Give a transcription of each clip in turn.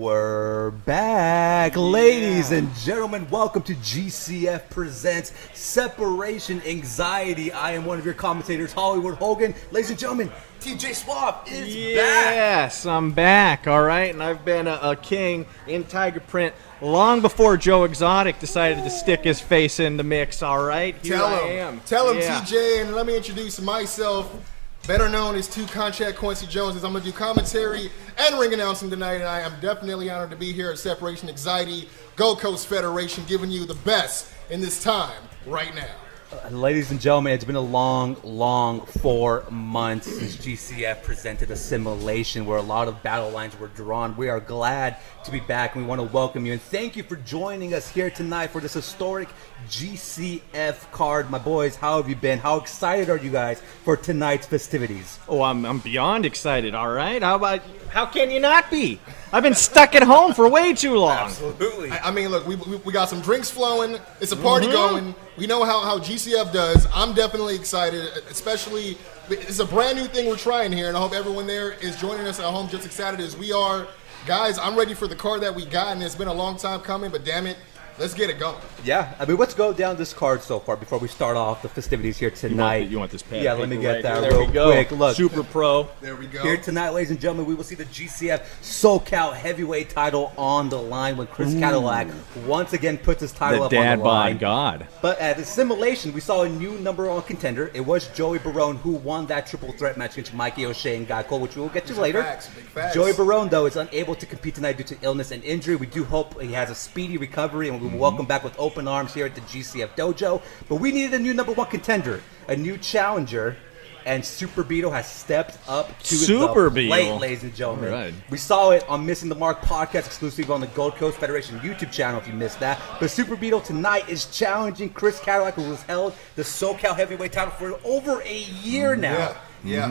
We're back, ladies and gentlemen. Welcome to GCF Presents Separation Anxiety. I am one of your commentators, Hollywood Hogan. Ladies and gentlemen, TJ Swap is back. Yes, I'm back, all right? And I've been a king in Tiger Print long before Joe Exotic decided to stick his face in the mix, all right? Here I am. Tell him, Yeah. TJ, and let me introduce myself, better known as Two Contract Quincy Jones, as I'm going to do commentary and ring announcing tonight, and I am definitely honored to be here at Separation Anxiety, Gold Coast Federation, giving you the best in this time right now. Ladies and gentlemen, it's been a long 4 months since GCF presented Assimilation, where a lot of battle lines were drawn. We are glad to be back, and we want to welcome you. And thank you for joining us here tonight for this historic GCF card. My boys, how have you been? How excited are you guys for tonight's festivities? Oh, I'm beyond excited, all right? How can you not be? I've been stuck at home for way too long. Absolutely. I mean, look, we got some drinks flowing. It's a party going. We know how GCF does. I'm definitely excited, especially it's a brand new thing we're trying here, and I hope everyone there is joining us at home just excited as we are. Guys, I'm ready for the card that we got, and it's been a long time coming, but damn it, let's get it going. Yeah, I mean, let's go down this card so far before we start off the festivities here tonight. You want this pad? Yeah, let me get that there real we go. quick. Look, Super Pro. There we go. here tonight, ladies and gentlemen, we will see the GCF SoCal Heavyweight title on the line when Chris Cadillac once again puts his title The up on dad the bod line. god. But at Assimilation, we saw a new number one contender. It was Joey Barone, who won that triple threat match against Mikey O'Shea and Guy Cole, which we will get to later. Big facts. Joey Barone, though, is unable to compete tonight due to illness and injury. We do hope he has a speedy recovery, and we will welcome back with open arms here at the GCF Dojo. But we needed a new number one contender, a new challenger, and Super Beetle has stepped up to Super the plate, Beetle. ladies and gentlemen. All right. We saw it on Missing the Mark podcast, exclusive on the Gold Coast Federation YouTube channel if you missed that. But Super Beetle tonight is challenging Chris Cadillac, who has held the SoCal Heavyweight title for over a year now. Yeah.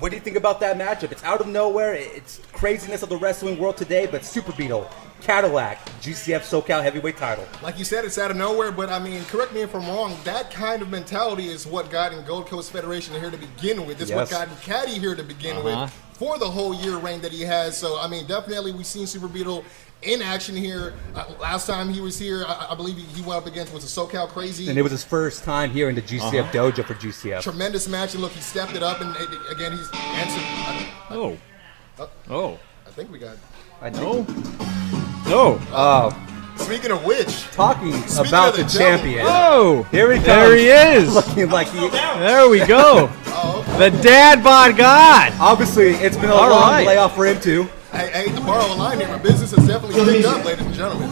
What do you think about that matchup? It's out of nowhere. It's craziness of the wrestling world today, but Super Beetle, Cadillac, GCF SoCal Heavyweight title. Like you said, it's out of nowhere, but I mean, correct me if I'm wrong, that kind of mentality is what got in Gold Coast Federation here to begin with. It's what Yes. got in Caddy here to begin with for the whole year reign that he has. So, I mean, definitely we've seen Super Beetle in action here. Last time he was here, I believe he went up against, was a SoCal Crazy. And it was his first time here in the GCF Dojo for GCF. Tremendous match, and look, he stepped it up, and again, he's answered. Oh. I think we got. I know. No. Speaking of which, Talking Speaking about of the the devil. champion. Oh. Here he comes. There he is. Looking like he... There we go. The dad bod god. Obviously, it's been a All long right. layoff for him, too. I hate to borrow a line here, but business has definitely picked up, ladies and gentlemen.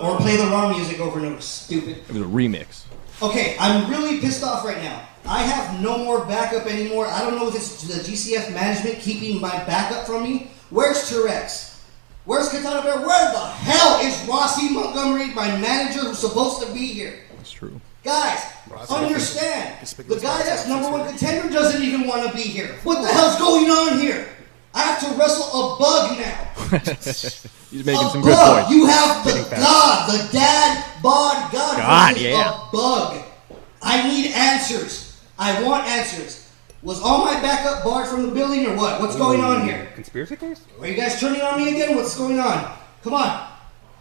Or play the wrong music over and over, stupid. It was a remix. Okay, I'm really pissed off right now. I have no more backup anymore. I don't know if it's the GCF management keeping my backup from me. Where's T-Rex? Where's Katana Bear? Where the hell is Rossi Montgomery, my manager who's supposed to be here? That's true. Guys, understand. The guy that's number one contender doesn't even want to be here. What the hell's going on here? I have to wrestle a bug now. He's making A some good bug. points. You have the god, the dad bod god. God, versus yeah. A bug. I need answers. I want answers. Was all my backup barred from the building or what? What's going on here? Conspiracy case? Are you guys turning on me again? What's going on? Come on.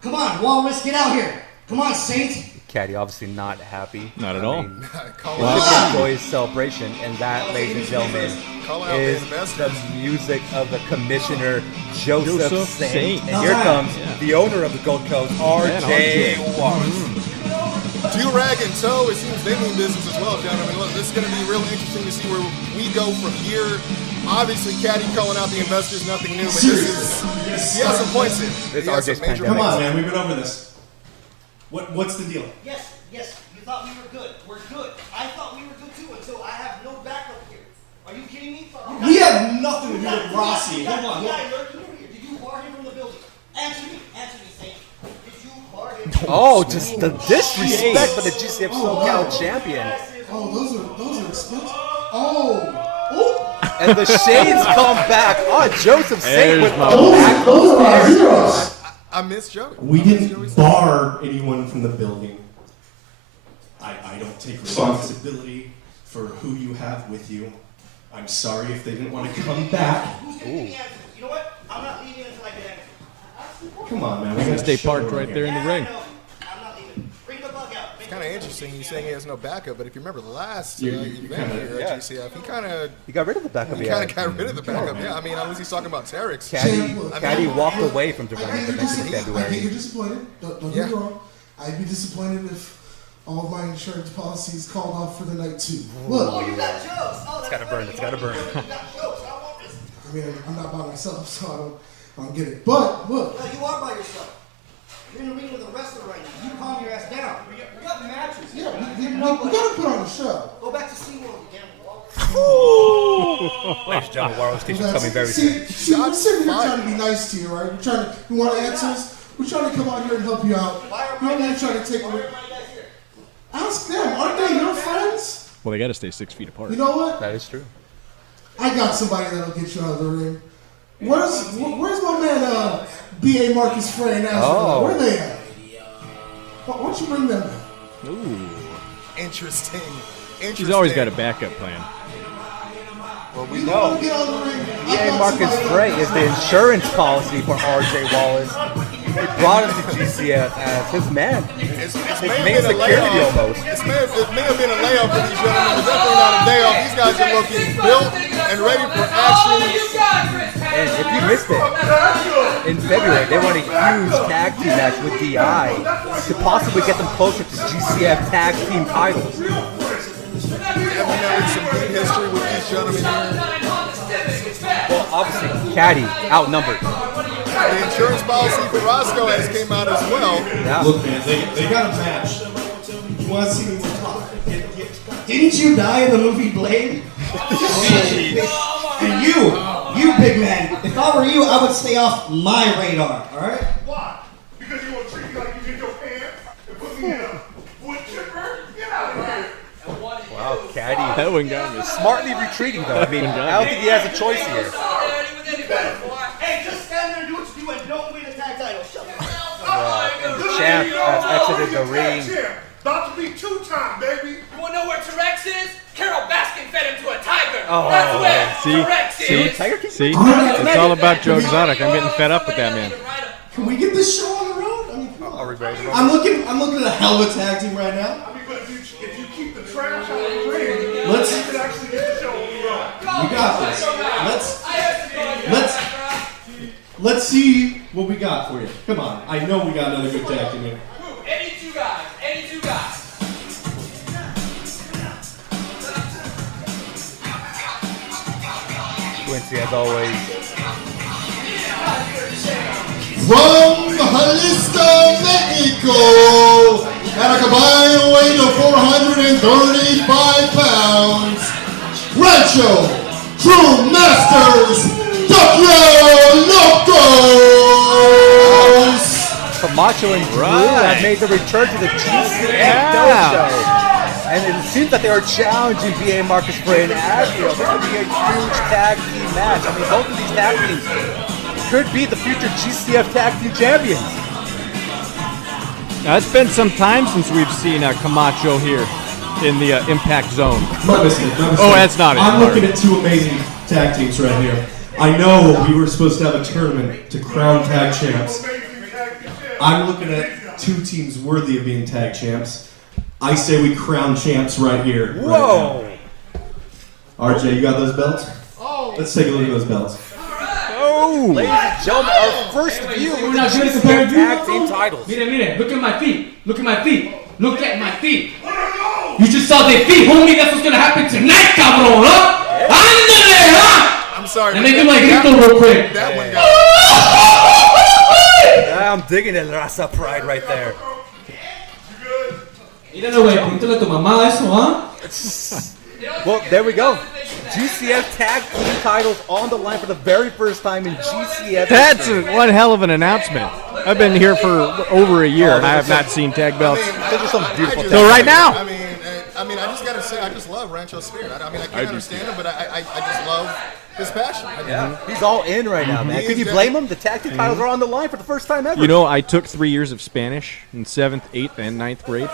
Come on, Walrus, get out here. Come on, Saint. Caddy obviously not happy. Not at all. Call He out, should enjoy his celebration, and that, ladies and gentlemen, Call out is the best. the music of the commissioner, Joseph Joseph Saint. Saint. And here Alright. comes the owner of the Gold Coast, RJ RJ. Wallace. Do-Rag and Toe, it seems they mean business as well, gentlemen. Look, this is going to be real interesting to see where we go from here. Obviously, Caddy calling out the investors, nothing new, but this is, he has some points here. This He has RJ's some major pandemic. Come on, points. man. We've been over this. What's the deal? Yes, you thought we were good. We're good. I thought we were good too until I have no backup here. Are you kidding me? We have nothing to do with Rossi. Hold on. Yeah, lurking over here. Did you bar him from the building? Answer me, Saint. Did you bar him? Oh, just the disrespect for the GCF SoCal champion. Oh, those are expensive. Oh. And the shades come back on Joseph Saint There's with my the back. Those are our heroes. I miss Joey. We didn't bar anyone from the building. I don't take responsibility for who you have with you. I'm sorry if they didn't want to come back. Who's gonna give me answers? I'm not leaving until I get answers. Come on, man. He's gonna stay parked right there in the ring. I know. I'm not leaving. Bring the bug out. It's kind of interesting. He's saying he has no backup, but if you remember the last event kinda- here at GCF, He got rid of the backup. he kind of got rid of the backup. Yeah, I mean, unless he's talking about Terex. Caddy walked away from Durant I get convention in I get February. you're disappointed. Don't get me wrong. I'd be disappointed if all of my insurance policies called off for the night too. Look, You got jokes. Oh, It's gotta burn. It's gotta burn. You got jokes. I want this. I mean, I'm not by myself, so I don't get it. But look, No, you are by yourself. You're in the ring with a wrestler right now. You calm your ass down. We got matches. yeah, we gotta put on the show. Go back to SeaWorld again. Ladies and gentlemen, Warlow Station coming very soon. See, we're sitting here trying to be nice to you, right? We want answers. We're trying to come out here and help you out. We're not even trying to take away. Ask them, aren't they your friends? Well, they got to stay 6 feet apart. You know what? That is true. I got somebody that'll get you out of the ring. Where's my man, B.A. Marcus Frey and Ashton? Oh. Where they at? Why don't you bring them in? Ooh. Interesting. He's always got a backup plan. Well, we You know. want to get on the ring? I B.A. got Marcus somebody- Frey is the insurance policy for R.J. Wallace. He brought him to GCF as his man. It's His may main have been a security layoff. almost. It may have been a layoff for these gentlemen, but definitely not a day off. These guys are looking built and ready for action. And if you missed it, in February, they won a huge tag team match with DI to possibly get them closer to GCF tag team titles. Definitely some good history with these gentlemen here. Well, obviously, Caddy outnumbered. The insurance policy for Roscoe has came out as well. Yeah. Look, man, they got a match. You want to see me talk? Didn't you die in the movie Blade? And you big man, if I were you, I would stay off my radar, alright? Why? Because you want to treat me like you did your pants and put me in a wood chipper? Get out of here. Wow, Caddy. That one got me. Smartly retreating, though. I mean, I don't think he has a choice here. Hey, just stand there and do what you do and don't win a tag title. Shut up. Champ has exited the ring. About to be two-time, baby. You wanna know where T-Rex is? Carol Baskin fed him to a tiger. Oh, That's where see? T-Rex See? is. Tiger King? See? It's all about Joe Exotic. I'm getting fed up with that man. Can we get this show on the road? I mean, come on. Are we ready to roll? I'm looking at a hell of a tag team right now. I mean, but if you keep the trash out of the ring, Let's- you can actually get the show on the road. You got this. Let's see what we got for you. Come on. I know we got another good tag team here. Any two guys. Quincy, as always. From Jalisco, Mexico, at a combined weight of 435 pounds, Rancho True Masters, Tokyo Locos. Camacho and Drew Right. have made the return to the GCF Yeah. dojo. And it seems that they are challenging B.A. Marcus Frey and Ashfield. This could be a huge tag team match. I mean, both of these tag teams could be the future GCF tag team champions. Now, it's been some time since we've seen Camacho here in the Impact Zone. My mistake. Oh, that's not it. I'm Sorry. looking at two amazing tag teams right here. I know we were supposed to have a tournament to crown tag champs. I'm looking at two teams worthy of being tag champs. I say we crown champs right here. right Whoa! now. RJ, you got those belts? Let's take a look at those belts. Oh! Ladies and gentlemen, our first view of the GCF tag team titles. Mire, look at my feet. Look at my feet. Look at my feet. You just saw their feet, homie. That's what's gonna happen tonight, cabrón, huh? Ándale, huh? I'm sorry. Let me do my grito real quick. That one got. I'm digging it, Raza Pride right there. Míralo, güey. Pregúntale a tu mamá eso, huh? Well, there we go. GCF tag team titles on the line for the very first time in GCF. That's history. one hell of an announcement. I've been here for over a year, and I have not seen tag belts. Those are some beautiful So right now. I mean, I just gotta say, I just love Rancho's spirit. I mean, I can't understand him, but I just love his passion. Yeah, he's all in right now, man. Could you blame him? The tag team titles are on the line for the first time ever. You know, I took 3 years of Spanish in 7th, 8th, and 9th grade.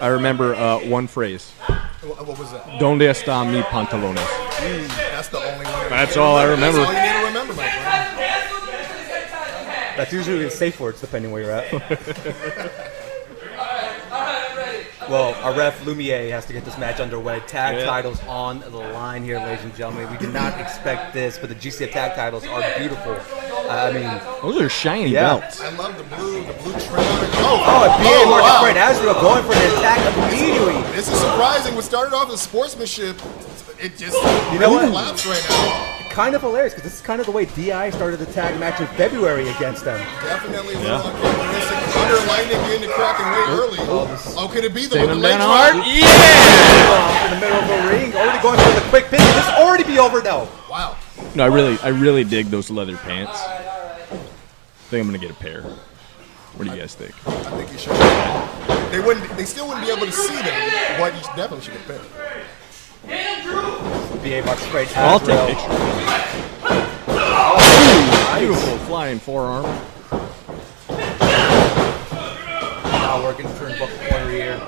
I remember one phrase. What was that? Donde está mi pantalones? That's the only one. That's all I remember. That's all you need to remember, my friend. That's usually the safe words, depending where you're at. Well, our ref, Lumiere, has to get this match underway. Tag titles on the line here, ladies and gentlemen. We did not expect this, but the GCF tag titles are beautiful. I mean, those are shiny belts. I love the blue trim on it. B.A. Marcus Freight Azrael going for the attack immediately. This is surprising. What started off as sportsmanship, it just collapsed right now. Kind of hilarious, because this is kind of the way DI started the tag match in February against them. Definitely a little uncharacteristic. Thunder Lightning getting to cracking way early. Oh, could it be the late hard? drop? Yeah! In the middle of the ring, already going for the quick pin. Could this already be over now? Wow. No, I really dig those leather pants. I think I'm gonna get a pair. What do you guys think? I think you should. They still wouldn't be able to see them, but you definitely should get a pair. B.A. Marcus Freight I'll Azrael. take pictures. Beautiful flying forearm. Now working turnbuckle corner here.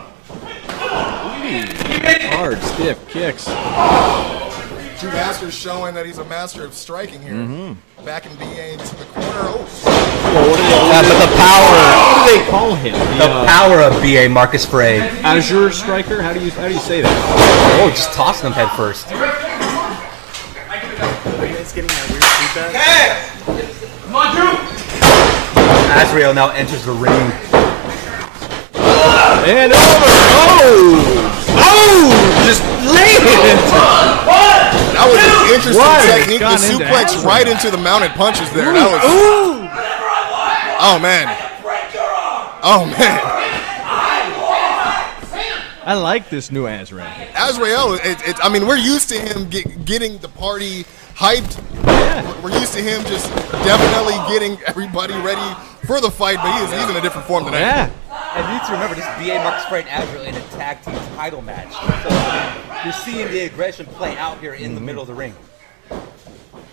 Hard, stiff kicks. Drew Masters showing that he's a master of striking here. Back in BA into the corner. The power. What do they call him? The power of B.A. Marcus Freight. Azure striker. How do you say that? Oh, just tossing him head first. Come on, Drew! Azrael now enters the ring. And over. Oh! Just laid it. That was an interesting technique. Gone The into suplex Azrael. right into the mounted punches there. That was. Oh man. Oh man. I like this new Azrael. Azrael, I mean, we're used to him getting the party hyped. We're used to him just definitely getting everybody ready for the fight, but he's in a different form tonight. Yeah. And you need to remember, this is B.A. Marcus Freight Azrael in a tag team title match. So you're seeing the aggression play out here in the middle of the ring.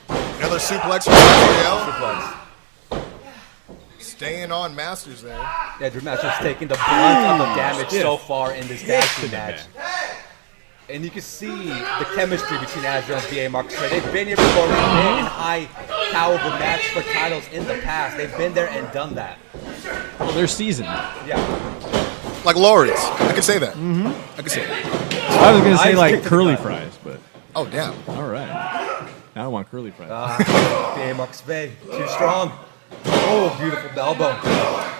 Another suplex from Azrael. Suplex. Staying on Masters there. Yeah, Drew Masters taking the brunt of the damage so far in this tag team match. And you can see the chemistry between Azrael and B.A. Marcus Freight. They've been here before. They've been in high caliber match for titles in the past. They've been there and done that. Well, they're seasoned. Yeah. Like Laureus. I can say that. I can say that. I was gonna say Nice like kick to the curly gut. fries, but Oh, damn. all right. I don't want curly fries. B.A. Marcus Freight, too strong. Oh, beautiful elbow.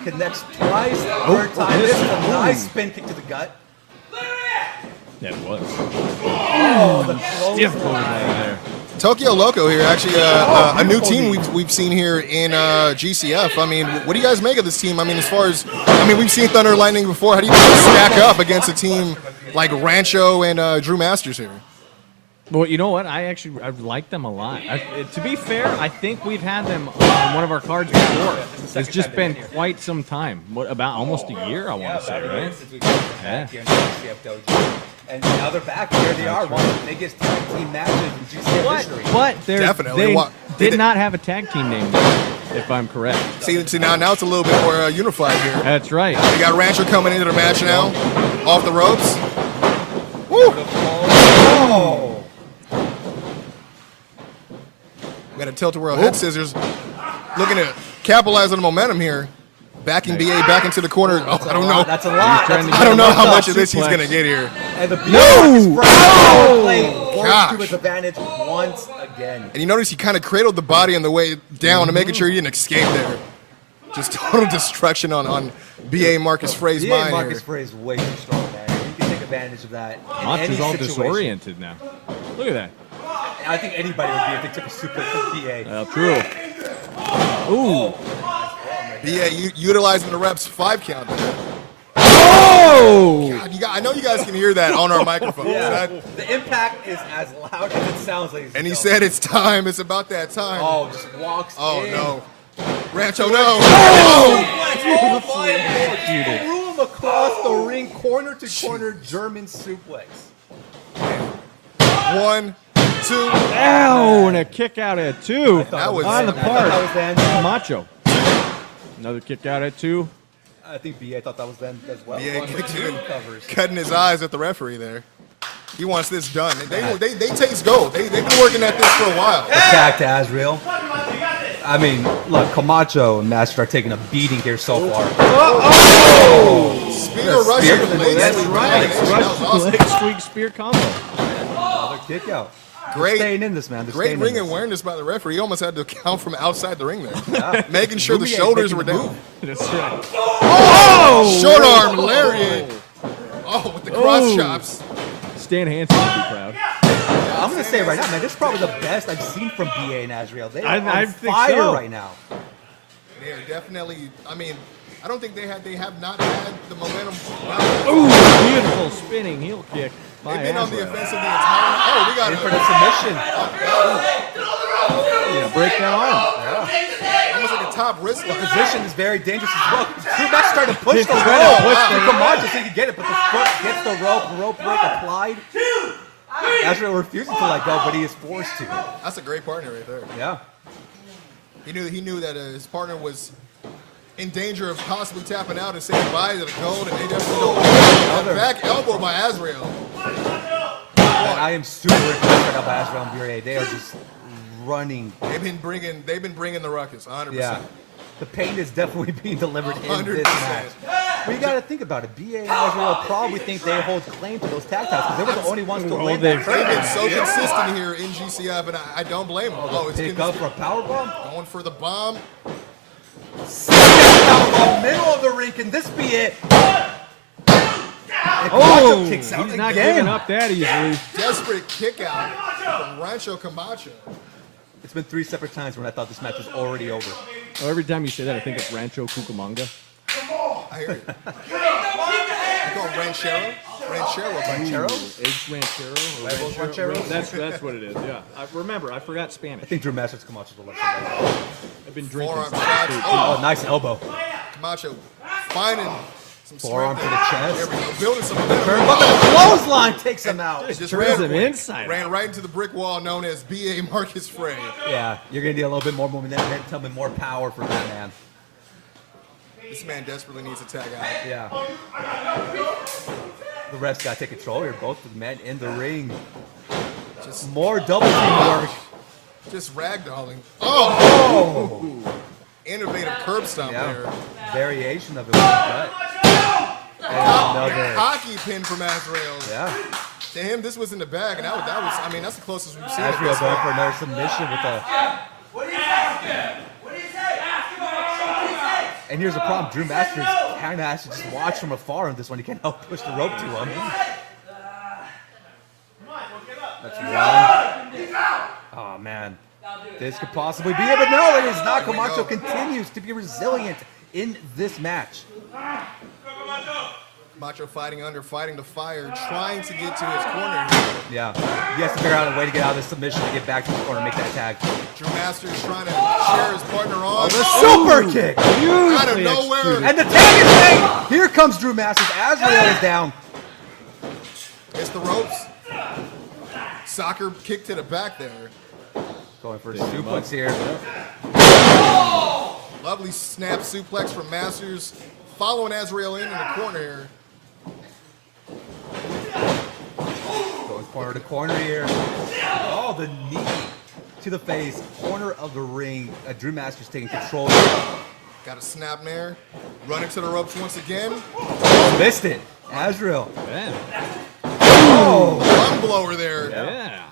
Connects twice. Third time. This is a nice spin kick to the gut. Yeah, it was. Oh, the Stiff close close there. Tokyo Loco here, actually a new team we've seen here in GCF. I mean, what do you guys make of this team? I mean, as far as, we've seen Thunder Lightning before. How do you stack up against a team like Rancho and Drew Masters here? Well, you know what? I like them a lot. To be fair, I think we've had them on one of our cards before. It's just been quite some time. What, about almost a year, I want to say, right? Since we got back here in GCF Dojo. And now they're back. Here they are, one of the biggest tag team matches in GCF history. But Definitely. they did not have a tag team name, if I'm correct. See now it's a little bit more unified here. That's right. We got Rancho coming into the match now, off the ropes. Woo! Oh. We got a tilt-a-whirl head scissors. Looking to capitalize on the momentum here. Backing BA back into the corner. Oh, I don't know. That's a lot. I don't know how much of this he's going to get here. And the play works to his advantage once again. And you notice he kind of cradled the body on the way down to making sure he didn't escape there. Just total destruction on B.A. Marcus Freight's B.A. mind Marcus here. Frey is way too strong, man. You can take advantage of that in Mott's any is all situation. disoriented now. Look at that. I think anybody would be if they took a suplex from B.A. True. Ooh. B.A. utilizing the reps 5 count there. Oh! God, I know you guys can hear that on our microphones. Yeah. The impact is as loud as it sounds like. And he said it's time. It's about that time. Oh, just walks Oh, in. no. Rancho, no. Oh my God. Threw him across the ring, corner to corner German suplex. 1, 2. Ow! And a kick out at 2. That was on the I thought that was part. then. Macho. Another kick out at 2. I think B.A. thought that was then as well. B.A. One of the two covers. cutting his eyes at the referee there. He wants this done. They taste gold. They've been working at this for a while. Attack to Azrael. I mean, look, Camacho and Master are taking a beating here so far. Spear Russian with leg That's sweep right. combination. That was awesome. Leg sweep spear combo. Another kick out. They're Great. staying in this, man. They're Great staying ring in this. awareness by the referee. He almost had to count from outside the ring there. Making sure the Rubier shoulders making were the down. move. That's right. Oh! Short arm lariat. Oh, with the cross chops. Stan Hansen would be proud. I'm going to say right now, man, this is probably the best I've seen from BA and Azrael. They are I on think fire so. right now. They're definitely, I mean, I don't think they have not had the momentum. Ooh, beautiful spinning heel kick by They've been on the Azrael. offensive the entire. Oh, we got In for the submission. Yeah, break that arm. almost like a top wrist The lock. position is very dangerous as well. Drew Master's trying to push He's the trying to rope. push the rope. Camacho so he can get it, but the foot gets the rope break applied. Azrael refuses to let go, but he is forced to. That's a great partner right there. Yeah. He knew that his partner was in danger of possibly tapping out and saying goodbye to the gold, and they definitely don't. That back elbow by Azrael. And I am super impressed right now by Azrael and Buret. They are just running. They've been bringing the ruckus, 100%. Yeah. The pain is definitely being delivered in 100%. this match. But you got to think about it. BA and Azrael probably think they hold claim to those tag titles because they were the only ones to win that They've been tournament. so consistent here in GCF, and I don't blame them. Oh, it's Pick up for a powerbomb. going for the bomb. Powerbomb, middle of the ring. Can this be it? And Camacho kicks out He's not again. giving up that easily. Desperate kick out from Rancho Camacho. It's been 3 separate times when I thought this match was already over. Oh, every time you say that, I think of Rancho Cucamonga. I hear you. You call him Ranchero? Ranchero. Eggs Ranchero. Or Huevos Ranchero. Rancheros? That's what it is, yeah. I forgot Spanish. I think Drew Masters Camacho's the left side. I've been drinking Forearm since shots. last Oh, Oh, nice elbow. Camacho finding some Forearm strength to the there. chest. There we go. Building some momentum. But the clothesline takes him out. Just turns ran him inside Ran right into the brick wall known as B.A. Marcus Frey. Yeah, you're going to need a little bit more momentum and more power from that man. This man desperately needs to tag out. Yeah. The refs got to take control here. Both of the men in the ring. Just, More double team work. just ragdolling. Oh! Innovative curb stomp Yeah. there. Variation of it with the gut. And another. Hockey pin from Azrael. Yeah. To him, this was in the bag, and that was I mean, that's the closest we've seen. Azrael going for another submission with a. And here's the problem. Drew Masters kind of has to just watch from afar on this one. He can't help push the rope to him. That's one. Oh, man. This could possibly be it, but no, it is not. Camacho continues to be resilient in this match. Macho fighting the fire, trying to get to his corner. Yeah. He has to figure out a way to get out of this submission to get back to the corner and make that tag. Drew Masters trying to share his partner on. The super kick! Out of nowhere. And the tag is made! Here comes Drew Masters. Azrael is down. It's the ropes. Soccer kick to the back there. Going for a suplex here. Lovely snap suplex from Masters. Following Azrael in the corner here. Going corner to corner here. Oh, the knee to the face. Corner of the ring. Drew Masters taking control here. Got a snap there. Running to the ropes once again. Missed it. Azrael. Yeah. Oh! Lung blower there. Yeah.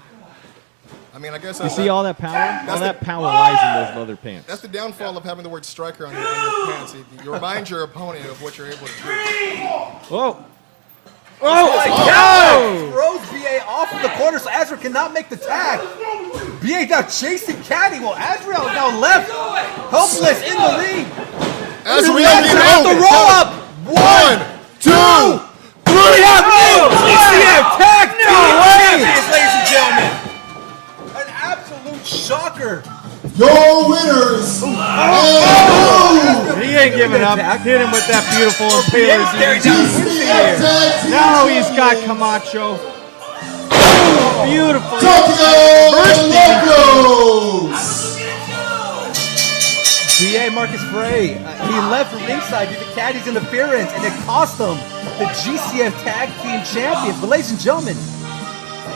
I mean, I guess You see all that power? All that power lies in those leather pants. that's the downfall of having the word striker on your pants. You remind your opponent of what you're able to do. Whoa. Oh my God! Throws BA off of the corner so Azrael cannot make the tag. BA now chasing Caddy while Azrael is now left, helpless in the ring. Azrael Has getting the over. roll up. 1, 2, 3. GCF tag team champions, ladies and gentlemen. An absolute shocker. Your winners. He ain't giving up. Hit him with that beautiful impaler Staring DDT. down in the air. Now he's got Camacho. Beautiful. Tokyo Locos. BA Marcus Frey, he left from ringside due to Caddy's interference, and it cost him the GCF Tag Team Champions. But ladies and gentlemen,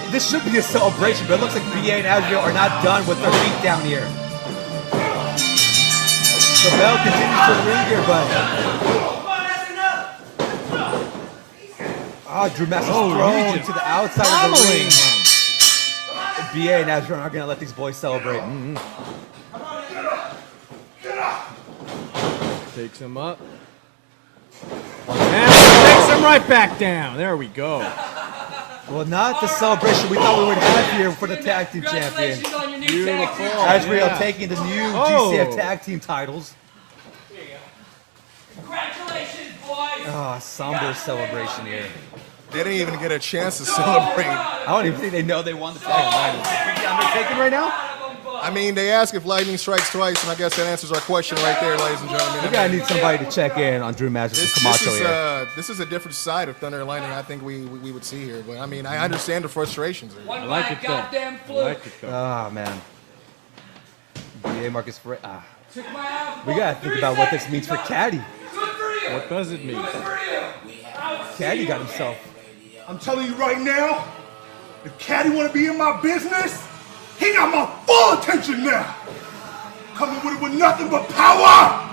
this should be a celebration, but it looks like BA and Azrael are not done with their beat down here. The bell continues to ring here, but Drew Masters thrown to the outside of the ring. BA and Azure aren't going to let these boys celebrate. Takes him up. And takes him right back down. There we go. Well, not the celebration we thought we would have here for the tag team champions. Congratulations on your new Beautiful. tag team. Azrael taking the new GCF tag team titles. Congratulations, boys. Oh, somber celebration here. They didn't even get a chance to celebrate. I don't even think they know they won the tag titles. Undertaken right now? I mean, they ask if lightning strikes twice, and I guess that answers our question right there, ladies and gentlemen. We gotta need somebody to check in on Drew Masters and Camacho here. This is a different side of Thunder and Lightning I think we would see here. But I mean, I understand the frustrations here. One I like by it though. goddamn I fluke. like it though. Ah, man. BA Marcus Frey. Took my ass We gotta think about what this means for Caddy. Good for you. What does it mean? Good for you. Caddy got himself. I'm telling you right now, if Caddy want to be in my business, he got my full attention now. Coming with it with nothing but power.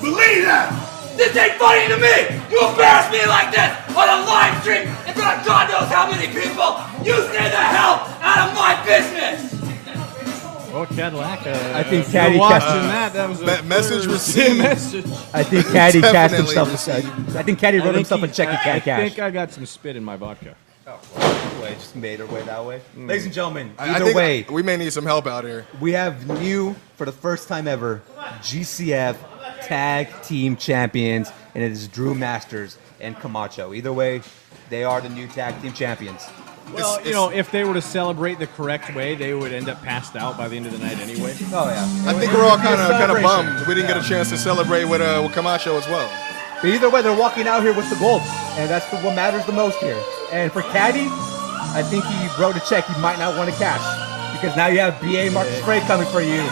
Believe that. This ain't funny to me! You embarrass me like this on a live stream in front of God knows how many people! You stay the hell out of my business! Oh, Cadillac. I think Caddy watching that. That was a Message clear received. message. I think Caddy cast Definitely himself. received. I think Caddy I wrote think himself a he- check in Caddy I Cash. think I got some spit in my vodka. Way, just made her way that way. Ladies and gentlemen, I either think way, we may need some help out here. we have new, for the first time ever, GCF Tag Team Champions, and it is Drew Masters and Camacho. Either way, they are the new Tag Team Champions. Well, you know, if they were to celebrate the correct way, they would end up passed out by the end of the night anyway. Oh, yeah. I think we're all kind of celebration. bummed we didn't get a chance to celebrate with Camacho as well. But either way, they're walking out here with the gold, and that's what matters the most here. And for Caddy, I think he wrote a check he might not want to cash, because now you have BA Marcus Frey coming for you.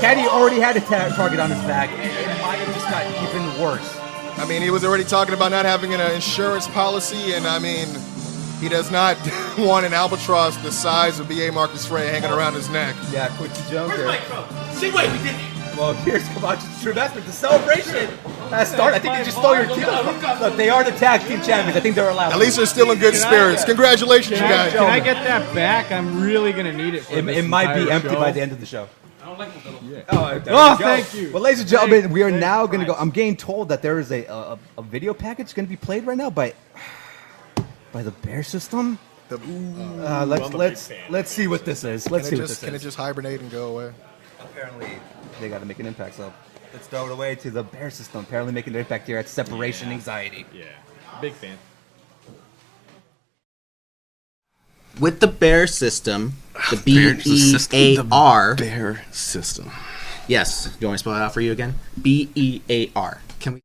Caddy already had a target on his back, and it might have just got even worse. I mean, he was already talking about not having an insurance policy, and I mean, he does not want an albatross the size of B.A. Marcus Frey hanging around his neck. Yeah, Quincy Jones Where's here. Mike from? See, wait, we didn't. Well, here's Camacho's Drew Masters. The celebration has started. I think they just stole your kill. Look, they are the tag team champions. I think they're allowed. At least they're still in good spirits. Congratulations, you guys. Can I get that back? I'm really going to need it for this It might be entire empty show. by the end of the show. I don't like the little. Oh, Oh, thank you. Well, ladies and gentlemen, we are now going to go. I'm getting told that there is a video package going to be played right now by the Bear System. Let's see what this is. Let's see what this Can it is. just hibernate and go away? Apparently, they got to make an impact. So let's throw it away to the Bear System. Apparently, making an impact here at Separation Anxiety. Yeah, big fan. With the Bear System, the B-E-A-R. Bear System. Yes. You want me to spell it out for you again? B-E-A-R. Can we?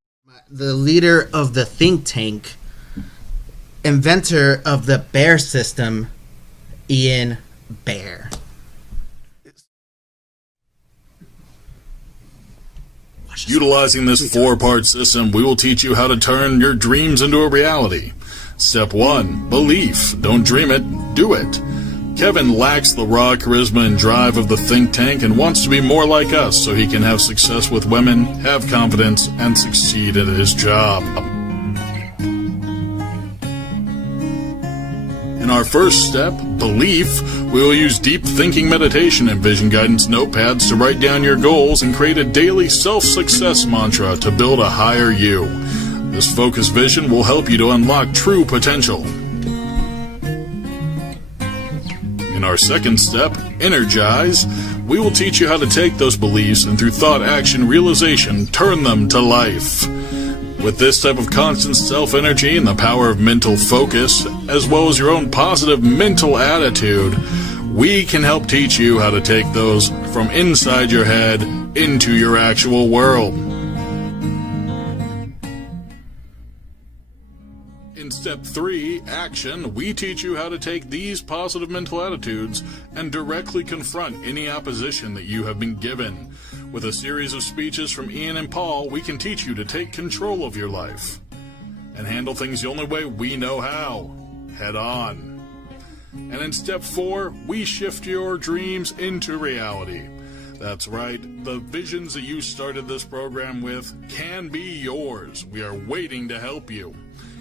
The leader of the think tank, inventor of the Bear System, Ian Bear. Utilizing this 4-part system, we will teach you how to turn your dreams into a reality. Step 1. Belief. Don't dream it, do it. Kevin lacks the raw charisma and drive of the think tank and wants to be more like us so he can have success with women, have confidence, and succeed at his job. In our first step, belief, we will use deep thinking meditation and vision guidance notepads to write down your goals and create a daily self-success mantra to build a higher you. This focused vision will help you to unlock true potential. In our second step, energize, we will teach you how to take those beliefs and through thought, action, realization, turn them to life. With this type of constant self-energy and the power of mental focus, as well as your own positive mental attitude, we can help teach you how to take those from inside your head into your actual world. In step 3, action, we teach you how to take these positive mental attitudes and directly confront any opposition that you have been given. With a series of speeches from Ian and Paul, we can teach you to take control of your life and handle things the only way we know how, head on. And in step 4, we shift your dreams into reality. That's right, the visions that you started this program with can be yours. We are waiting to help you.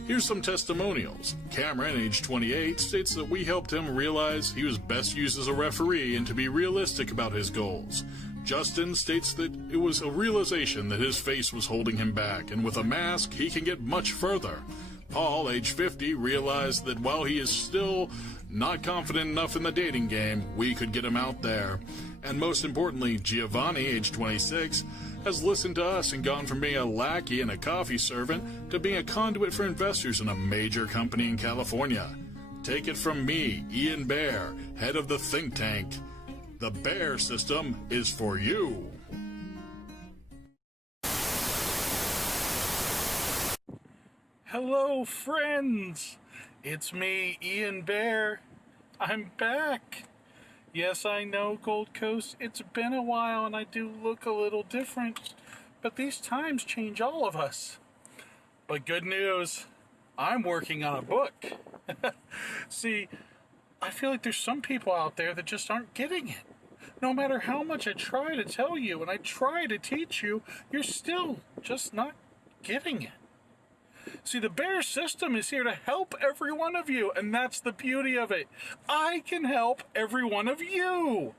Here's some testimonials. Cameron, age 28, states that we helped him realize he was best used as a referee and to be realistic about his goals. Justin states that it was a realization that his face was holding him back, and with a mask, he can get much further. Paul, age 50, realized that while he is still not confident enough in the dating game, we could get him out there. And most importantly, Giovanni, age 26, has listened to us and gone from being a lackey and a coffee servant to being a conduit for investors in a major company in California. Take it from me, Ian Bear, head of the think tank. The Bear System is for you. Hello, friends. It's me, Ian Bear. I'm back. Yes, I know, Gold Coast, it's been a while and I do look a little different, but these times change all of us. But good news, I'm working on a book. See, I feel like there's some people out there that just aren't getting it. No matter how much I try to tell you and I try to teach you, you're still just not getting it. See, the Bear System is here to help every one of you, and that's the beauty of it. I can help every one of you.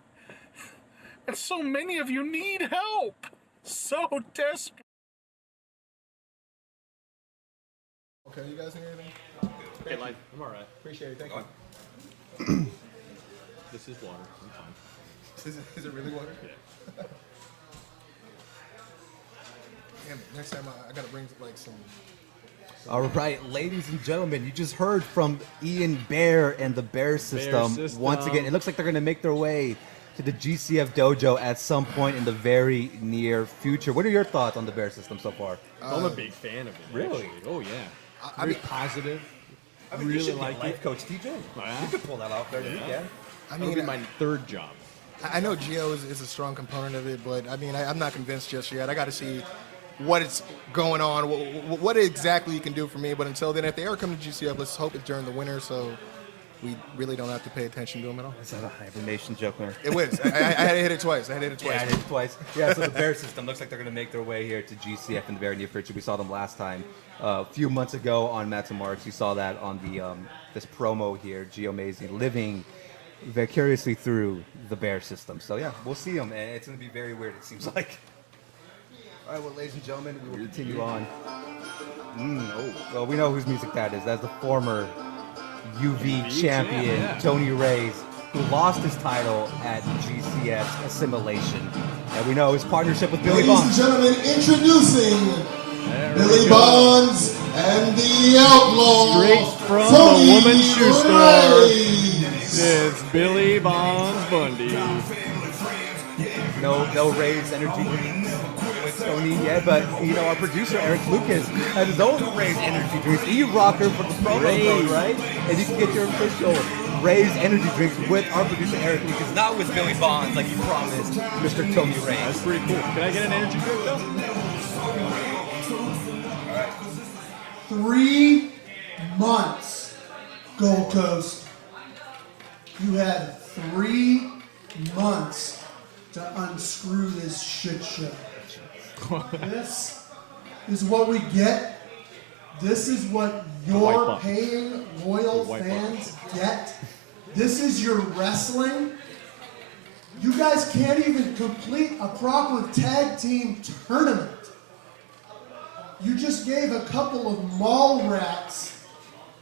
And so many of you need help. So desperate. Okay, you guys need anything? Hey, Light, I'm all right. Appreciate it. Thank you. This is water. I'm fine. Is it really water? Yeah. Damn, next time I gotta bring like some. All right, ladies and gentlemen, you just heard from Ian Bear and the Bear System. Once again, it looks like they're going to make their way to the GCF dojo at some point in the very near future. What are your thoughts on the Bear System so far? I'm a big fan of it. Really? Actually. Oh, yeah. I Very mean, positive. I mean, really you should be like a life it. coach, TJ. Yeah. You could pull that off better than you can. I That'll mean, be my third job. I know Gio is a strong component of it, but I mean, I'm not convinced just yet. I got to see what is going on, what exactly you can do for me. But until then, if they ever come to GCF, let's hope it's during the winter, so we really don't have to pay attention to them at all. Is that a hibernation joke there? It was. I had to hit it twice. Yeah, I hit it twice. Yeah, so the Bear System looks like they're going to make their way here to GCF in the very near future. We saw them last time a few months ago on Matt's and Marks. You saw that on the this promo here, Gio Mazey living vicariously through the Bear System. So yeah, we'll see them, and it's going to be very weird, it seems like. All right, well, ladies and gentlemen, we will continue on. Well, we know whose music that is. That's the former UV champion, Tony Reyes, who lost his title at GCS Assimilation. And we know his partnership with Billy Bonds. Ladies and gentlemen, introducing Billy Bonds and the Outlaw. Straight from Tony the woman's shoe store. Reyes. It's Billy Bonds Bundy. No Reyes energy drinks with Tony yet, but you know our producer Eric Lucas has his own Reyes energy drinks. E-Rocker for the promo code, right? And you can get your official Reyes energy drinks with our producer Eric Lucas, not with Billy Bonds like you promised, Mr. Tony Reyes. That's pretty cool. Can I get an energy drink though? 3 months, Gold Coast. You had 3 months to unscrew this shit show. This is what we get. This is what your paying loyal fans get. This is your wrestling. You guys can't even complete a proper tag team tournament. You just gave a couple of mall rats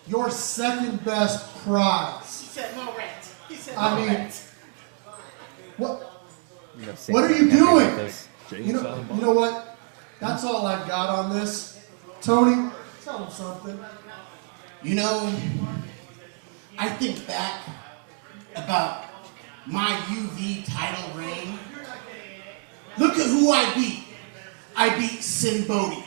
your second best prize. He said mall rats. He said I mean, rats. What are you doing? You know what? That's all I've got on this. Tony, tell him something. You know, I think back about my UV title reign. Look at who I beat. I beat Sin Bodhi.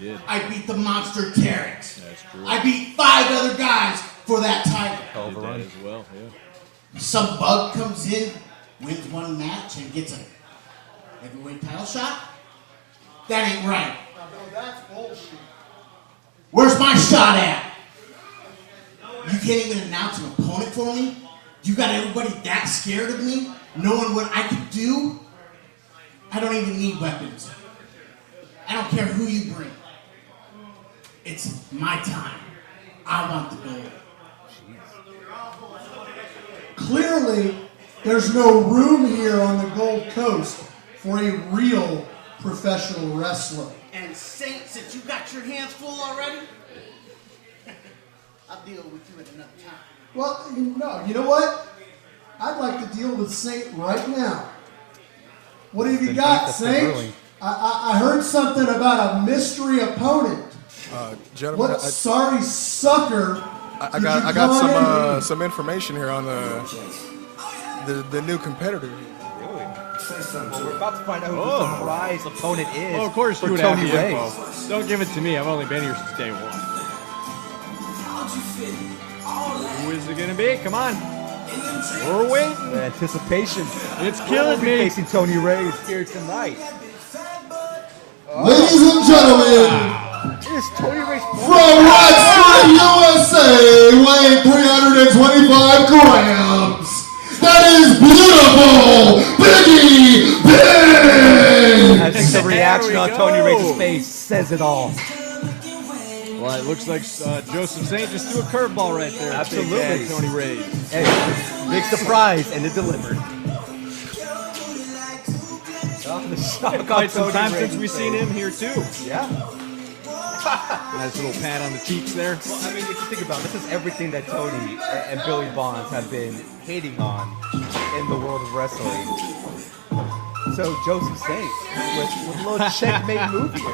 You did. I beat the Monster Terex. That's true. I beat 5 other guys for that title. Did that as well, yeah. Some bug comes in, wins one match, and gets a heavyweight title shot? That ain't right. That's bullshit. Where's my shot at? You can't even announce an opponent for me? You got everybody that scared of me, knowing what I could do? I don't even need weapons. I don't care who you bring. It's my time. I want the gold. Clearly, there's no room here on the Gold Coast for a real professional wrestler. And Saint, since you got your hands full already, I'll deal with you at another time. Well, you know what? I'd like to deal with Saint right now. What have you got, Saint? I heard something about a mystery opponent. Gentlemen, What sorry sucker? I got some information here on the new competitor. Well, we're about to find out who the surprise opponent is. Well, of course for you would have Tony the Reyes. info. Don't give it to me. I've only been here since day one. Who is it going to be? Come on. We're waiting. The anticipation. It's killing me. Facing Tony Reyes here tonight. Ladies and gentlemen, It's Tony Reyes from Wrestling USA, weighing 325 grams, that is beautiful Biggie Big! I think the reaction on Tony Reyes' face says it all. Well, it looks like Joseph Saint just threw a curveball right there. Absolutely. Big Tony Reyes. Hey, big surprise, and it delivered. Quite some time since we've seen him here too. Yeah. Nice little pat on the cheeks there. Well, I mean, if you think about it, this is everything that Tony and Billy Bonds have been hating on in the world of wrestling. So Joseph Saint with a little checkmate move here.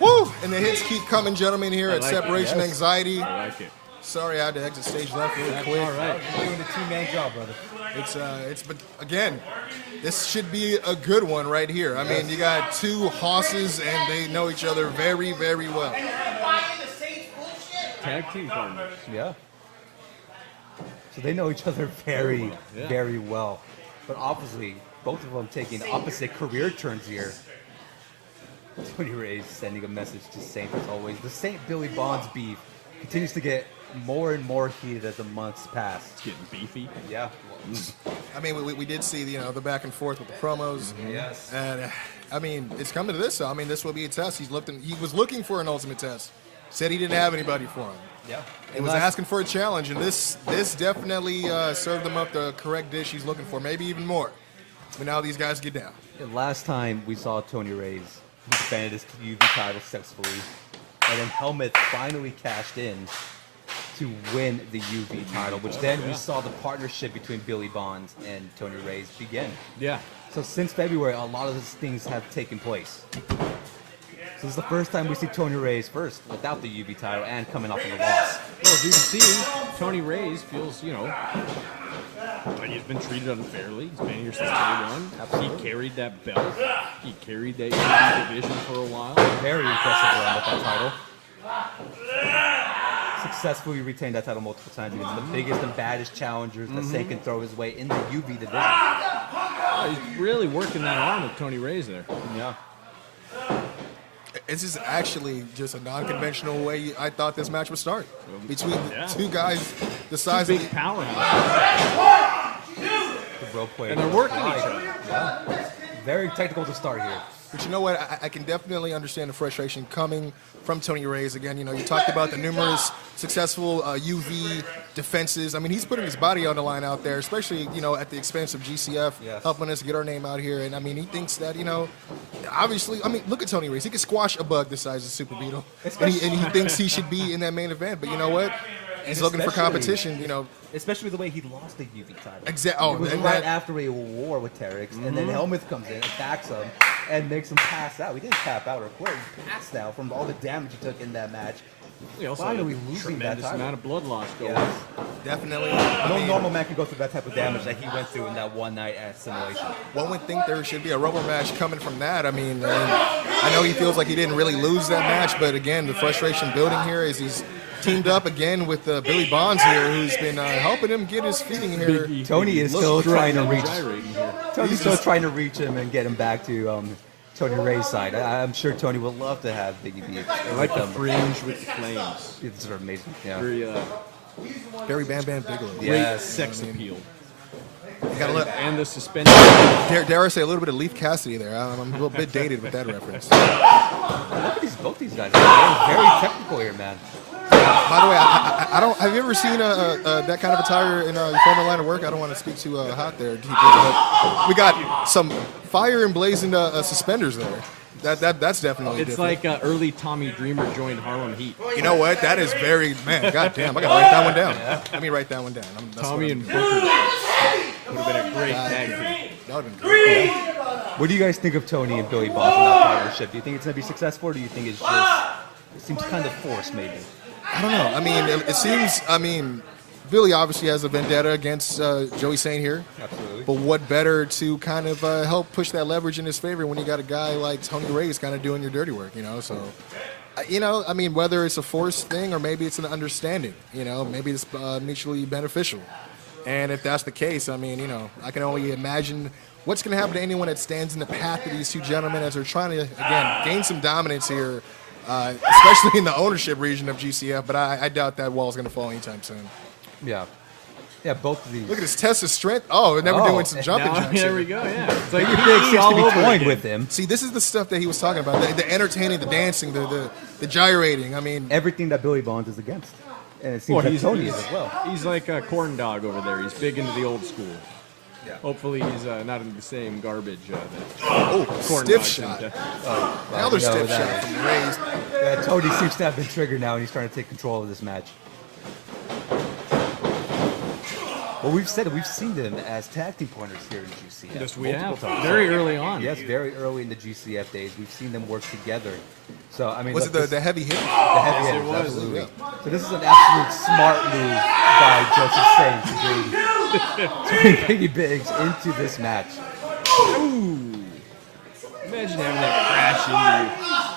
Woo! And the hits keep coming, gentlemen, here at like it, Separation yes. Anxiety. I like it. Sorry, I had to exit stage left really quick. All right. You're doing the two-man job, brother. But again, this should be a good one right here. I mean, you got two hosses, and they know each other very, very well. Tag team partners. Yeah. So they know each other very, Yeah. very well. But obviously, both of them taking opposite career turns here. Tony Reyes sending a message to Saint as always. The Saint Billy Bonds beef continues to get more and more heated as the months pass. It's getting beefy. Yeah. I mean, we did see the back and forth with the promos. Yes. And I mean, it's coming to this. So I mean, this will be a test. He was looking for an ultimate test. Said he didn't have anybody for him. Yeah. He was asking for a challenge, and this definitely served him up the correct dish he's looking for, maybe even more. But now these guys get down. And last time we saw Tony Reyes, he defended his UV title successfully, and then Helmet finally cashed in to win the UV title, which then we saw the partnership between Billy Bonds and Tony Reyes begin. Yeah. So since February, a lot of these things have taken place. So this is the first time we see Tony Reyes first without the UV title and coming off of a loss. Well, as you can see, Tony Reyes feels, like he's been treated unfairly. He's been here since day one. He carried that belt. He carried that UV division for a while. Very impressive run with that title. Successfully retained that title multiple times against the biggest and baddest challengers that Saint can throw his way in the UV division. Oh, he's really working that arm with Tony Reyes there. Yeah. This is actually just a non-conventional way I thought this match would start. Between two guys the size Two of big the powerhouses. The rope play. And they're working each other. Yeah. Very technical to start here. But you know what? I can definitely understand the frustration coming from Tony Reyes. Again, you talked about the numerous successful UV defenses. I mean, he's putting his body on the line out there, especially, at the expense of GCF, helping us get our name out here. And, I mean, he thinks that, obviously, look at Tony Reyes. He can squash a bug the size of Super Beetle. And he thinks he should be in that main event. But you know what? He's looking for competition, Especially the way he lost the UV title. Exactly. It was right after a war with Terex, and then Helmuth comes in, attacks him, and makes him pass out. He didn't tap out or quit. He passed out from all the damage he took in that match. We also Finally had a losing that tremendous title. amount of blood loss going. Yes. Definitely. No normal man can go through that type of damage that he went through in that one night at Simulation. One would think there should be a rubber match coming from that. I mean, I know he feels like he didn't really lose that match, but again, the frustration building here is he's teamed up again with Billy Bonds here, who's been helping him get his feet in here. Tony is still trying to reach. Tony's still just trying to reach him and get him back to Tony Reyes' side. I'm sure Tony would love to have Biggie B. I like the fringe with the flames. It's sort of amazing. Yeah. Very Bam Bam Bigelow. Great sex appeal. and the suspension. Dare I say a little bit of Leaf Cassidy there? I'm a little bit dated with that reference. Look at both these guys. They're very technical here, man. By the way, I don't. Have you ever seen that kind of attire in your former line of work? I don't want to speak too hot there, but we got some fire emblazoned suspenders there. That's definitely It's different. like early Tommy Dreamer joined Harlem Heat. You know what? That is very goddamn. I gotta write that one down. Let me write that one down. Tommy and Booker would have been a great tag team. That would have been great. What do you guys think of Tony and Billy Bob in that partnership? Do you think it's gonna be successful, or do you think it seems kind of forced, maybe? I don't know. I mean, it seems. I mean, Billy obviously has a vendetta against Joey Saint here. Absolutely. But what better to kind of help push that leverage in his favor when you got a guy like Tony Reyes kind of doing your dirty work, you know? So, I mean, whether it's a forced thing or maybe it's an understanding, maybe it's mutually beneficial. And if that's the case, I mean, I can only imagine what's going to happen to anyone that stands in the path of these two gentlemen as they're trying to, again, gain some dominance here, especially in the ownership region of GCF. But I doubt that wall's going to fall anytime soon. Yeah. Yeah, both of these. Look at his test of strength. Oh, and then we're doing some jumping jacks. There here. we go, yeah. It's Like like Big seems to all be over toying again. with him. See, this is the stuff that he was talking about. The entertaining, the dancing, the gyrating. I mean, Everything that Billy Bonds is against. And it seems that Tony is as well. He's like a corn dog over there. He's big into the old school. Yeah. Hopefully he's not in the same garbage that corn stiff dogs shot. into. another you know stiff that shot is. from Reyes. Yeah, Tony seems to have been triggered now, and he's trying to take control of this match. Well, we've seen them as tag team pointers here in GCF. Yes, we multiple have. times. Very early on. Yes, very early in the GCF days, we've seen them work together. So I mean, Was look, it the heavy hit? the heavy Yes, it hitters, was. absolutely. So this is an absolute smart move by Joseph Saint to bring Biggie Biggs into this match. Ooh. Imagine having that crash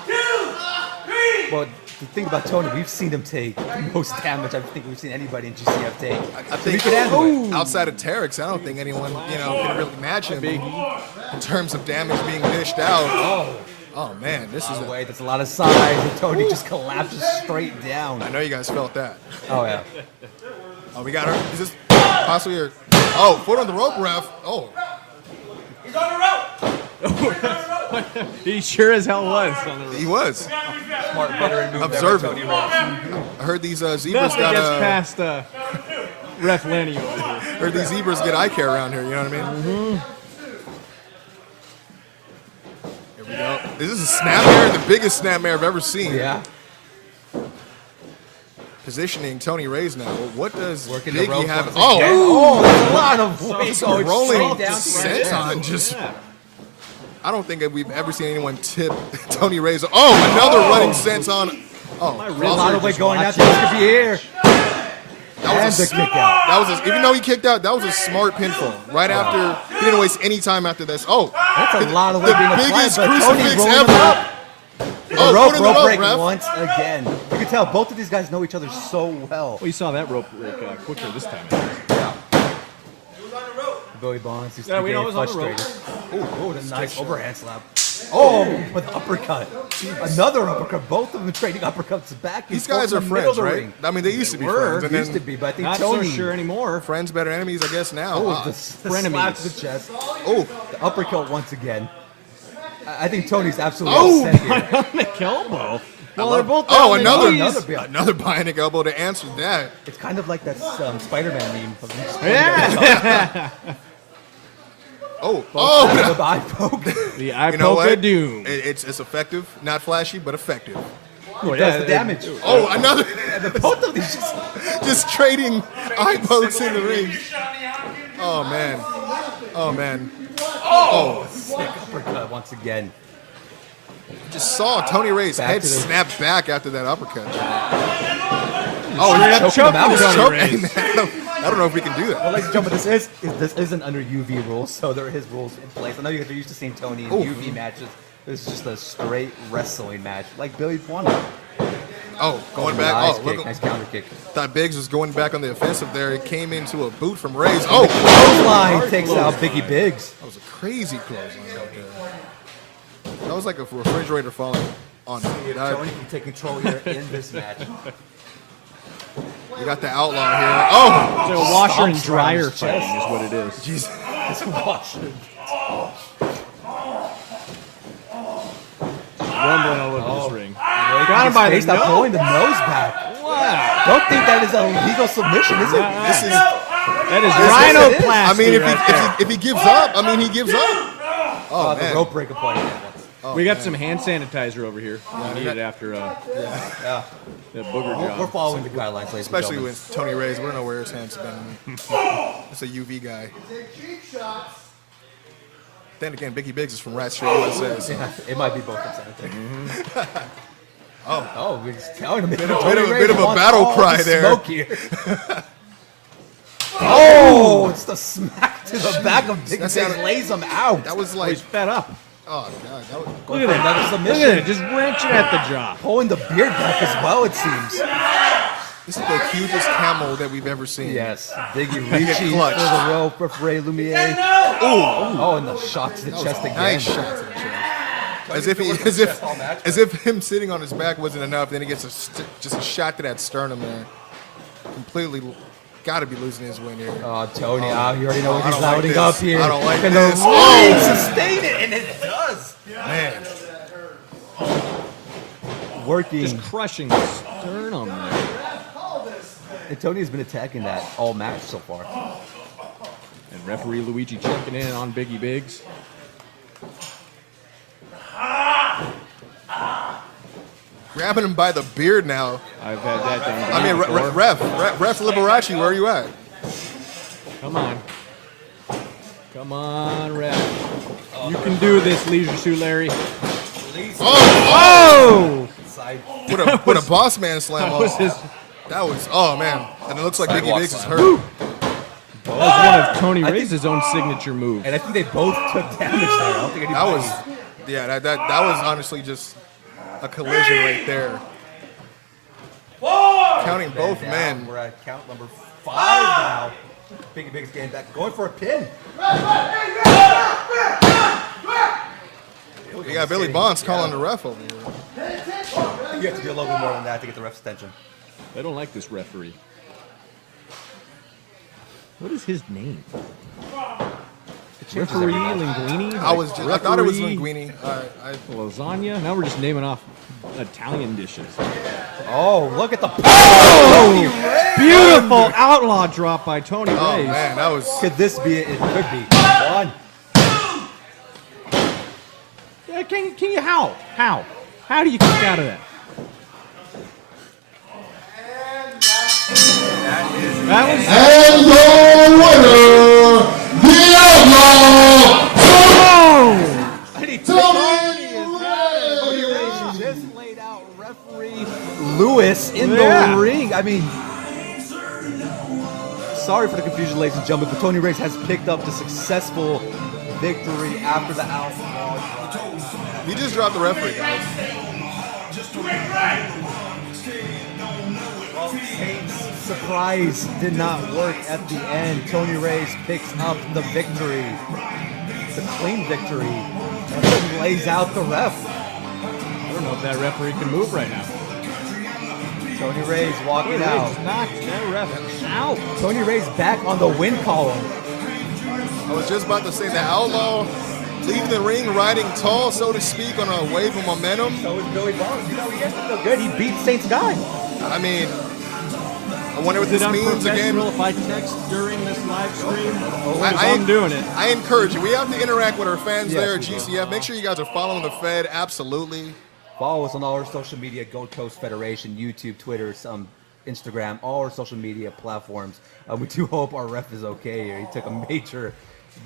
into you. Well, the thing about Tony, we've seen him take the most damage I think we've seen anybody in GCF take. I So think we could handle it. outside of Terex, I don't think anyone can really match him in terms of damage being dished out. Oh man, this is By the way, that's a lot of size, and Tony just collapses straight down. I know you guys felt that. Oh yeah. Oh, we got her. Is this possibly her? Oh, foot on the rope, ref. Oh, He's on the rope. He sure as hell was on the road. he was Smart veteran move. observant. There by Tony Reyes. I heard these zebras Nothing got gets past Ref Lenny over here. heard these zebras get eye care around here. You know what I mean? Mm-hmm. Here we go. This is a snapmare, the biggest snapmare I've ever seen. Yeah. Positioning Tony Reyes now. What does Working the Biggie ropes have? once Oh, again. Oh, that's a lot of weight Just going rolling straight down senton to just. Yeah. I don't think that we've ever seen anyone tip Tony Reyes. Oh, another running senton. Oh, a lot of weight going out there. This could be here. that was a kick out. That was even though he kicked out, that was a smart pinfall. Right after, he didn't waste any time after this. Oh, That's a lot of weight the being applied, biggest but Tony crucifix rolling ever. it up. Oh, rope foot in the rope, break ref. once again. You can tell both of these guys know each other so well. Well, you saw that rope break quicker this time. Billy Bonds used Yeah, to be we know getting it was on the rope. frustrated. Oh, what a nice overhand slap. Oh, with uppercut. Another uppercut. Both of them trading uppercuts back. and These forth guys in are the middle friends, of the right? ring. I mean, they used to be Were, friends. And used to then be, but I think Not Tony. so sure anymore. friends, better enemies, I guess now. Oh, Ah. the slap to the chest. Oh, The uppercut once again. I think Tony's absolutely Oh, upset here. Bionic elbow. Well, they're both oh, down another their knees. another bionic elbow to answer that. It's kind of like that Spider-Man meme. Of him just Yeah. Oh, the eye poke. The eye you know poke what? of doom. It's effective, not flashy, but effective. Well, Does the damage. Oh, another Both of these just trading eye pokes in the ring. Oh man, oh man. Oh, sick uppercut once again. just saw Tony Reyes' Back head to the- snap back after that uppercut. Oh, he's choking him out. He's Tony choking. Reyes. I don't know if we can do that. Well, ladies and gentlemen, this isn't under UV rules, so there are his rules in place. I know you guys are used to seeing Tony in Oh. UV matches. This is just a straight wrestling match, like Billy wanted. Oh, going back. Nice Oh, kick, look. nice counter kick. Thought Biggs was going back on the offensive there. It came into a boot from Reyes. Oh, Clothesline takes out Biggie Biggs. that was a crazy clothesline right there. That was like a refrigerator falling on him. Tony can take control here in this match. We got the outlaw here. Oh, So a washer and Stomps around dryer his chest. fighting is what it is. jeez. Just watch. Rumbling all over this ring. Got him by the nose. Pulling the nose back. Wow. Don't think that is a legal submission, is it? This is That is rhinoplasty. I mean, right if he gives up, I mean, he gives up. Oh, the man. rope break appointment. we got some hand sanitizer over here. We need it after Yeah. the booger We're job. following the guidelines, ladies Especially and with Tony Reyes. We don't know where his hands have been. It's a UV guy. Then again, Biggie Biggs is from Rat Street, USA. So. yeah, it might be both at the same time. Oh, we're just telling him. Bit of a battle cry there. Smoke here. Oh, it's the smack to the back of Big Biggs, lays him out. That was Oh, like, he's fed up. oh god, that was. Look at that. Another Look submission. at it. Just wrenching at the jaw. Pulling the beard back as well, it seems. This is the hugest camel that we've ever seen. Yes, Biggie reaching for clutch. the rope for Ray Lumiere. Oh, and the shot to the chest again. Nice shot to the chest. As if him sitting on his back wasn't enough. Then he gets just a shot to that sternum there. Completely, got to be losing his wind here. Oh, Tony, you already know what I he's don't like loading this. up here. I don't like Can this. the ring sustain it? And it does. Man, Working. Just crushing the sternum there. And Tony has been attacking that all match so far. And referee Luigi checking in on Biggie Biggs. grabbing him by the beard now. I've had that done. I mean, before. ref Liberace, where are you at? Come on. Come on, ref. You can do this, Leisure Suit Larry. Oh! Side. Put a boss man slam That was on. his. That was, oh man. And it looks like Biggie Sidewalk Biggs is slam. hurt. That was one of Tony Reyes' own signature moves. And I think they both took damage there. I don't think anybody. That was, yeah, that was honestly just a collision right there. Counting both down. men. We're at count number 5 now. Biggie Biggs getting back, going for a pin. You got Billy Bonds calling the ref over here. You have to do a little bit more than that to get the ref's attention. They don't like this referee. What is his name? Referee Linguini? I thought it was Linguini. Lasagna? Now we're just naming off Italian dishes. Oh, look at the Beautiful outlaw drop by Tony Reyes. Oh man, that was. Could this be it? It could be. 1. Yeah, can you how do you kick out of that? That was And your winner, the Outlaw, Tony Reyes just laid out referee Lewis in the ring. I mean, sorry for the confusion, ladies and gentlemen, but Tony Reyes has picked up the successful victory after the outlaw. You just dropped the referee, guys. Well, Saint's surprise did not work at the end. Tony Reyes picks up the victory, the clean victory, and then lays out the ref. I don't know if that referee can move right now. Tony Reyes walking out. Knocked that ref out. Tony Reyes back on the win column. I was just about to say the Outlaw leaving the ring riding tall, so to speak, on a wave of momentum. So is Billy Bonds. You know, he has to feel good. He beat Saint's guy. I mean, I wonder what Is this it means again. unprofessional if I text during this live stream? I'm doing it. I encourage you. We have to interact with our fans Yes, there at we do. GCF. Make sure you guys are following the Fed. Absolutely. Follow us on all our social media, Gold Coast Federation, YouTube, Twitter, Instagram, all our social media platforms. We do hope our ref is okay here. He took a major,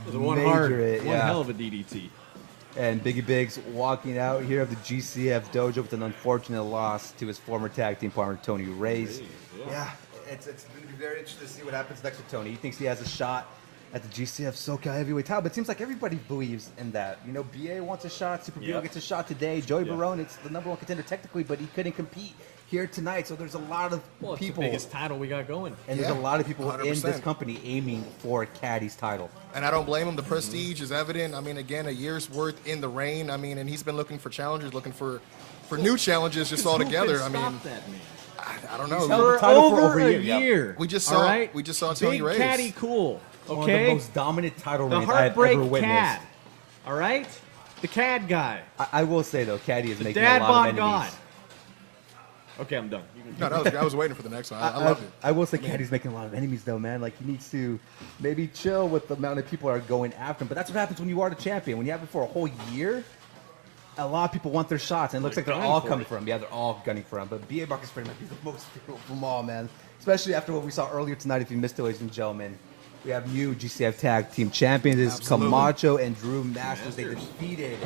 It was one hell of a DDT. And Biggie Biggs walking out here of the GCF dojo with an unfortunate loss to his former tag team partner, Tony Reyes. Yeah, it's going to be very interesting to see what happens next with Tony. He thinks he has a shot at the GCF SoCal heavyweight title, but it seems like everybody believes in that. You know, BA wants a shot, Super Bureau gets a shot today. Joey Barone, it's the number 1 contender technically, but he couldn't compete here tonight. So there's a lot of people. It's the biggest title we got going. And there's a lot of people 100%. in this company aiming for Caddy's title. And I don't blame him. The prestige is evident. I mean, again, a year's worth in the rain. I mean, and he's been looking for challengers, looking for new challenges just altogether. I mean, I don't know. For over a We just saw. all right? We just saw Tony Big Reyes. Caddy cool. One of Okay? the most dominant title The reigns I have Heartbreak ever witnessed. Cad. All right? The Cad guy. I will say though, Caddy is The making dad a lot of bod enemies. God. Okay, I'm done. No, I was waiting for the next one. I love it. I will say Caddy's making a lot of enemies though, man. Like he needs to maybe chill with the amount of people that are going after him. But that's what happens when you are the champion. When you have it for a whole year, a lot of people want their shots, and it looks like they're all coming for him. Yeah, they're all gunning for him. But B.A. Marcus Freeman might be the most fearful from all, man. Especially after what we saw earlier tonight. If you missed it, ladies and gentlemen, we have new GCF Tag Team Champions. It's Camacho and Drew Masters. They defeated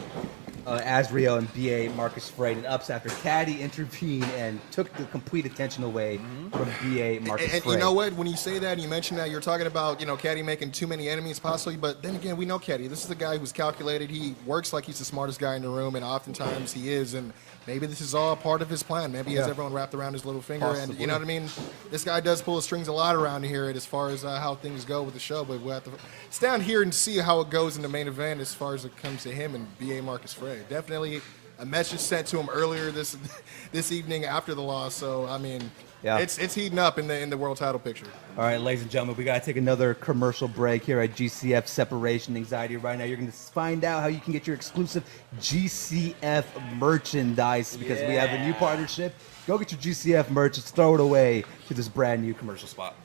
Azrael and B.A. Marcus Frey in ups after Caddy intervened and took the complete attention away from B.A. Marcus Frey. And you know what? When you say that, and you mention that, you're talking about, Caddy making too many enemies possibly, but then again, we know Caddy. This is a guy who's calculated. He works like he's the smartest guy in the room, and oftentimes he is, and maybe this is all part of his plan. Maybe he has everyone wrapped around his little finger, and you know what I mean? This guy does pull the strings a lot around here as far as how things go with the show, but we'll have to stand here and see how it goes in the main event as far as it comes to him and B.A. Marcus Frey. Definitely a message sent to him earlier this evening after the loss, so, I mean, it's heating up in the world title picture. All right, ladies and gentlemen, we got to take another commercial break here at GCF Separation Anxiety. Right now, you're going to find out how you can get your exclusive GCF merchandise because we have a new partnership. Go get your GCF merch. Just throw it away to this brand new commercial spot.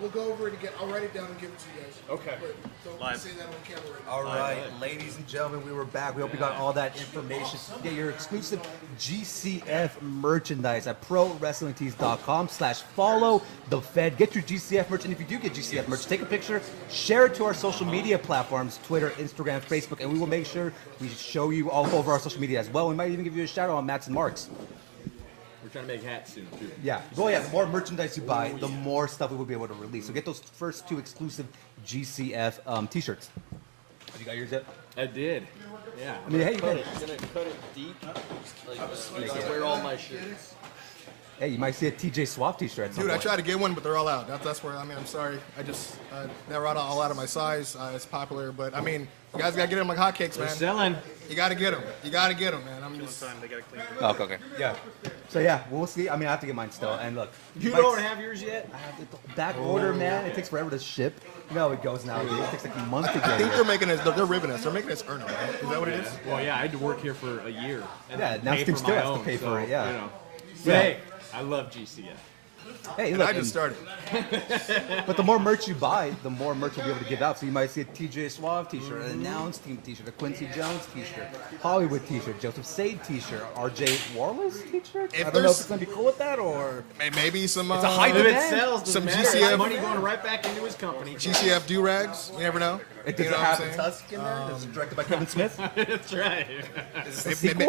We'll go over it again. I'll write it down and give it to you guys. Okay. But don't say that on camera. All right, ladies and gentlemen, we were back. We hope you got all that information. Get your exclusive GCF merchandise at ProWrestlingTees.com/follow the Fed. Get your GCF merch, and if you do get GCF merch, take a picture, share it to our social media platforms, Twitter, Instagram, Facebook, and we will make sure we show you all over our social media as well. We might even give you a shout out on Matt's and Mark's. We're trying to make hats soon, too. Yeah. Well, yeah, the more merchandise you buy, the more stuff we will be able to release. So get those first 2 exclusive GCF t-shirts. Have you got yours yet? I did. Yeah. I mean, hey, you got I'm gonna cut it deep. Like I wear all my shirts. Hey, you might see a TJ Swap t-shirt at some Dude, I point. tried to get one, but they're all out. That's where, I'm sorry. They're all out of my size. It's popular, but, you guys got to get them like hotcakes, man. We're selling. You got to get them. You got to get them, man. I'm just... They gotta clean it. Oh, okay. Yeah. So, yeah, we'll see. I have to get mine still. And look. You Mike's- don't have yours yet? I have the back order, man. It takes forever to ship. You know how it goes nowadays. It takes like a month to I get think here. they're making us, they're ribbing us. They're making us earn them, right? Is that what it is? Well, yeah, I had to work here for a year. And Yeah, then now pay Steve for still my has to own, pay for so, it, yeah. You know. Yeah. Hey, I love GCF. Hey, And look. I just started. But the more merch you buy, the more merch you'll be able to give out. So you might see a TJ Suave t-shirt, an Announce Team t-shirt, a Quincy Jones t-shirt, Hollywood t-shirt, Joseph Sade t-shirt, RJ Wallace t-shirt. I don't know if it's going to be cool with that or... Maybe some... It's a high If it demand. sells, Some doesn't matter. GCF Money going right back into his company. GCF do-rags. You never know. It You does know it what I'm have a saying? tusk in there? Is it directed by Kevin Smith? That's right.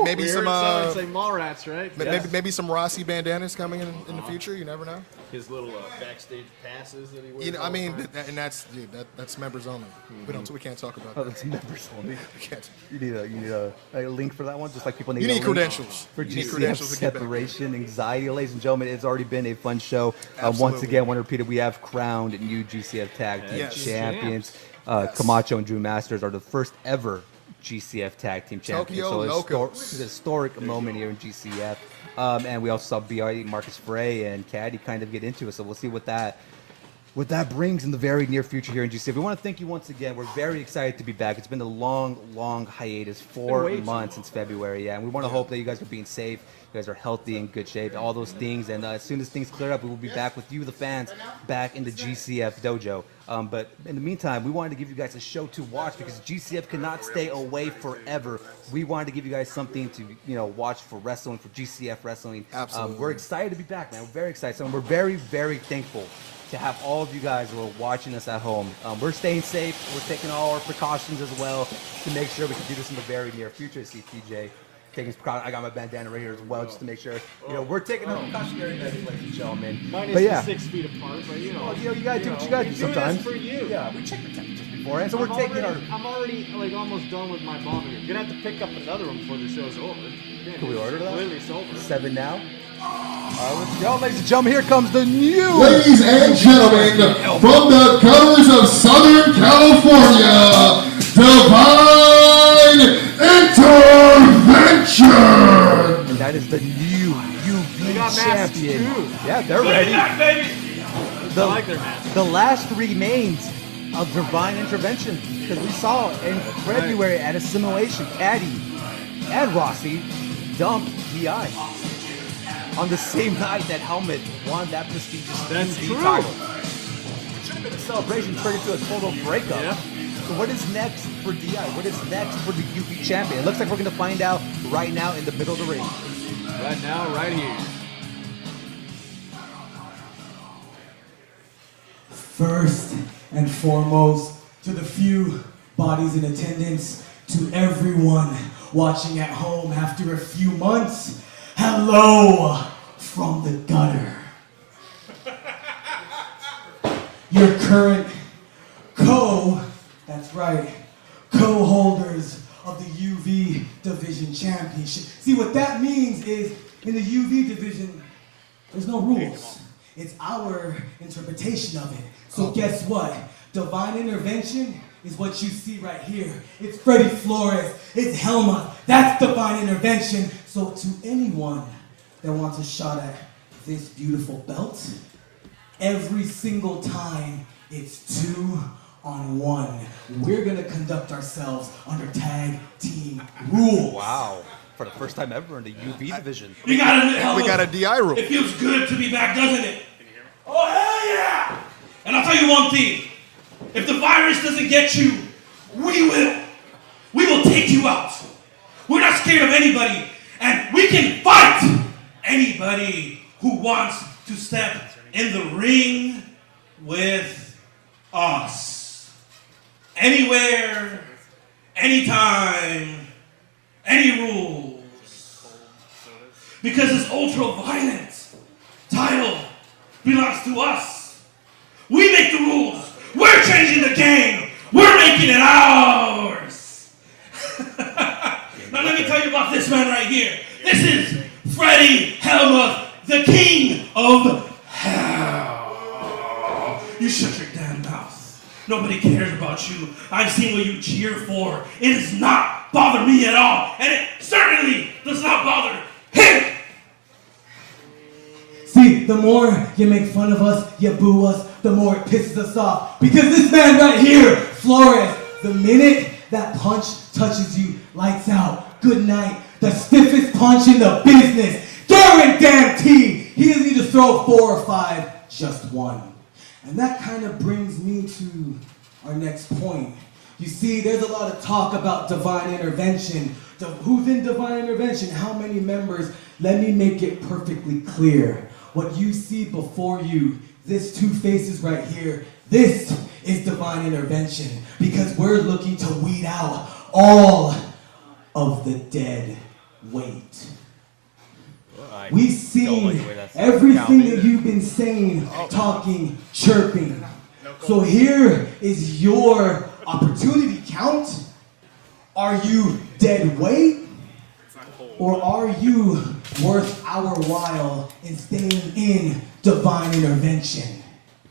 Maybe some It's like Mallrats, right? maybe some Rossi bandanas coming in the future. You never know. His little backstage passes that he wears. You know, all I the mean, time. and that's dude, that's members only. We can't talk about Oh, that. that's members only. We can't. You need a link for that one, just like people need. You a need link credentials. for You need GCF credentials to get back. separation anxiety, ladies and gentlemen. It's already been a fun show. Once Absolutely. again, I want to repeat it. We have crowned new GCF Tag Team Yes. Champions. Camacho and Drew Masters are the first ever GCF Tag Team Champions. Tokyo Locos. It's a historic moment here in GCF. And we also saw BRE, Marcus Frey, and Caddy kind of get into it. So we'll see what that brings in the very near future here in GCF. We want to thank you once again. We're very excited to be back. It's been a long hiatus, 4 months since February. Yeah, and we want to hope that you guys are being safe. You guys are healthy and good shape, all those things. And as soon as things clear up, we will be back with you, the fans, back in the GCF dojo. But in the meantime, we wanted to give you guys a show to watch because GCF cannot stay away forever. We wanted to give you guys something to watch for wrestling, for GCF wrestling. Absolutely. We're excited to be back, man. We're very excited. And we're very thankful to have all of you guys who are watching us at home. We're staying safe. We're taking all our precautions as well to make sure we can do this in the very near future. See PJ taking his precautions. I got my bandana right here as well, just to make sure we're taking our precautionary measures, ladies and gentlemen. Mine But is yeah, 6 feet apart, but you gotta do what you gotta do we sometimes. this for you. Yeah, we check the temperatures beforehand, so we're taking our. I'm already like almost done with my vomit. You're gonna have to pick up another one before the show's over. Can we order that? Clearly it's over. 7 now. All right, let's go, ladies and gentlemen. Here comes the new. Ladies and gentlemen, from the gutters of Southern California, Divine Intervention. And that is the new They got UV masks champion. too. Yeah, they're ready. I like their masks. The last remains of Divine Intervention, because we saw in February at Assimilation, Caddy and Rossi dumped DI on the same night that Helmet won that prestigious UV true. title. It should have been a celebration turned into a total breakup. Yeah. So what is next for DI? What is next for the UV champion? It looks like we're going to find out right now in the middle of the ring. Right now, right here. First and foremost, to the few bodies in attendance, to everyone watching at home after a few months, hello from the gutter. Your current that's right, co-holders of the UV Division Championship. See, what that means is, in the UV Division, there's no rules. It's our interpretation of it. So guess what? Divine Intervention is what you see right here. It's Freddie Flores, it's Helma, that's Divine Intervention. So to anyone that wants a shot at this beautiful belt, every single time it's 2-on-1. We're gonna conduct ourselves under tag team rules. Wow. For the first time ever in the UV division. We got a DI rule. It feels good to be back, doesn't it? Oh, hell yeah! And I'll tell you one thing. If the virus doesn't get you, we will. We will take you out. We're not scared of anybody. And we can fight anybody who wants to step in the ring with us. Anywhere, anytime, any rules. Because this ultra-violent title belongs to us. We make the rules. We're changing the game. We're making it ours. Now let me tell you about this man right here. This is Freddie Helmuth, the king of hell. You shut your damn mouth. Nobody cares about you. I've seen what you cheer for. It does not bother me at all. And it certainly does not bother him. See, the more you make fun of us, you boo us, the more it pisses us off. Because this man right here, Flores, the minute that punch touches you, lights out, good night, the stiffest punch in the business, guaranteed. He doesn't need to throw 4 or 5, just one. And that kind of brings me to our next point. You see, there's a lot of talk about divine intervention. Who's in divine intervention? How many members? Let me make it perfectly clear. What you see before you, this 2 faces right here, This is divine intervention because we're looking to weed out all of the dead weight. We've seen everything that you've been saying, talking, chirping. So here is your opportunity, Count. Are you dead weight? Or are you worth our while in staying in divine intervention?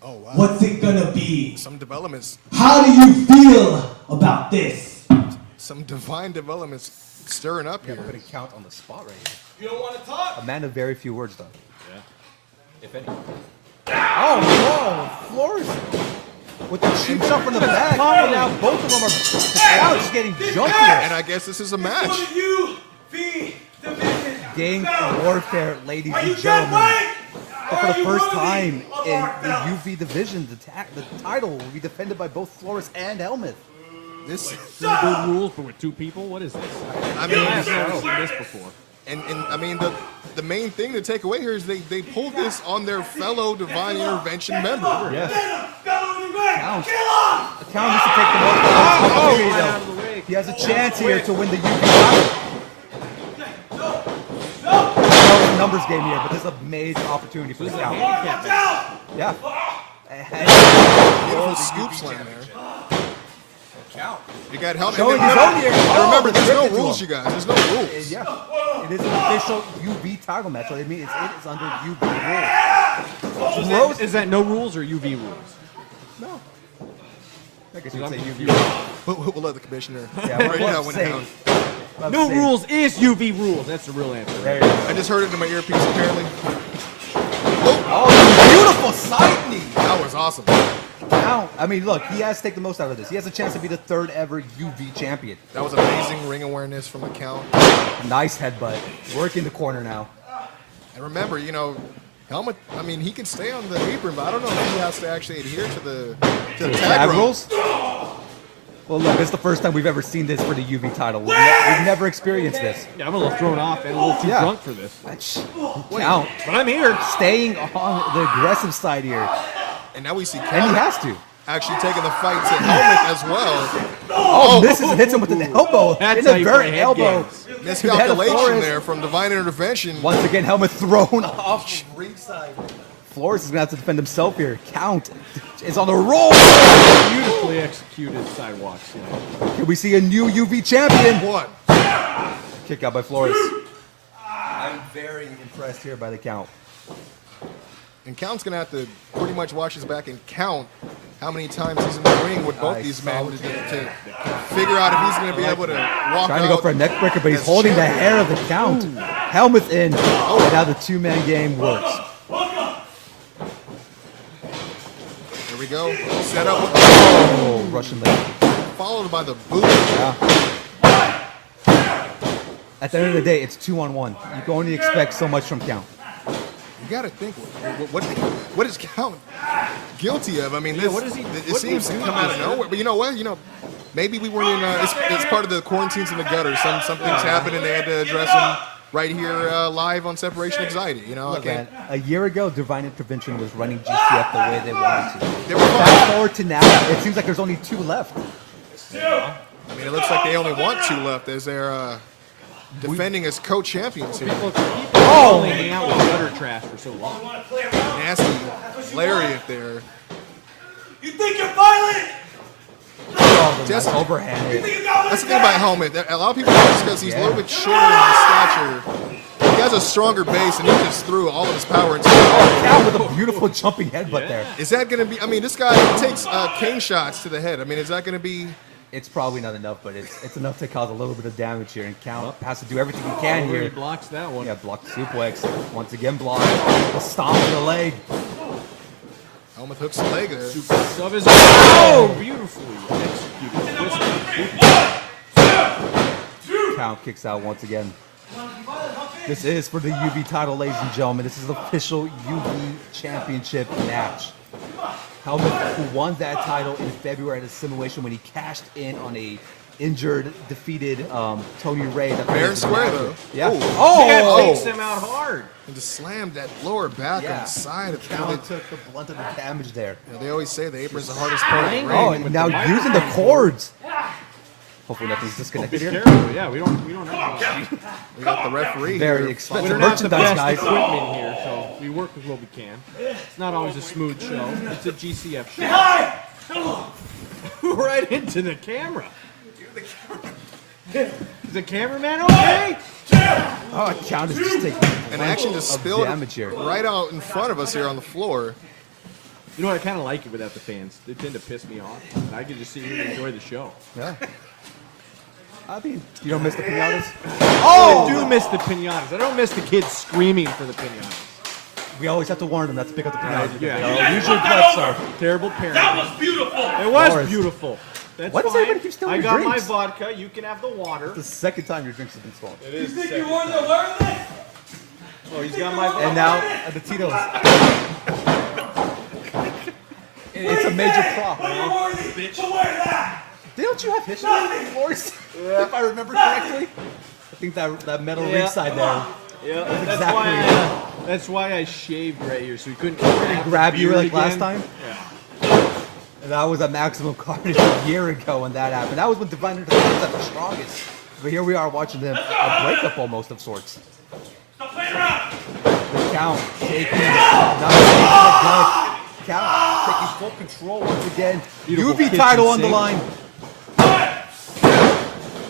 Oh, wow. What's it gonna be? Some developments. How do you feel about this? Some divine developments stirring up here. Putting Count on the spot right here. You don't want to talk? A man of very few words, though. Yeah. If any. Oh, whoa! Flores with the cheap shot from the back. And now both of them are just getting junkier. And I guess this is a match. Gang warfare, ladies and gentlemen. But for the first time in the UV division, the title will be defended by both Flores and Helmuth. This the rules, but with two people. What is this? I mean, I've never seen this before. And I mean the main thing to take away here is they pulled this on their fellow divine intervention member. Yes. Count needs to take the most opportunity, though. He has a chance here to win the UV title. It's a numbers game here, but this is a major opportunity for the Count. Yeah. Beautiful scoop slam there. Count. You got help. Showing his own here. And remember, there's no Restricted to rules, him. you guys. There's no rules. Yeah. It is an official UV title match, so it means it's under UV rules. Is that no rules or UV rules? No. I guess you I'm could say UV confused. rules. We'll let the commissioner Yeah, break that one down. No rules is UV rules. That's the real answer. There you go. I just heard it in my earpiece, apparently. Oh, beautiful side knee. That was awesome. Count. I mean, look, he has to take the most out of this. He has a chance to be the third ever UV champion. That was amazing ring awareness from the Count. Nice headbutt. Working the corner now. And remember, you know, Helmut, I mean, he can stay on the apron, but I don't know if he has to actually adhere to the tag rules. Well, look, this is the first time we've ever seen this for the UV title. We've never experienced this. Yeah, I'm a little thrown off and a little too drunk for this. Count. But I'm here. Staying on the aggressive side here. And now we see Count. And he has to. Actually taking the fight to Helmut as well. Oh, misses and hits him with an elbow. That's in how the you very play head elbow. games. Miscalculation there from divine intervention. Once again, Helmut thrown off ringside. Flores is going to have to defend himself here. Count is on the roll. Beautifully executed sidewalks. Yeah. Can we see a new UV champion? What? Kick out by Flores. I'm very impressed here by the Count. And Count's going to have to pretty much watch his back and count how many times he's in the ring with both these men to figure out if he's going to be able to walk Trying out. to go for a neck breaker, but he's as holding the champion. hair of the Count. Helmut in. And now the two-man game works. There we go. Set up. Oh, Russian leg. Followed by the boot. Yeah. At the end of the day, it's 2-on-1. You can only expect so much from Count. You got to think, what is Count guilty of? I mean, this, it seems to come out of nowhere. But you know what? You know, maybe we weren't in. It's part of the quarantines in the gutter. Some things happened, and they had to address them right here live on Separation Anxiety. You know, Look, okay. man, a year ago, Divine Intervention was running GCF the way they wanted to. They were Fast forward to now, it seems like there's only 2 left. I mean, it looks like they only want 2 left as they're defending as co-champions here. Oh, hanging out with gutter trash for so long. Nasty lariat there. You think you're violent? Oh, the Just nice overhand. That's the thing about Helmut. A lot of people think it's because he's a little bit shorter in his stature. He has a stronger base, and he just threw all of his power into it. Count with a beautiful jumping headbutt there. Is that going to be? I mean, this guy takes cane shots to the head. I mean, is that going to be? It's probably not enough, but it's enough to cause a little bit of damage here. And Count has to do everything he can He here. blocks that one. Yeah, block the suplex. Once again, block. The stomp to the leg. Helmut hooks the leg there. Sub is beautifully executed. Count kicks out once again. This is for the UV title, ladies and gentlemen. This is the official UV championship match. Helmut, who won that title in February at Assimilation when he cashed in on a injured, defeated Tony Ray. Fair and square, though. Yeah. Ooh. Oh, takes him out hard. And just slammed that lower back on the side of Count took the blunt of the damage there. Yeah, they always say the apron's the hardest part of the ring. Oh, and now using the cords. Hopefully nothing's disconnected here. Yeah, we don't have We got the referee. Very here. expensive We don't have the merchandise, best guys. equipment here, so we work with what we can. It's not always a smooth show. It's a GCF show. Right into the camera. Is the cameraman okay? Oh, Count is just taking And action just spilled damage here. right out in front of us here on the floor. You know what? I kind of like it without the fans. They tend to piss me off. And I can just sit here and enjoy the show. Yeah. I mean, you don't miss the pinatas? Oh! I do miss the pinatas. I don't miss the kids screaming for the pinatas. We always have to warn them not to pick up the pinatas. Yeah. They usually pets are terrible parents. That was beautiful. It was beautiful. That's Why does fine. everybody keep stealing I your got drinks? my vodka. You can have the water. the second time your drinks have been stolen. It is. You think you weren't aware of this? Oh, he's got my vodka. And now the Tito's. It's a major prop. Are you worthy to wear that? Don't you have history with floors? If I remember correctly. I think that metal ringside there. Yeah, That's that's exactly why. That's why I shaved right here, so he couldn't grab you like last again. time. Yeah. And that was a Maximum Carnage a year ago when that happened. That was when Divine Entertainment was at the strongest. But here we are watching them a breakup almost of sorts. Stop playing around. The Count taking not taking the gun. Count taking full control once again. Beautiful UV kitchen title on the sink. line.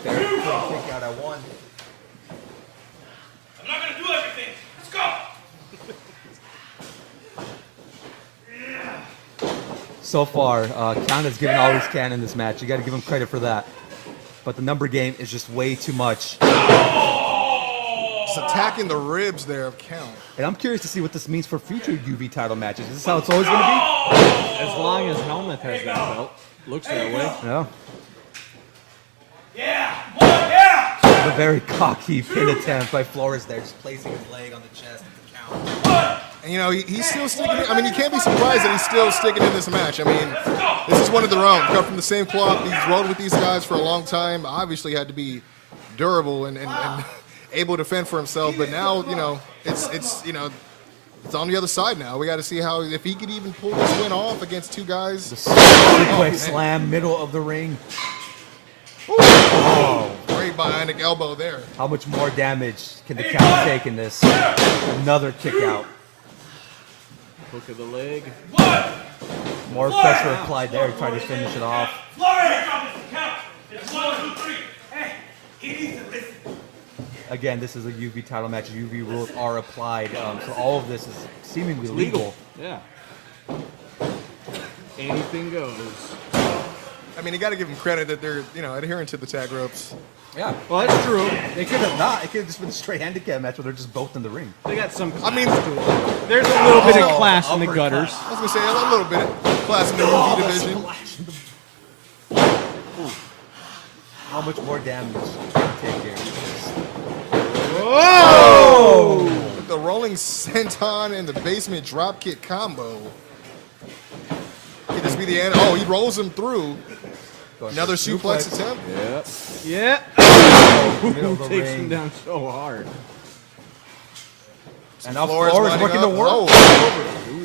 There, kick out at one. I'm not gonna do everything. Let's go. So far, Count has given all he can in this match. You got to give him credit for that. But the number game is just way too much. It's attacking the ribs there of Count. And I'm curious to see what this means for future UV title matches. Is this how it's always going to be? As long as Helmuth has that belt, looks that way. Yeah. Yeah, boy, yeah. A very cocky pin attempt by Flores there, just placing his leg on the chest at the count. And you know, he's still sticking in. I mean, you can't be surprised that he's still sticking in this match. I mean, this is one of their own. Come from the same cloth. He's rolled with these guys for a long time. Obviously had to be durable and able to fend for himself. But now, you know, it's you know, it's on the other side now. We got to see how, if he could even pull this win off against two guys. Quick slam, middle of the ring. Oh, great bionic elbow there. How much more damage can the Count take in this? Another kick out. Hook of the leg. More pressure applied there, trying to finish it off. It's 1, 2, 3. Hey, he needs to listen. Again, this is a UV title match. UV rules are applied, so all of this is seemingly legal. Yeah. Anything goes. I mean, you got to give them credit that they're, you know, adhering to the tag ropes. Yeah. Well, that's true. They could have not. It could have just been a straight handicap match where they're just both in the ring. They got some. I mean, there's a little bit of class in the gutters. I was gonna say a little bit of class in the UV division. How much more damage can you take here? Whoa! The rolling senton and the basement dropkick combo. Could this be the end? Oh, he rolls him through. Another suplex attempt. Yep. Yeah. Takes him down so hard. And now Flores Flores lining working up. to work. Oh,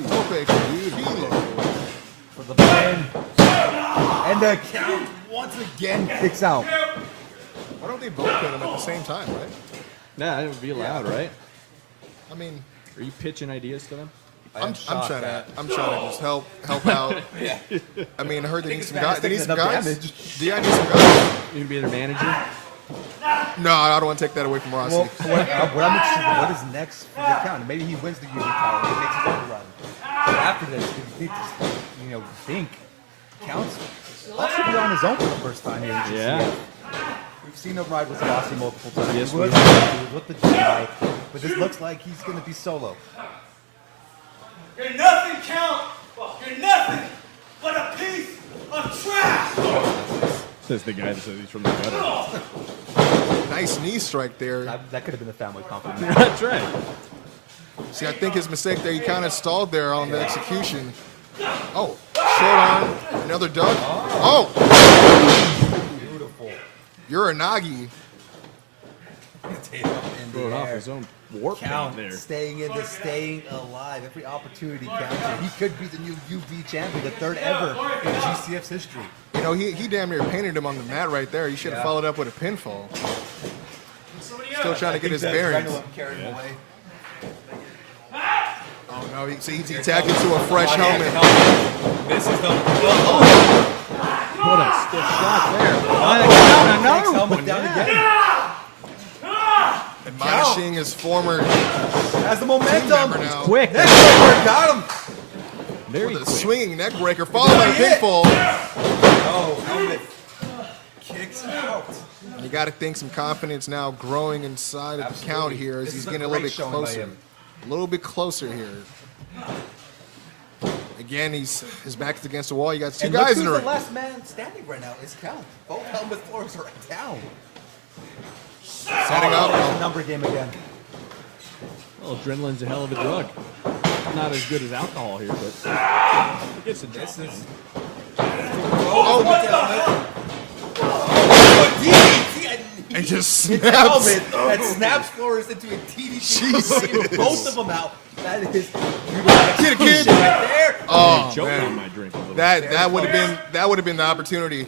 tope kilo. For the pin. And the Count once again kicks out. Why don't they both pin him at the same time, right? Yeah, that would be allowed, right? I mean, are you pitching ideas to them? I'm trying to just help out. Yeah. I mean, I heard they need some Batman's guys. They need taking some enough guys. damage. Yeah, I need some guys. You can be their manager. No, I don't want to take that away from Rossi. Well, what I'm interested in, what is next for the Count? Maybe he wins the UV title. He makes his own run. But after this, do you think Count's also be on his own for the first time here in GCF? Yeah. We've seen him ride with Rossi multiple times. Yes, he we was have. with the GI, but this looks like he's going to be solo. You're nothing, Count. You're nothing but a piece of trash. Says the guy that says he's from the gutter. Nice knee strike there. That could have been a family compliment. That's right. See, I think his mistake there, he kind of stalled there on the execution. Oh, short arm, another duck. Oh! Beautiful. Uranagi. Throwing off his own warp Count paint there. staying in the staying alive. Every opportunity counts. He could be the new UV champion, the third ever in GCF's history. You know, he damn near painted him on the mat right there. He should have followed up with a pinfall. Still trying to get his bearings. Oh no, he tagged into a fresh helmet. This is the What a stiff shot there. Another one. down again. Admonishing his former Has the team momentum. member now. Quick. Next breaker, got him. Very With a quick. swinging neck breaker, followed by a pinfall. Oh, helmet kicks out. And you got to think some confidence now growing inside of the count here as This he's is a getting a little great bit showing by closer. him. A little bit closer here. Again, his back's against the wall. You got two And guys look in the who's ring. the last man standing right now. It's Count. Both helmet floors are down. Setting up. There's a number game again. Well, adrenaline's a hell of a drug. Not as good as alcohol here, but it gets the job done. Oh, and just It's snaps. helmet that snaps Flores into a DDT. Jesus. Both of them out. That is Kid, kid. right there. Oh Choke on man, my drink a little. that would have been the opportunity.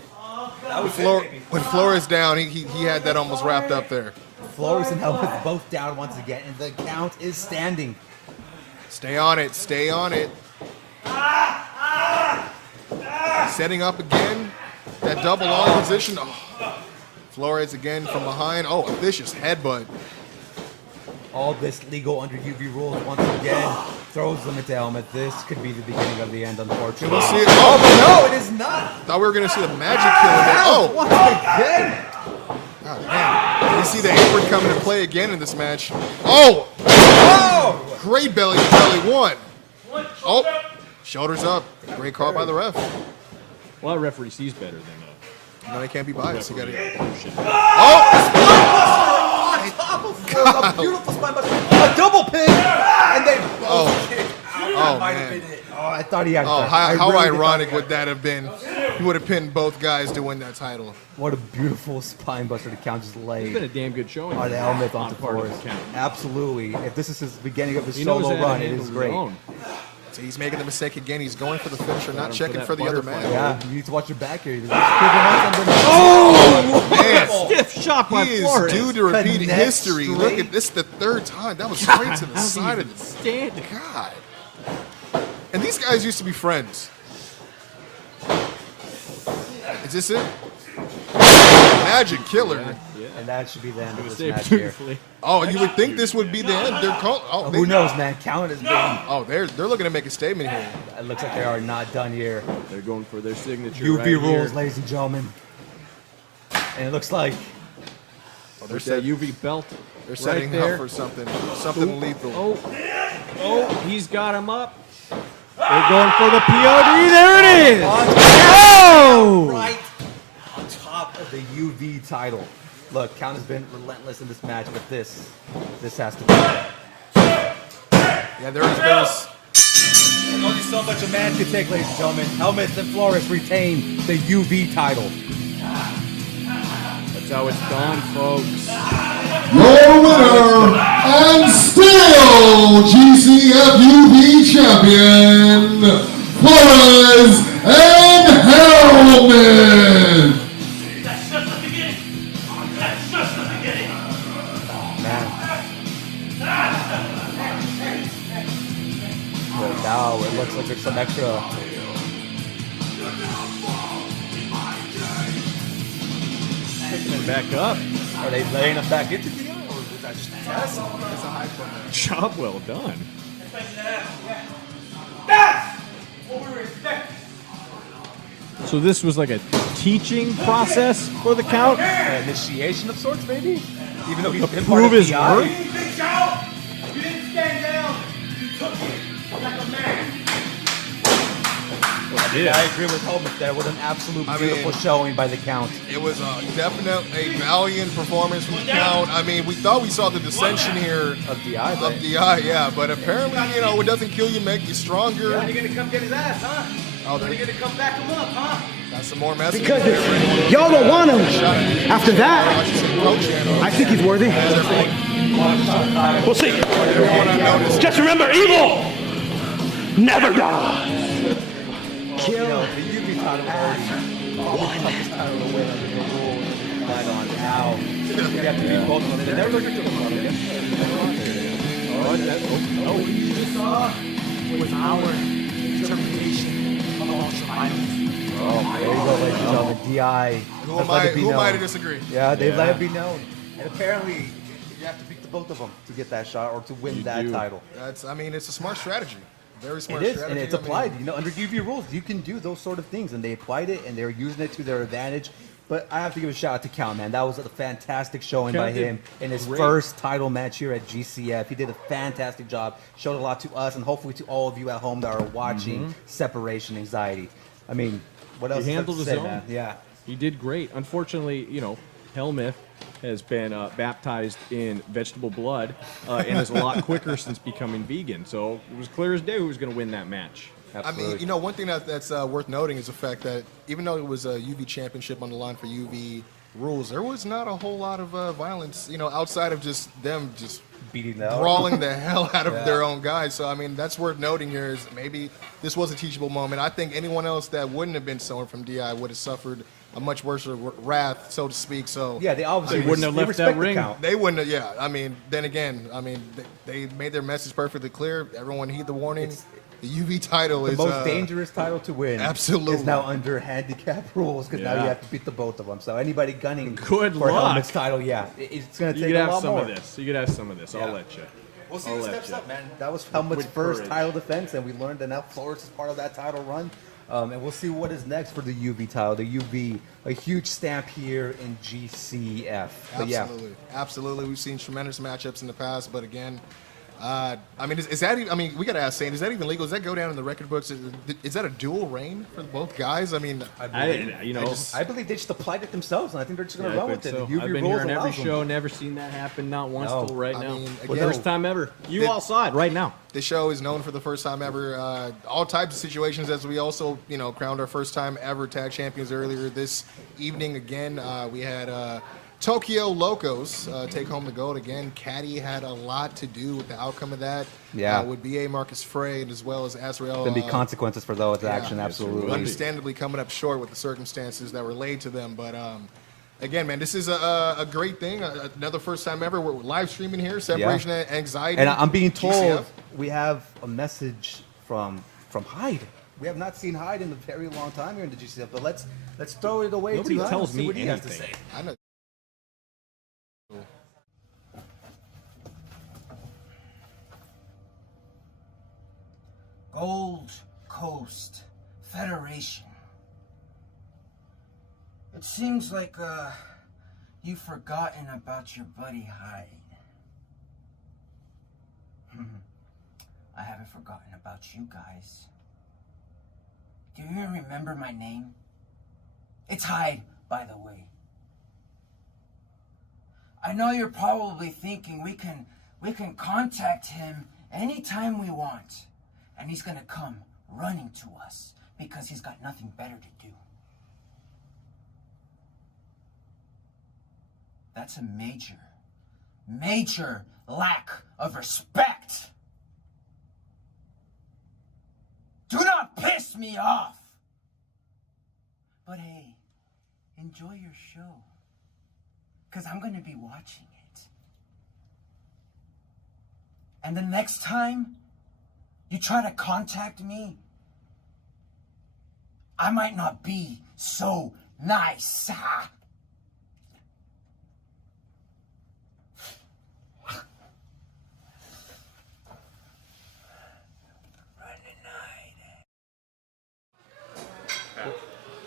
With Flores down, he had that almost wrapped up there. Flores and helmet both down once again, and the count is standing. Stay on it. Stay on it. Setting up again. That double arm position. Oh. Flores again from behind. Oh, a vicious headbutt. All this legal under UV rules once again throws them into helmet. This could be the beginning of the end, unfortunately. Can we see it? Oh, Oh, no, it is not. thought we were going to see the magic killer there. Oh, Once again. God, man. We see the apron coming to play again in this match. Oh! Oh! Great belly to belly one. Oh, shoulders up. Great call by the ref. Well, that referee sees better than No, he can't be biased. You got to. Oh! On top of Flores, a beautiful spine buster. A double pin, and they both kick. Oh, Might have man. been it. Oh, I thought he had. Oh, that. how I really did ironic thought he would that have been? He would have pinned both guys to win that title. had. What a beautiful spine buster to count just It's laid been a damn good showing. on the helmet on onto part of Flores. the count. Absolutely. If this is his beginning of his He knows solo how to run, it handle is his great. own. So he's making the mistake again. He's going for the finisher, not checking that for the other butterfly. man. Yeah, you need to watch your back here. Oh, man. Stiff shot by He is Flores. due to repeat Connect history. Look straight. at this, the third time. That was straight to the How's he side even of the standing? God. And these guys used to be friends. Is this it? Magic killer. And that should be the end of this Saved match here. beautifully. Oh, you would think this would be the end. They're Who knows, man? Count has been. Oh, they're looking to make a statement here. It looks like they are not done here. They're going for their signature. UV right rules, here. ladies and gentlemen. And it looks like Oh, they're, With that set, UV belt. they're setting right there. up for something lethal. Oh, he's got him up. They're going for the POD. There it is. Oh! right on top of the UV title. Look, Count has been relentless in this match, but this has to be. Yeah, there's Only so much a man can take, ladies and gentlemen. Helmets and Flores retain the UV title. That's how it's done, folks. Your winner and still GCF UV champion, Flores and Helmet. That's just the beginning. That's just the beginning. So now it looks like there's some extra. Picking him back up. Are they laying him back into the or is that just a test? it's a high point. Job well done. That's what we were expecting. So this was like a teaching process for the Count? An initiation of sorts, maybe? Even though he's To been part prove of his PI. worth? Big Joe, you didn't stand down. You took it like a man. Yeah, I agree with Helmet there with an absolute beautiful showing by the Count. It was definitely a valiant performance from the Count. I mean, we thought we saw the dissension here of DI, of DI, yeah, but apparently, it doesn't kill you, make you stronger. You're gonna come get his ass, huh? Oh, You're gonna come back him up, huh? Got some more messages. Because if y'all don't want him, after that, I think he's worthy. We'll see. Just remember, evil never dies. Kill. The UV title title to win under the rules. Fight on now. You have to beat both of them. They never looked at What you just saw was our interpretation of Ultra Violence. Oh, there you go, ladies and gentlemen. DI. Who am I to disagree? Yeah, they let it be known. And apparently, you have to beat the both of them to get that shot or to win that title. I mean, it's a smart strategy. Very smart It is, strategy. and it's applied. Under UV rules, you can do those sort of things, and they applied it, and they're using it to their advantage. But I have to give a shout out to Count, man. That was a fantastic showing by him in his first title match here at GCF. He did a fantastic job, showed a lot to us, and hopefully to all of you at home that are watching Separation Anxiety. I mean, what else? He handled his own. Man? Yeah, he did great. Unfortunately, Helmuth has been baptized in vegetable blood and is a lot quicker since becoming vegan. So it was clear as day who was going to win that match. Absolutely. I mean, one thing that's worth noting is the fact that even though it was a UV championship on the line for UV rules, there was not a whole lot of violence, outside of just them just beating them, brawling the hell out of their own guys. So, I mean, that's worth noting here is maybe this was a teachable moment. I think anyone else that wouldn't have been someone from DI would have suffered a much worse wrath, so to speak. So yeah, they obviously wouldn't have left that ring. They wouldn't have. Yeah, I mean, then again, they made their message perfectly clear. Everyone heed the warning. The UV title is the most dangerous title to win. Absolutely, is now under handicap rules because now you have to beat the both of them. So anybody gunning for Helmut's title, it's going to take a lot more. You could have some of this. I'll let you. We'll see who steps up, man. That was Helmut's first title defense, and we learned that now Flores is part of that title run. And we'll see what is next for the UV title. The UV, a huge stamp here in GCF. But Absolutely. We've seen tremendous matchups in the past, but again, I mean, is that? I mean, we got to ask Shane. Is that even legal? Does that go down in the record books? Is that a dual reign for both guys? I mean, I believe they just applied it themselves, and I think they're just going to run with it. So. The UV I've been rules here in every allows show, them. never seen that happen, not once till right now. Mean, First time ever. You all saw it right now. This show is known for the first time ever. All types of situations, as we also, crowned our first time ever tag champions earlier this evening. Again, we had Tokyo Locos take home the gold again. Caddy had a lot to do with the outcome of that. Yeah. With BA Marcus Frey as well as Azrael. There'll be consequences for those action, absolutely. Understandably coming up short with the circumstances that were laid to them. But again, man, this is a great thing. Another first time ever. We're live streaming here, Separation Anxiety. And I'm being told GCF. we have a message from Hyde. We have not seen Hyde in a very long time here in the GCF, but let's throw it away. Nobody to tells me what he anything. has to say. I know. Gold Coast Federation. It seems like you've forgotten about your buddy Hyde. I haven't forgotten about you guys. Do you even remember my name? It's Hyde, by the way. I know you're probably thinking we can contact him anytime we want. And he's gonna come running to us because he's got nothing better to do. That's a major lack of respect. Do not piss me off. But hey, enjoy your show. Because I'm gonna be watching it. And the next time you try to contact me, I might not be so nice.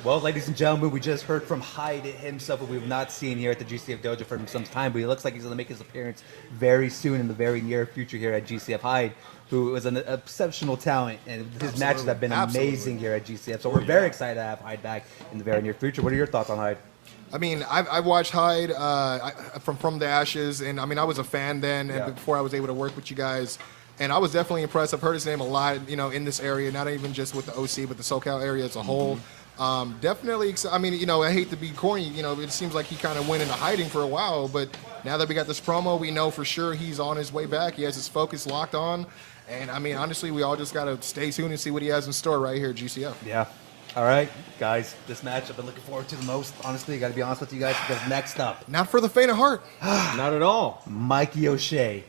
Well, ladies and gentlemen, we just heard from Hyde himself, who we've not seen here at the GCF Dojo for some time, but he looks like he's going to make his appearance very soon in the very near future here at GCF. Hyde, who is an exceptional talent, and his matches have been amazing here at GCF. So we're very excited to have Hyde back in the very near future. What are your thoughts on Hyde? I mean, I've watched Hyde from the Ashes, and I mean, I was a fan then, and before I was able to work with you guys. And I was definitely impressed. I've heard his name a lot, in this area, not even just with the OC, but the SoCal area as a whole. Definitely. I mean, you know, I hate to be corny. You know, it seems like he kind of went into hiding for a while, but now that we got this promo, we know for sure he's on his way back. He has his focus locked on, and I mean, honestly, we all just gotta stay tuned and see what he has in store right here at GCF. Yeah. All right, guys, this match I've been looking forward to the most. Honestly, I got to be honest with you guys, because next up, not for the faint of heart. Not at all. Mikey O'Shea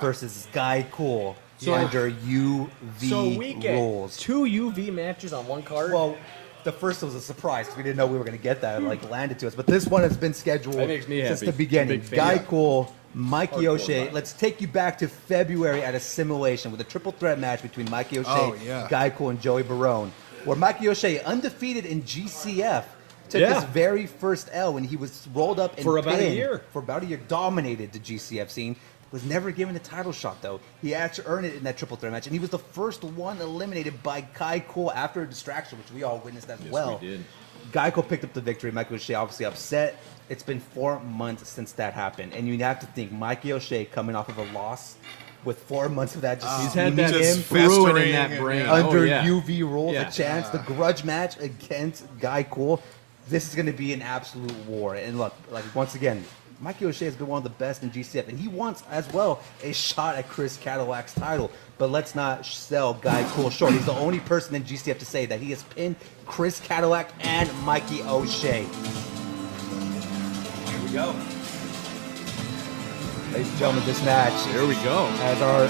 versus Guy Cool under UV So we get rules. 2 UV matches on one card. Well, the first was a surprise. We didn't know we were going to get that. Like, landed to us. But this one has been scheduled That makes me since happy. the beginning. Big fan. Guy Cool, Mikey Hardcore O'Shea. fan. Let's take you back to February at Assimilation with a triple threat match between Mikey O'Shea, Guy Cool, and Joey Barone, where Mikey O'Shea, undefeated in GCF, took his very first L when he was rolled up and For about a pinned. year. For about a year, dominated the GCF scene. Was never given a title shot, though. He actually earned it in that triple threat match, and he was the first one eliminated by Guy Cool after a distraction, which we all witnessed as well. we did. Guy Cool picked up the victory. Mikey O'Shea obviously upset. It's been 4 months since that happened, and you have to think Mikey O'Shea coming off of a loss with 4 months of that, just He's had steaming that him brewing in that brain. under Oh, yeah. UV rules, Yeah. a chance, the grudge match against Guy Cool. This is going to be an absolute war. And look, like once again, Mikey O'Shea has been one of the best in GCF, and he wants as well a shot at Chris Cadillac's title. But let's not sell Guy Cool short. He's the only person in GCF to say that he has pinned Chris Cadillac and Mikey O'Shea. Here we go. Ladies and gentlemen, this match. Here we go. As our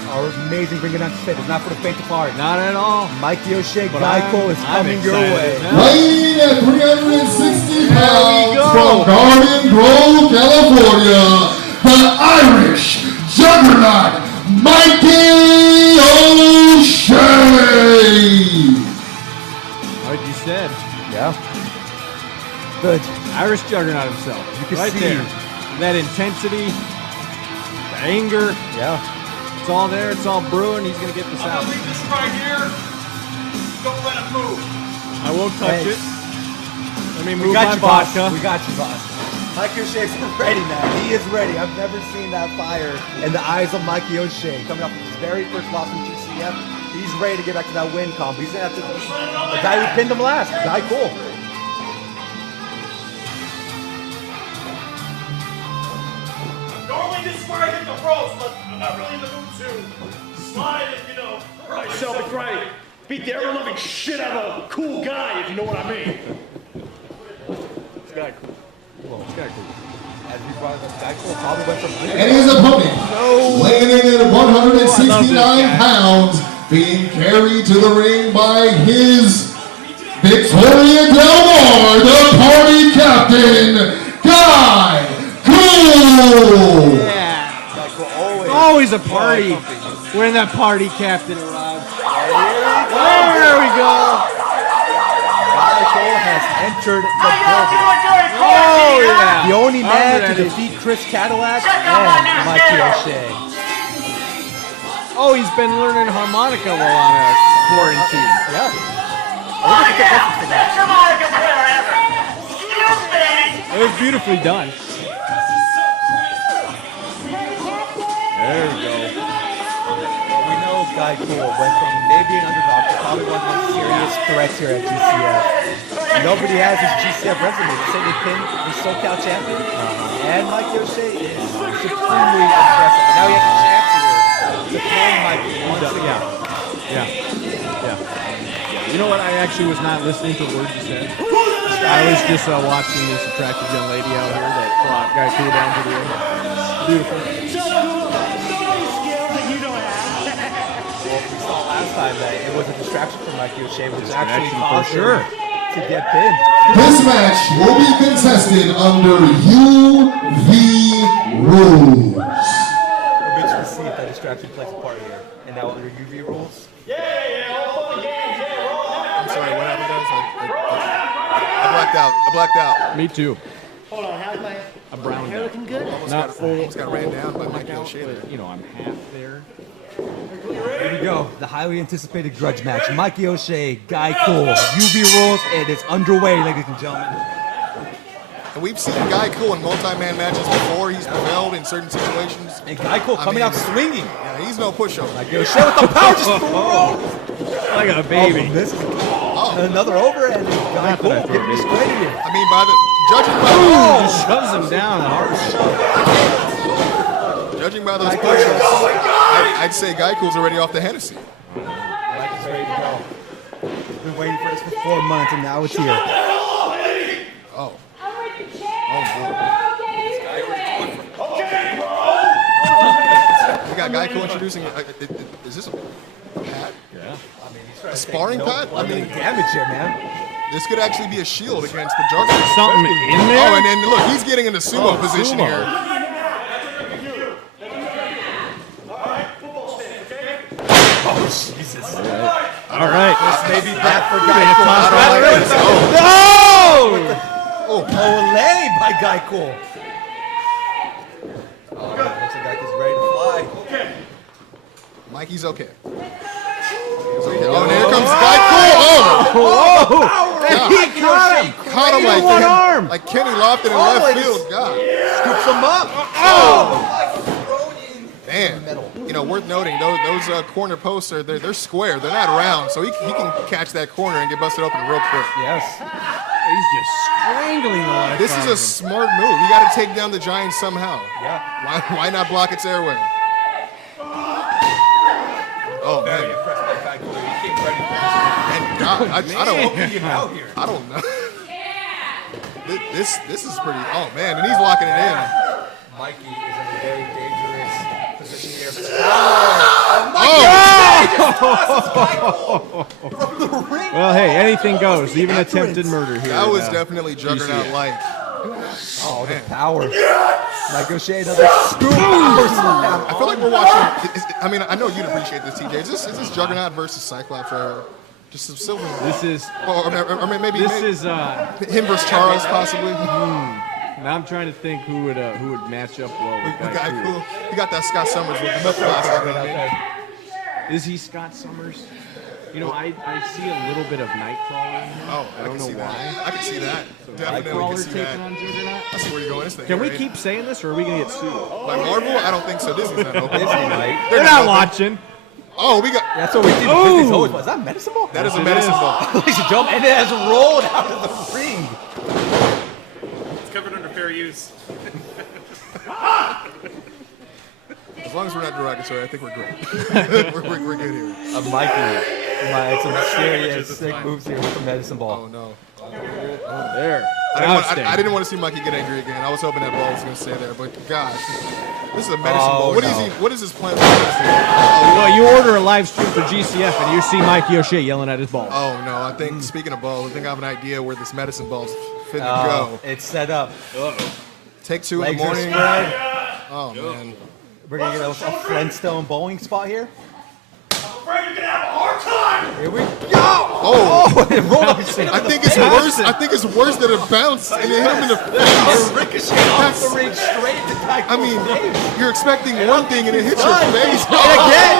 amazing ring announcer said, it's not for the faint of heart. Not at all. Mikey O'Shea, But Guy Cool is I'm coming your excited way. now. Weighing at 360 pounds from Garden Grove, California, the Irish Juggernaut, Mikey O'Shea. Like you said. Yeah. Good. Irish Juggernaut himself. You can right see there. That intensity, the anger. Yeah. It's all there. It's all brewing. He's going to get this out. Leave this right here. Don't let it move. I won't touch Hey. it. Let me We move got my you, boss. vodka. We got you, boss. Mikey O'Shea's ready, man. He is ready. I've never seen that fire in the eyes of Mikey O'Shea. Coming off his very first loss in GCF, he's ready to get back to that win comp. He's going to have to beat the guy who pinned him last, Guy Cool. Normally this is where I hit the ropes, but I'm not really in the mood to slide and, you know, hurt myself before I beat the ever-loving shit out of a cool guy, if you know what I mean. This guy cool. Well, this guy cool. As we brought up, Guy Cool probably went from And his opponent, weighing in at 169 pounds, being carried to the ring by his Victoria Del Mar, the party captain, Guy Cool. Yeah. Always a party when that party captain arrives. There we go. Guy Cool has entered the building. Oh, yeah. The only man I'm to ready. defeat Chris Cadillac and Mikey O'Shea. Oh, he's been learning harmonica while on a quarantine. Yeah. It was beautifully done. There we go. Well, we know Guy Cool went from maybe an underdog to probably one of the most serious threats here at GCF. Nobody has his GCF resume. They say they pinned the SoCal champion, and Mikey O'Shea is supremely impressive. And now he has a chance here to pin Mikey once again. Yeah. You know what? I actually was not listening to words you said. I was just watching this attractive young lady out here that brought Guy Cool down to the ring. Beautiful. Well, we saw last time that it was a distraction for Mikey O'Shea, which actually Distraction caused for sure. him to get pinned. This match will be contested under UV rules. We're interested to see if that distraction plays a part here. And now under UV rules. I'm sorry, what happened, guys? I blacked out. Me too. Hold on, how's my A brown hair looking good? Not full. Almost got ran down by Mikey O'Shea there. You know, I'm half there. Here we go. The highly anticipated grudge match. Mikey O'Shea, Guy Cool. UV rules. It is underway, ladies and gentlemen. And we've seen Guy Cool in multi-man matches before. He's prevailed in certain situations. And Guy Cool coming out swinging. Yeah, he's no pushover. Mikey O'Shea with the power just throw. Like a baby. Oh, Another over and Guy Cole getting discredited. I mean, by the judging by Just shoves him down. judging by those pushes, I'd say Guy Cool's already off the Hennessy. Mike is ready to go. He's been waiting for this for 4 months, and now it's here. Oh. We got Guy Cool introducing. Is this a pad? Yeah. A sparring pad? I mean, damage here, man. This could actually be a shield against the Juggernaut. Something in there? Oh, and then look, he's getting into sumo position here. Oh, Jesus. All right. This may be bad for Guy Cole. No! Oh, Olay by Guy Cole. Oh, looks like Guy Cole's ready to fly. Mikey's okay. Oh, and here comes Guy Cole. Oh! God. Caught him like one arm. Like Kenny Lofton in left field. God. Scoops him up. Man, you know, worth noting, those corner posts they're square. They're not round, so he can catch that corner and get busted open real quick. Yes. He's just strangling the life This is out a of him. smart move. You got to take down the Giants somehow. Yeah. Why not block its airway? Oh man. And God, I don't know. This is pretty. Oh man, and he's locking it in. Mikey is in a very dangerous position here. Well, hey, anything goes. Even attempted murder here. That was definitely Juggernaut-like. Oh, the power. Mike O'Shea, another scoop. I feel like we're watching. I mean, I know you'd appreciate this, TJ. Is this Juggernaut versus Cyclops, or just some silver? This is. Or maybe This is. him versus Charles, possibly. Now I'm trying to think who would match up well with Guy Guy Cool. Cool. You got that Scott Summers with the milk glasses. Is he Scott Summers? You know, I see a little bit of Nightcrawler in him. Oh, I don't know see why. that. I can see that. So Definitely Nightcrawler can see taking that. on Juggernaut? I see where you're going. This thing. Can we right? keep saying this, or are we gonna get sued? By Marvel? I don't think so. Disney's not open. Disney night. They're not watching. Oh, we got. That's what we did. Ooh. Is that a medicine ball? That is a medicine ball. Ladies and gentlemen, and it has rolled out of the ring. It's covered under fair use. As long as we're not derogatory, I think we're great. we're good here. Mikey. Some serious sick moves here with the medicine ball. Oh no. There. I didn't want to see Mikey get angry again. I was hoping that ball was going to stay there, but gosh, this is a medicine ball. What is his plan for this thing? Well, you order a live stream for GCF, and you see Mikey O'Shea yelling at his ball. Oh no! I think speaking of balls, I think I have an idea where this medicine ball's finna go. It's set up. Take two Legs in the are morning. spread. Oh man. We're going to get a Flintstone bowling spot here. Afraid you're gonna have a hard time. Here we go. Oh, it rolled up his I think it's worse. I think it's worse that it bounced and it hit him in the face. Ricochet off the ring straight to Guy I mean, you're expecting one thing and it hits your face. And again,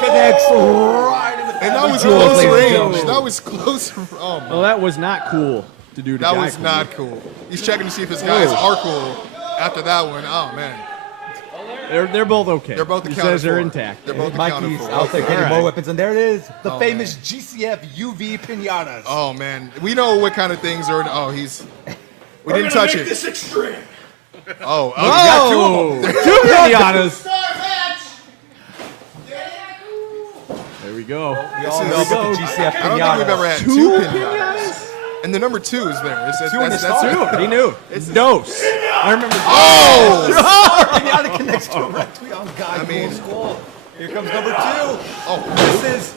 connects right in the And that was close range. That was close. Oh my. Well, that was not cool to do to That Guy was Cool. not cool. He's checking to see if his guys are cool after that one. Oh man. They're both okay. They're both He accounted says they're for. intact. They're both accounted Mikey's for. out there getting All right. more weapons, and there it is, the Oh, famous GCF UV pinatas. Oh man, we know what kind of things are. Oh, he's. We didn't We're gonna touch make it. this extreme. Oh, Oh, we got two pinatas. There we go. We all know about the GCF I don't think we've ever had pinatas. two pinatas. And the number 2 is there. Two in the that's start. He knew. Dose. I remember. Oh! Pinata connects directly on Guy Cool's skull. Here comes number 2. Oh, This is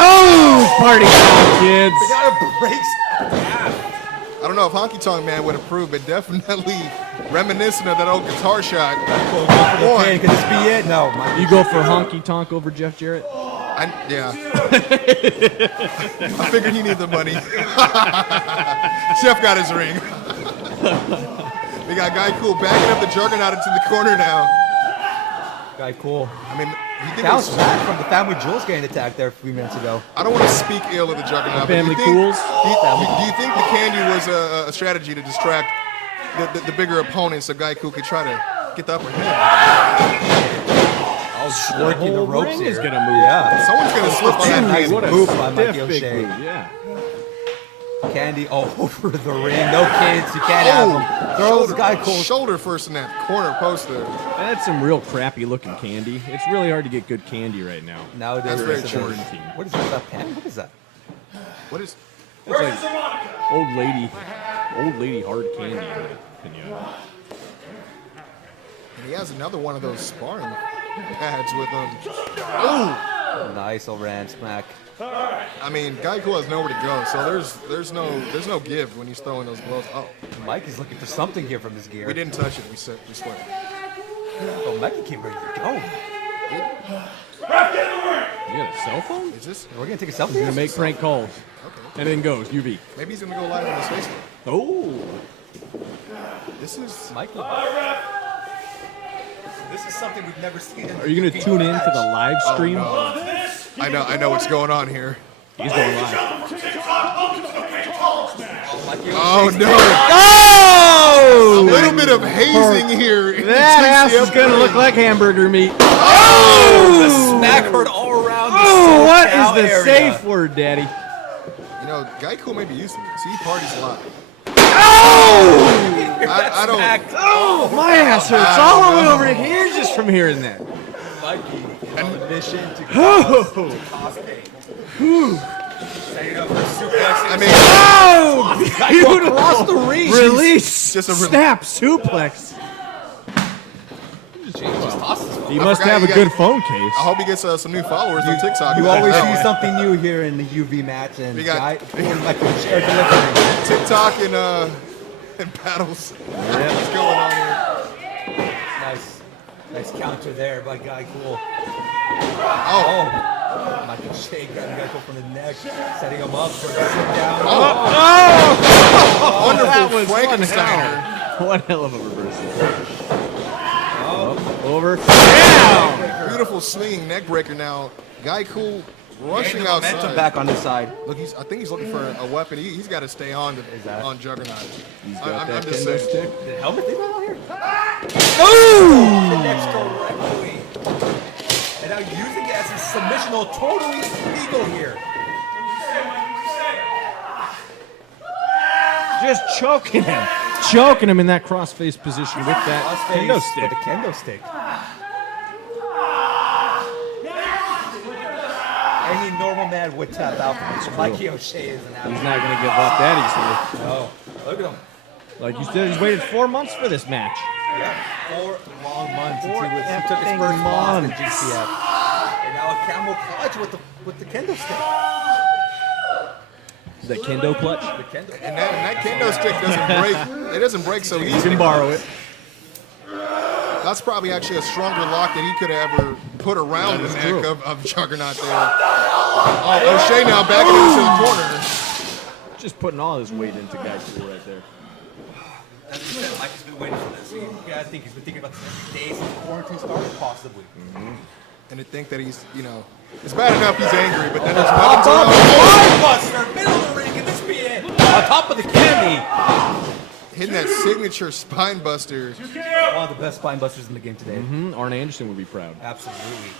Oh, party time, kids. Pinata breaks. I don't know if Honky Tonk Man would approve, but definitely reminiscent of that old guitar shot. Okay, could this be it? No. You go for honky tonk over Jeff Jarrett? Yeah. I figured he needed the money. Chef got his ring. We got Guy Cool backing up the Juggernaut into the corner now. Guy Cool. I mean, you think Bounce it's, back from the Family Jewels getting attacked there a few minutes ago. I don't want to speak ill of the Juggernaut. but Family do you think, Cools? Do you think the candy was a strategy to distract the bigger opponent so Guy Cool could try to get the upper hand? Oh, working the ropes ring here. is gonna move. Yeah. Someone's gonna slip on that Nice knee. What a move by stiff Mikey big O'Shea. move, yeah. Candy all over the ring. No kids. You can't have them. Throws Guy Cole. Shoulder first in that corner post there. That's some real crappy looking candy. It's really hard to get good candy right now. Nowadays, That's very it's a true. Jordan team. What is that? Is that pen? What is that? What is? It's like old lady hard candy in my opinion. And he has another one of those sparring pads with him. Oh, nice overhand smack. I mean, Geico has nowhere to go, so there's no give when he's throwing those blows. Oh, Mikey's looking for something here from his gear. we didn't touch it. We swear. Oh, Mikey came ready to go. You got a cell phone? Is this? We're gonna take a selfie. He's gonna make prank calls. Okay. And then goes UV. Maybe he's gonna go live on his Facebook. Oh. This is Mikey. This is something we've never seen. Are you gonna tune in to the live stream? Oh, no. I know what's going on here. He's going live. Oh no! Oh! A little bit of hazing here. in That ass TCF is gonna look like hamburger meat. Oh! The smack heard all around. Oh, what SoCal is the area. safe word, Daddy? You know, Geico may be used to this. He parties a lot. Oh! I don't. Oh, my ass hurts all the way over here just from hearing that. Mikey is on a mission to Oh! I mean, Oh! Beautiful. Across the reach. Release. Just a snap suplex. He I must forgot have you a good guys- phone case. I hope he gets some new followers on TikTok. You always That see way. something new here in the UV match, and We got- Mikey share delivery. TikTok and battles. What's going on here? Nice counter there by Guy Cool. Oh. Michael Shea grabbing Guy Cool from the neck, setting him up for the sit down. Wonderful That was Frankensteiner. one hell of a reversal. Over. Down. Beautiful swinging neck breaker now. Guy Cool rushing And the momentum outside. back on his side. Look, I think he's looking for a weapon. He's got to stay on Juggernaut. He's got I'm that just kendo saying. stick. The helmet thing right out here. Ooh! The next directly. And now using it as a submissional, totally legal here. Just choking him. Choking him in that cross-face position with that kendo With stick. the kendo stick. Any normal man would tap out from this. Mikey O'Shea is an athlete. He's not going to give up that easily. No. Look at him. Like you said, he's waited 4 months for this match. Yeah. 4 long months since Four he took his effing first loss in months. GCF. And now a camel clutch with the kendo stick. Is that kendo clutch? The kendo. And that kendo stick doesn't break. It doesn't break so You easy. can borrow it. That's probably actually a stronger lock than he could have ever put around the neck of Juggernaut there. Oh, O'Shea now backing into the corner. Just putting all his weight into Guy Cool right there. As you said, Mikey's been waiting for this. I think he's been thinking about this every day since the quarantine started, possibly. And to think that he's, it's bad enough he's angry, but then there's Top nothing up, to Buster, middle of the ring, can this be it? On top of the candy. hitting that signature spine buster. One of the best spine busters in the game today. Arn Anderson would be proud. Absolutely.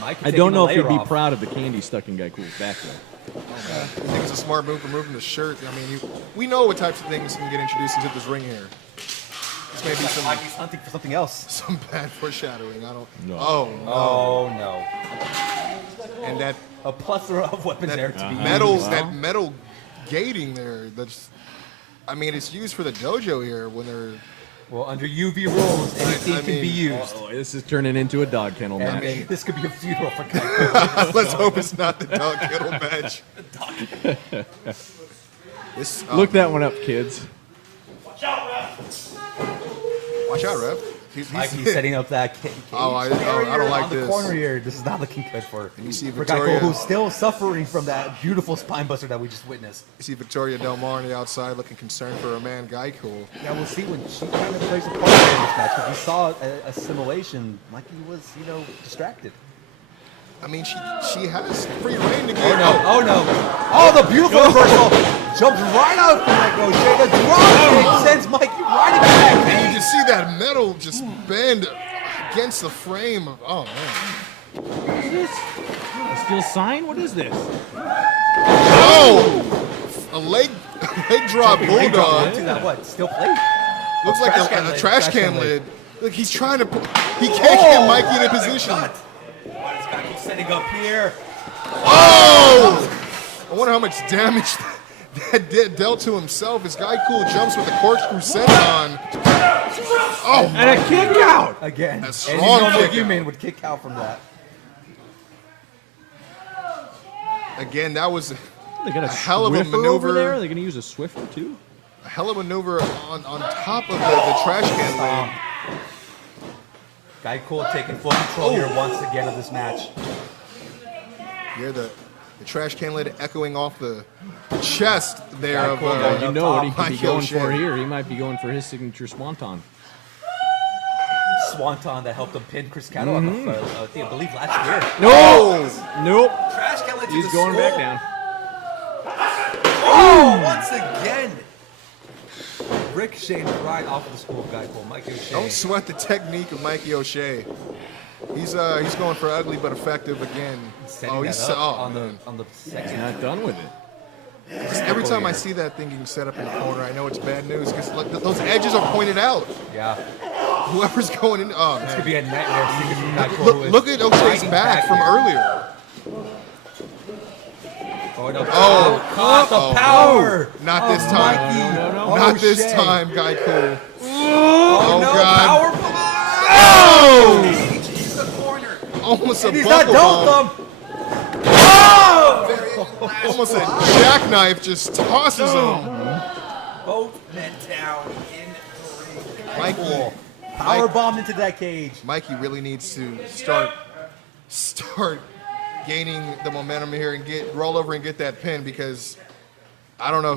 Mike I don't know if he'd be proud of the candy stuck in Guy Cool's back though. I think it's a smart move removing the shirt. I mean, we know what types of things can get introduced into this ring here. This may be some. Mikey's hunting for something else. Some bad foreshadowing. I don't. No. Oh no. Oh no. And that a plethora of weapons there to be metal, used. that metal gating there. That's. I mean, it's used for the dojo here when they're. Well, under UV rules, anything can be used. Oh, this is turning into a dog kennel And match. this could be a funeral for Guy. Let's hope it's not the dog kennel match. This, Look that one up, kids. Watch out, ref. Mikey's setting up that cage. I don't like on the this. corner here. This is not looking good for Guy Victoria- who's still suffering from that beautiful spine buster that we just witnessed. You see Victoria Del Mar on the outside looking concerned for her man, Guy Cool. Yeah, we'll see when she kind of plays a part in this match. Because we saw assimilation. Mikey was, distracted. I mean, she has free reign to get. Oh no! Oh, the beautiful reversal! Jumps right out from Mikey O'Shea. The drop kick sends Mikey right back. And you just see that metal just bend against the frame. Oh, man. What is this? A steel sign? What is this? Oh! A leg drop bulldog. What? Still plate? Looks like a trash can lid. Look, he's trying to. He can't get Mikey in a position. What is Geico setting up here? Oh! I wonder how much damage that dealt to himself. As Guy Cool jumps with a corkscrew senton. Oh! And a kick out again. A strong kick. Human would kick out from that. Again, that was They got a hell of a Swiffer maneuver. over there. Are they going to use a Swiffer too? A hell of a maneuver on top of the trash can lid. Guy Cool taking full control here once again of this match. Yeah, the trash can lid echoing off the chest there of you know what he could be Mikey going O'Shea. for here. He might be going for his signature swanton. Swanton that helped him pin Chris Cattle, I believe last year. No! Nope. Trash can lid to He's the going skull. back down. Oh, once again. Ricocheting right off of the school of Guy Cool. Mikey O'Shea. Don't sweat the technique of Mikey O'Shea. He's going for ugly but effective again. Setting that up on the second. Not done with it. Just every time I see that thing getting set up in the corner, I know it's bad news because those edges are pointed out. Yeah. Whoever's going in, oh, This man. could be a nightmare seeing from Guy Cool. Look at O'Shea's back from earlier. Oh, caught the power. Not of this time. Mikey Not this O'Shea. time, Guy Cool. Oh, no, God. Power Oh! Almost a And he's not buckle done bomb. with them. Oh! Almost a jackknife just tosses him. Both men down in the ring. Mikey. Power bombed into that cage. Mikey really needs to start gaining the momentum here and roll over and get that pin because I don't know.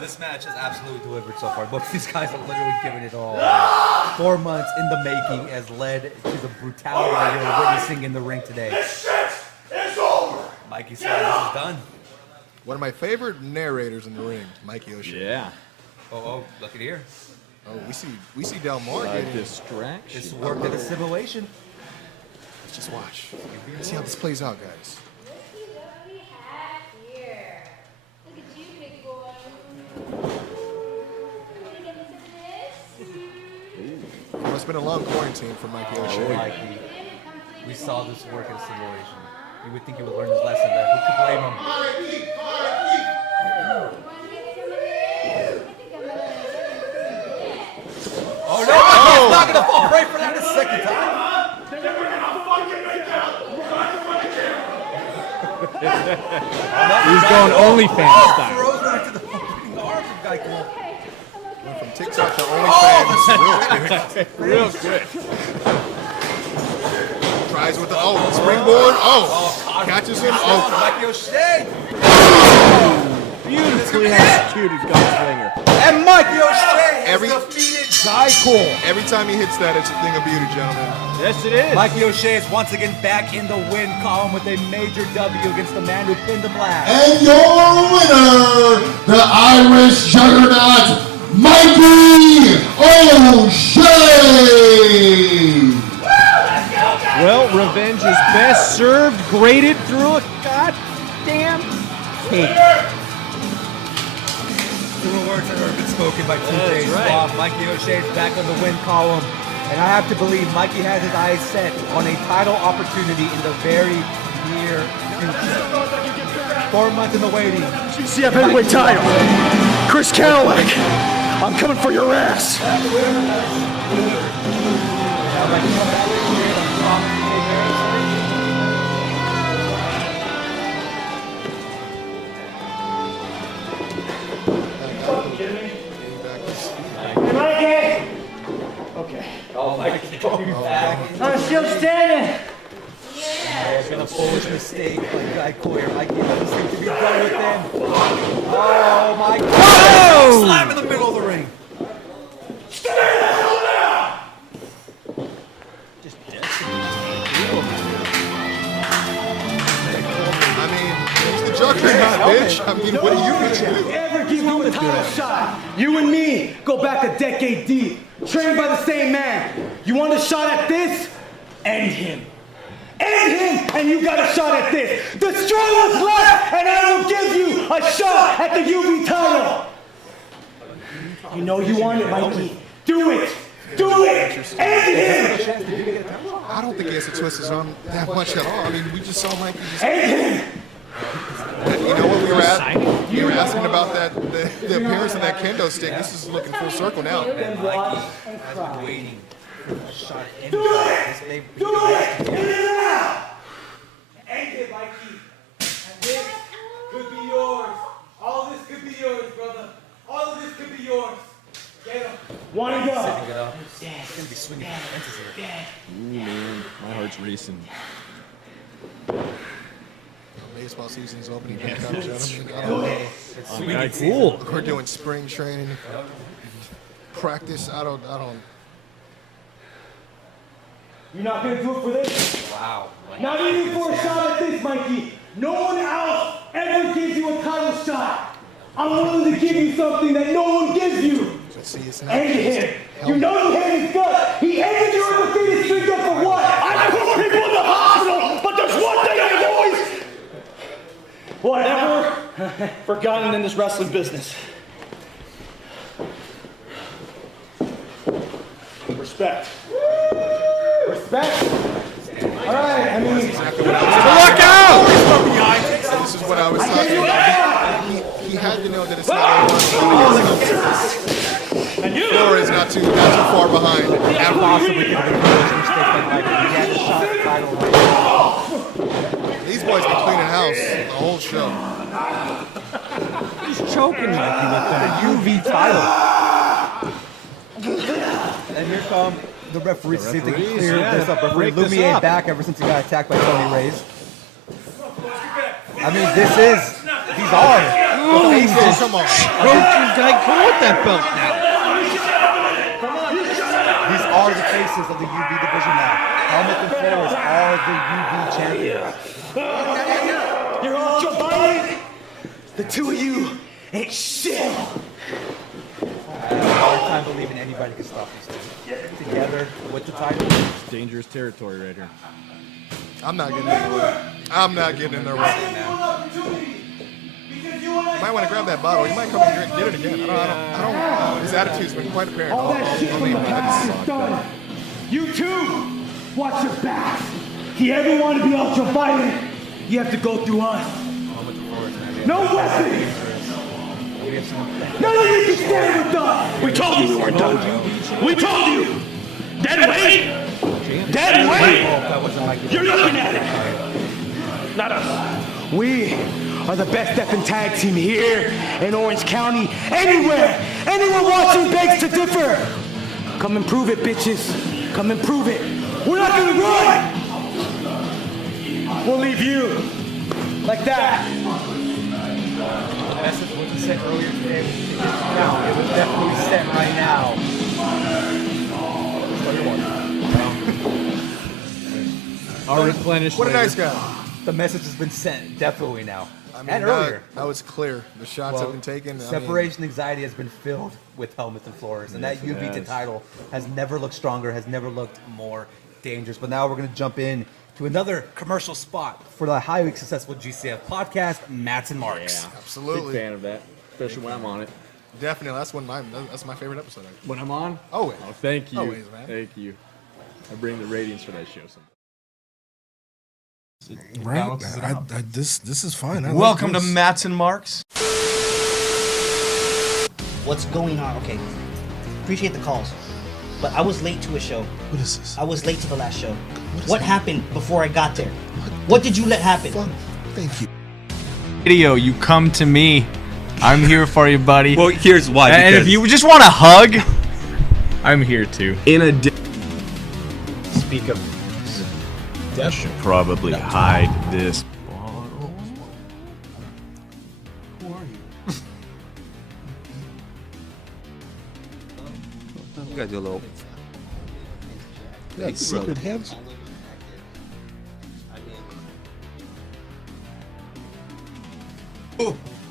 This match has absolutely delivered so far. Both these guys are literally giving it all. 4 months in the making has led to the brutality that you're witnessing in the ring today. It's over. Mikey said this is done. One of my favorite narrators in the ring, Mikey O'Shea. Yeah. Oh, look at here. Oh, we see Del Mar getting distraction. This worked at assimilation. Let's just watch. Let's see how this plays out, guys. It must have been a long quarantine for Mikey O'Shea. Mikey. We saw this work at assimilation. You would think he would learn his lesson, but who could blame him? Oh no! He's not gonna fall prey for that a second time. He's going OnlyFans style. Throws right to the opening arms of Guy Cool. Went from TikTok to OnlyFans real quick. Tries with the springboard. Catches him. Mikey O'Shea. Beautifully executed gunslinger. And Mikey O'Shea has Every- defeated Guy Cool. Every time he hits that, it's a thing of beauty, gentlemen. Yes, it is. Mikey O'Shea is once again back in the win column with a major W against the man who pinned him last. And your winner, the Irish Juggernaut, Mikey O'Shea. Well, revenge is best served graded through a goddamn cake. Fewer words that have been spoken by TJ That's right. Swab. Mikey O'Shea is back on the win column. And I have to believe Mikey has his eyes set on a title opportunity in the very near future. 4 months in the waiting. GCF heavyweight title. Chris Cadillac, I'm coming for your ass. Okay. Oh, Mikey going back. I'm still standing. It's been a foolish mistake by Guy Cool here. Mikey doesn't seem to be done with him. Oh, my God. Slam in the middle of the ring. I mean, he's the Juggernaut, bitch. I mean, what are you gonna do? Ever give him the title shot. You and me go back a decade deep, trained by the same man. You want a shot at this? End him. End him, and you got a shot at this. Destroy what's left, and I will give you a shot at the UV title. You know you want it, Mikey. Do it. Do it. End him. I don't think he has to twist his arm that much at all. I mean, we just saw Mikey just... End him. You know what we were asking about that the appearance of that kendo stick. This is looking full circle now. And Mikey has been waiting for a shot in Do it. Do it. Get it out. End it, Mikey. And this could be yours. All this could be yours, brother. All of this could be yours. Get him. Want to go? Setting it up. It's going to be swinging fences here. Ooh, man, my heart's racing. Baseball season's opening back up, gentlemen. I don't know. It's really cool. We're doing spring training, practice. I don't. You're not gonna do it for this? Wow. Not even for a shot at this, Mikey. No one else ever gives you a title shot. I'm willing to give you something that no one gives you. End him. You know you hit his gut. He ended your undefeated streak up for what? I put people in the hospital, but there's one thing I've always... Whatever. Forgotten in this wrestling business. Respect. Respect? All right, I mean... Look out! This is what I was talking about. He had to know that it's not over. And the floor is not too far behind. And possibly could have been a mistake by Mikey. He had a shot at the title right now. These boys been cleaning house the whole show. He's choking Mikey with that. UV title. And here come the referees to see if they can clear this up. Referee Lumiere back ever since he got attacked by Tony Reyes. I mean, these are the faces. Come on. Go with that belt now. These are the faces of the UV division now. Helmet and Flores are the UV champions. You're all violent. The two of you ain't shit. I have a hard time believing anybody can stop these two. Together with the title. It's dangerous territory right here. I'm not getting in their way. I'm not getting in their way. You might want to grab that bottle. You might come and get it again. I don't. His attitude's been quite apparent. All that shit from the past is done. You too, watch your backs. If you ever want to be ultra violent, you have to go through us. No weapons. None of you can stand with us. We told you we weren't done. We told you. Dead weight. Dead weight. You're looking at it. Not us. We are the best effing tag team here in Orange County. Anywhere. Anyone watching begs to differ. Come and prove it, bitches. Come and prove it. We're not gonna run. We'll leave you like that. The message wasn't sent earlier today. It was definitely sent right now. I'll replenish What a later. nice guy. The message has been sent definitely now. I mean, and now, earlier. now it's clear. The shots have been taken. Separation anxiety has been filled with Helmets and Flores, and Yes, that it UV has. title has never looked stronger, has never looked more dangerous. But now we're going to jump in to another commercial spot for the highly successful GCF podcast, Mats and Marks. Yeah. Absolutely. Big fan of that, especially when I'm on it. Definitely. That's my favorite episode. When I'm on? Always. Oh, thank you. Always, man. Thank you. I bring the ratings for that show sometimes. Right? This is fine. I Welcome like to this. Mats and Marks. What's going on? Okay. Appreciate the calls. But I was late to a show. What is this? I was late to the last show. What happened before I got there? What did you let happen? Thank you. Video, you come to me. I'm here for you, buddy. Well, here's why. And if you just want a hug, I'm here too. Speak of. I should probably hide this. Who are you? We gotta do a little. You got secret heads?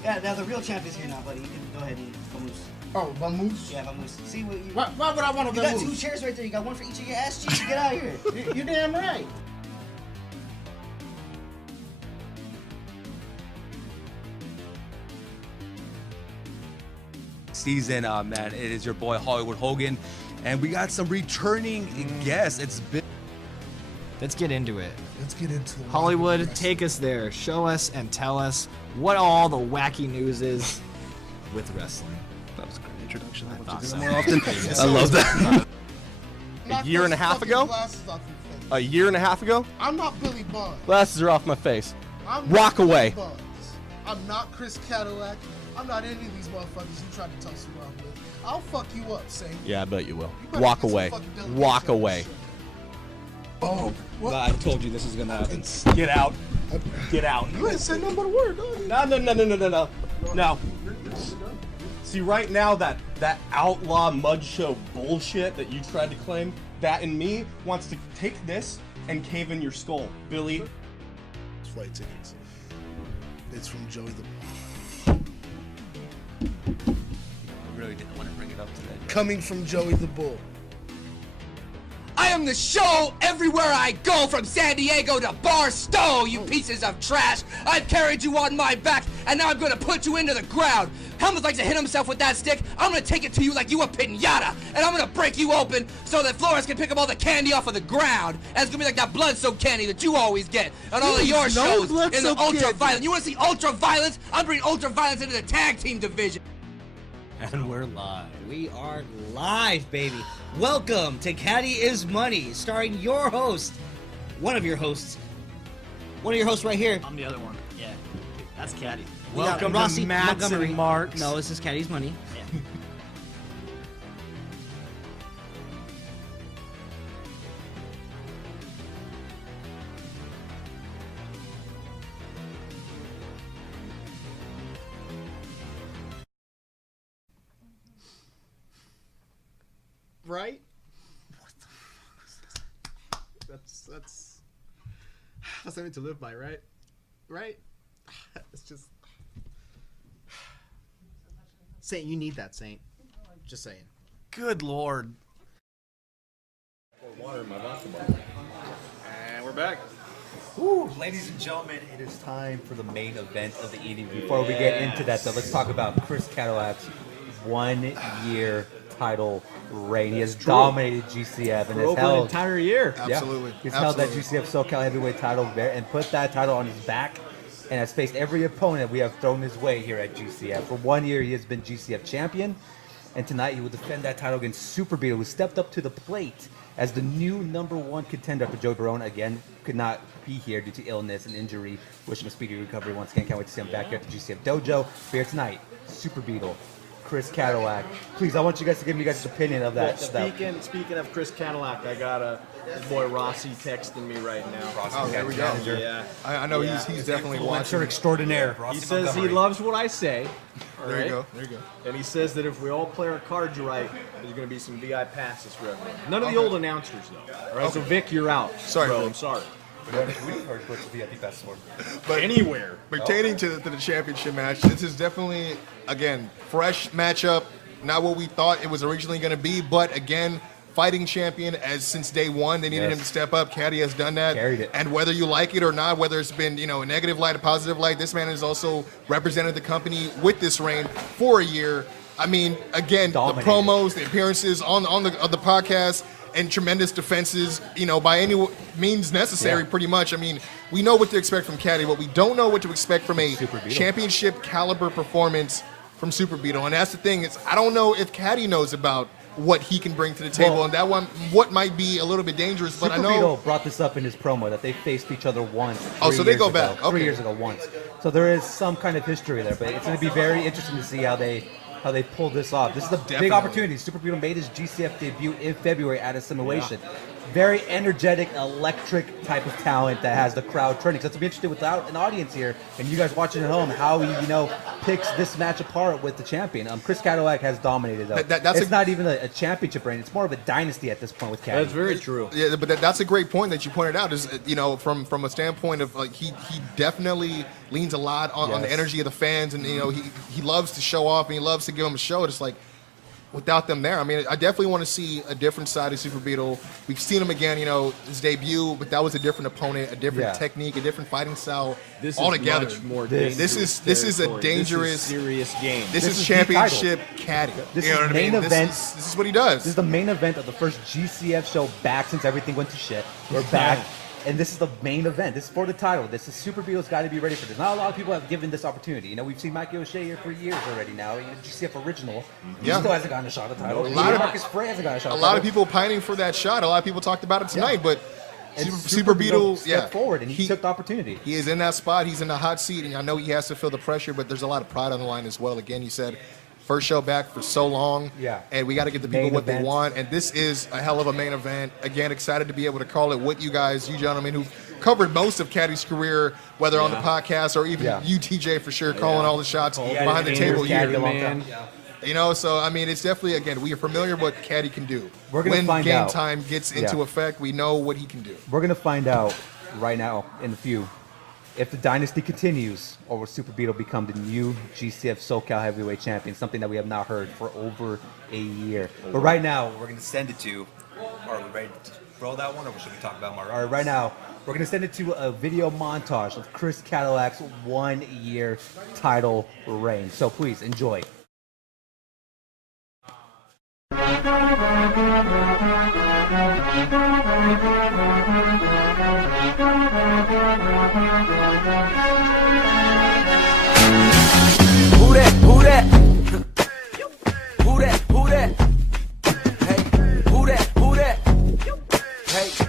Yeah, now the real champ is here now, buddy. You can go ahead and vamoose. Oh, vamoose? Yeah, vamoose. See what you... Why would I want to You got vamoose? 2 chairs right there. You got one for each of your ass cheeks. Get out of here. You're damn right. Season, man, it is your boy Hollywood Hogan, and we got some returning guests. It's been. Let's get into it. Let's get into it. Hollywood, take us there. Show us and tell us what all the wacky news is with wrestling. That was a great introduction. I thought so. More often. I love that. A year and a half ago? A year and a half ago? I'm not Billy Bonds. Glasses are off my face. I'm Walk not away. Billy Bonds. I'm not Chris Cadillac. I'm not any of these motherfuckers you tried to toss around with. I'll fuck you up, Saint. Yeah, I bet you will. better Walk get some away. fucking delegation Walk away. Oh, what? I told you this is gonna happen. Get out. Get out. You ain't said nothing but a word, dog. No. See, right now, that outlaw mud show bullshit that you tried to claim, that in me wants to take this and cave in your skull, Billy. It's flight tickets. It's from Joey the. I really didn't want to bring it up today. Coming from Joey the Bull. I am the show everywhere I go, from San Diego to Barstow, you pieces of trash. I've carried you on my back, and now I'm gonna put you into the ground. Helmut likes to hit himself with that stick. I'm gonna take it to you like you a pinata, and I'm gonna break you open so that Flores can pick up all the candy off of the ground. And it's gonna be like that blood-soaked candy that you always get on all of your shows in the ultra-violent. You wanna see ultra-violence? I'm bringing ultra-violence into the tag team division. And we're live. We are live, baby. Welcome to Caddy is Money, starring your host, one of your hosts right here. I'm the other one. Yeah, that's Caddy. We got Welcome Rossi to Mats Montgomery. and Marks. No, this is Caddy's Money. Yeah. Right? What the fuck is this? That's something to live by, right? Right? It's just Saint, you need that, Saint. Just saying. Good lord. Water in my vodka bottle. And we're back. Woo, ladies and gentlemen, it is time for the main event of the evening. Before we get into that, though, let's talk about Chris Cadillac's 1-year title reign. He has dominated GCF and has over held an entire year. Absolutely. He's held that GCF SoCal heavyweight title there and put that title on his back, and has faced every opponent we have thrown his way here at GCF. For 1 year, he has been GCF champion, and tonight he will defend that title against Super Beetle, who stepped up to the plate as the new #1 contender after Joey Barone. Again, could not be here due to illness and injury. Wish him a speedy recovery once again. Can't wait to see him back here at the GCF Dojo. Here tonight, Super Beetle, Chris Cadillac. Please, I want you guys to give me guys' opinion of that. Speaking of Chris Cadillac, I got his boy Rossi texting me right now. Oh, there we go. Yeah. I know he's definitely watching. extraordinaire. He says he loves what I say. All There right? you go. There you go. And he says that if we all play our cards right, there's going to be some VI passes for everyone. None of the old announcers, though. All right, so Vic, you're out. Sorry, bro. Vic. I'm sorry. But anywhere. Pertaining to the championship match, this is definitely, again, fresh matchup. Not what we thought it was originally going to be, but again, fighting champion as since day one. They needed him to step up. Caddy has done that. Carried it. And whether you like it or not, whether it's been a negative light, a positive light, this man has also represented the company with this reign for a year. I mean, again, Dominated. the promos, the appearances on the podcast, and tremendous defenses, by any means necessary, pretty much. I mean, we know what to expect from Caddy, but we don't know what to expect from a championship caliber performance from Super Beetle. And that's the thing, is I don't know if Caddy knows about what he can bring to the table, and that one, what might be a little bit dangerous, but Super I know... Beetle brought this up in his promo that they faced each other once. Oh, so they go ago. back. Okay. 3 years ago once. So there is some kind of history there, but it's going to be very interesting to see how they pull this off. This is a big opportunity. Super Beetle made his GCF debut in February at Assimilation. very energetic, electric type of talent that has the crowd turning. So it's be interesting without an audience here, and you guys watching at home, how he, picks this match apart with the champion. Chris Cadillac has dominated, though. It's not even a championship reign. It's more of a dynasty at this point with Caddy. That's very true. Yeah, but that's a great point that you pointed out. Is from a standpoint of like he definitely leans a lot on the energy of the fans, and he loves to show off and he loves to give them a show. It's like, without them there, I mean, I definitely want to see a different side of Super Beetle. We've seen him again, his debut, but that was a different opponent, a different technique, a different fighting style. This altogether. is much more this is a dangerous, serious game. This is championship Caddy. This you know is what main I mean? event. This is what he does. This is the main event of the first GCF show back since everything went to shit. We're back. And this is the main event. This is for the title. This is Super Beetle's got to be ready for this. Not a lot of people have given this opportunity. We've seen Mikey O'Shea here for years already now. GCF original. He still hasn't gotten a shot at the title. Marcus Frey hasn't gotten a shot at the title. A lot of people pining for that shot. A lot of people talked about it tonight, but Super Beetle stepped forward and he took the opportunity. He is in that spot. He's in the hot seat, and I know he has to feel the pressure, but there's a lot of pride on the line as well. Again, you said first show back for so long, and we got to get the people what they want, and this is a hell of a main event. Again, excited to be able to call it with you guys, you gentlemen who covered most of Caddy's career, whether on the podcast or even you, TJ, for sure, calling all the shots behind the table here. So, I mean, it's definitely, again, we are familiar with what Caddy can do. We're gonna find game out. time gets into effect, we know what he can do. We're going to find out right now in a few if the dynasty continues or will Super Beetle become the new GCF SoCal Heavyweight Champion, something that we have not heard for over a year. But right now, we're going to send it to, are we ready to throw that one, or should we talk about more? All right, right now, we're going to send it to a video montage of Chris Cadillac's 1 year title reign. So please enjoy. Who that? Who that? Who that? Who that? Hey, who that? Who that? Hey.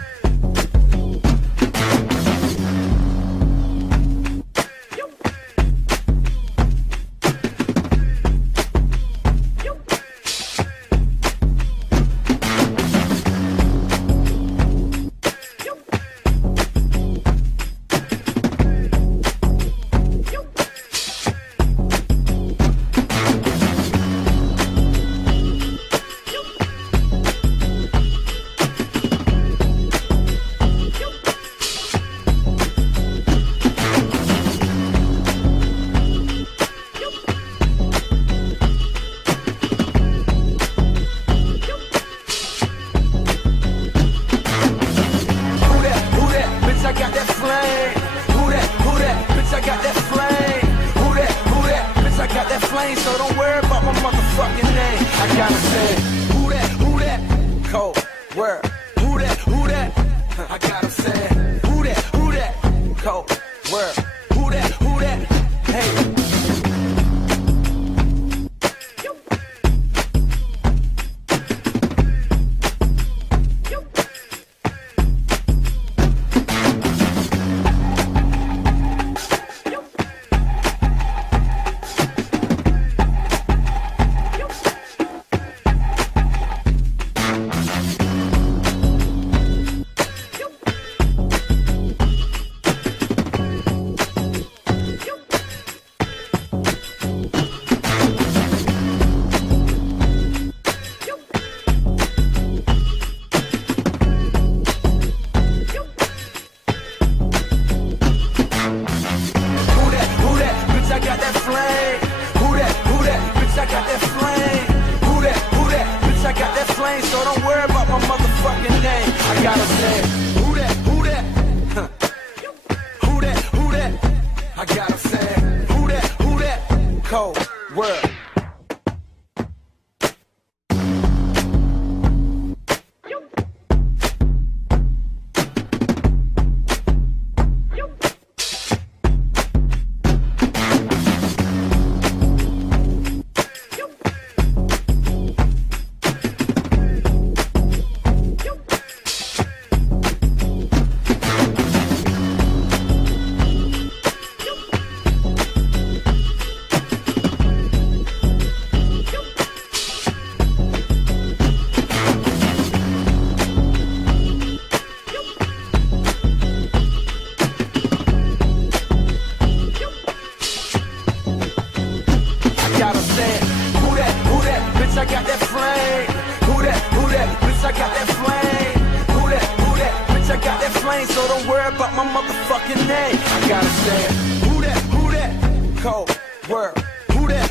my motherfucking name. I gotta say it. Who that, cold world. Who that,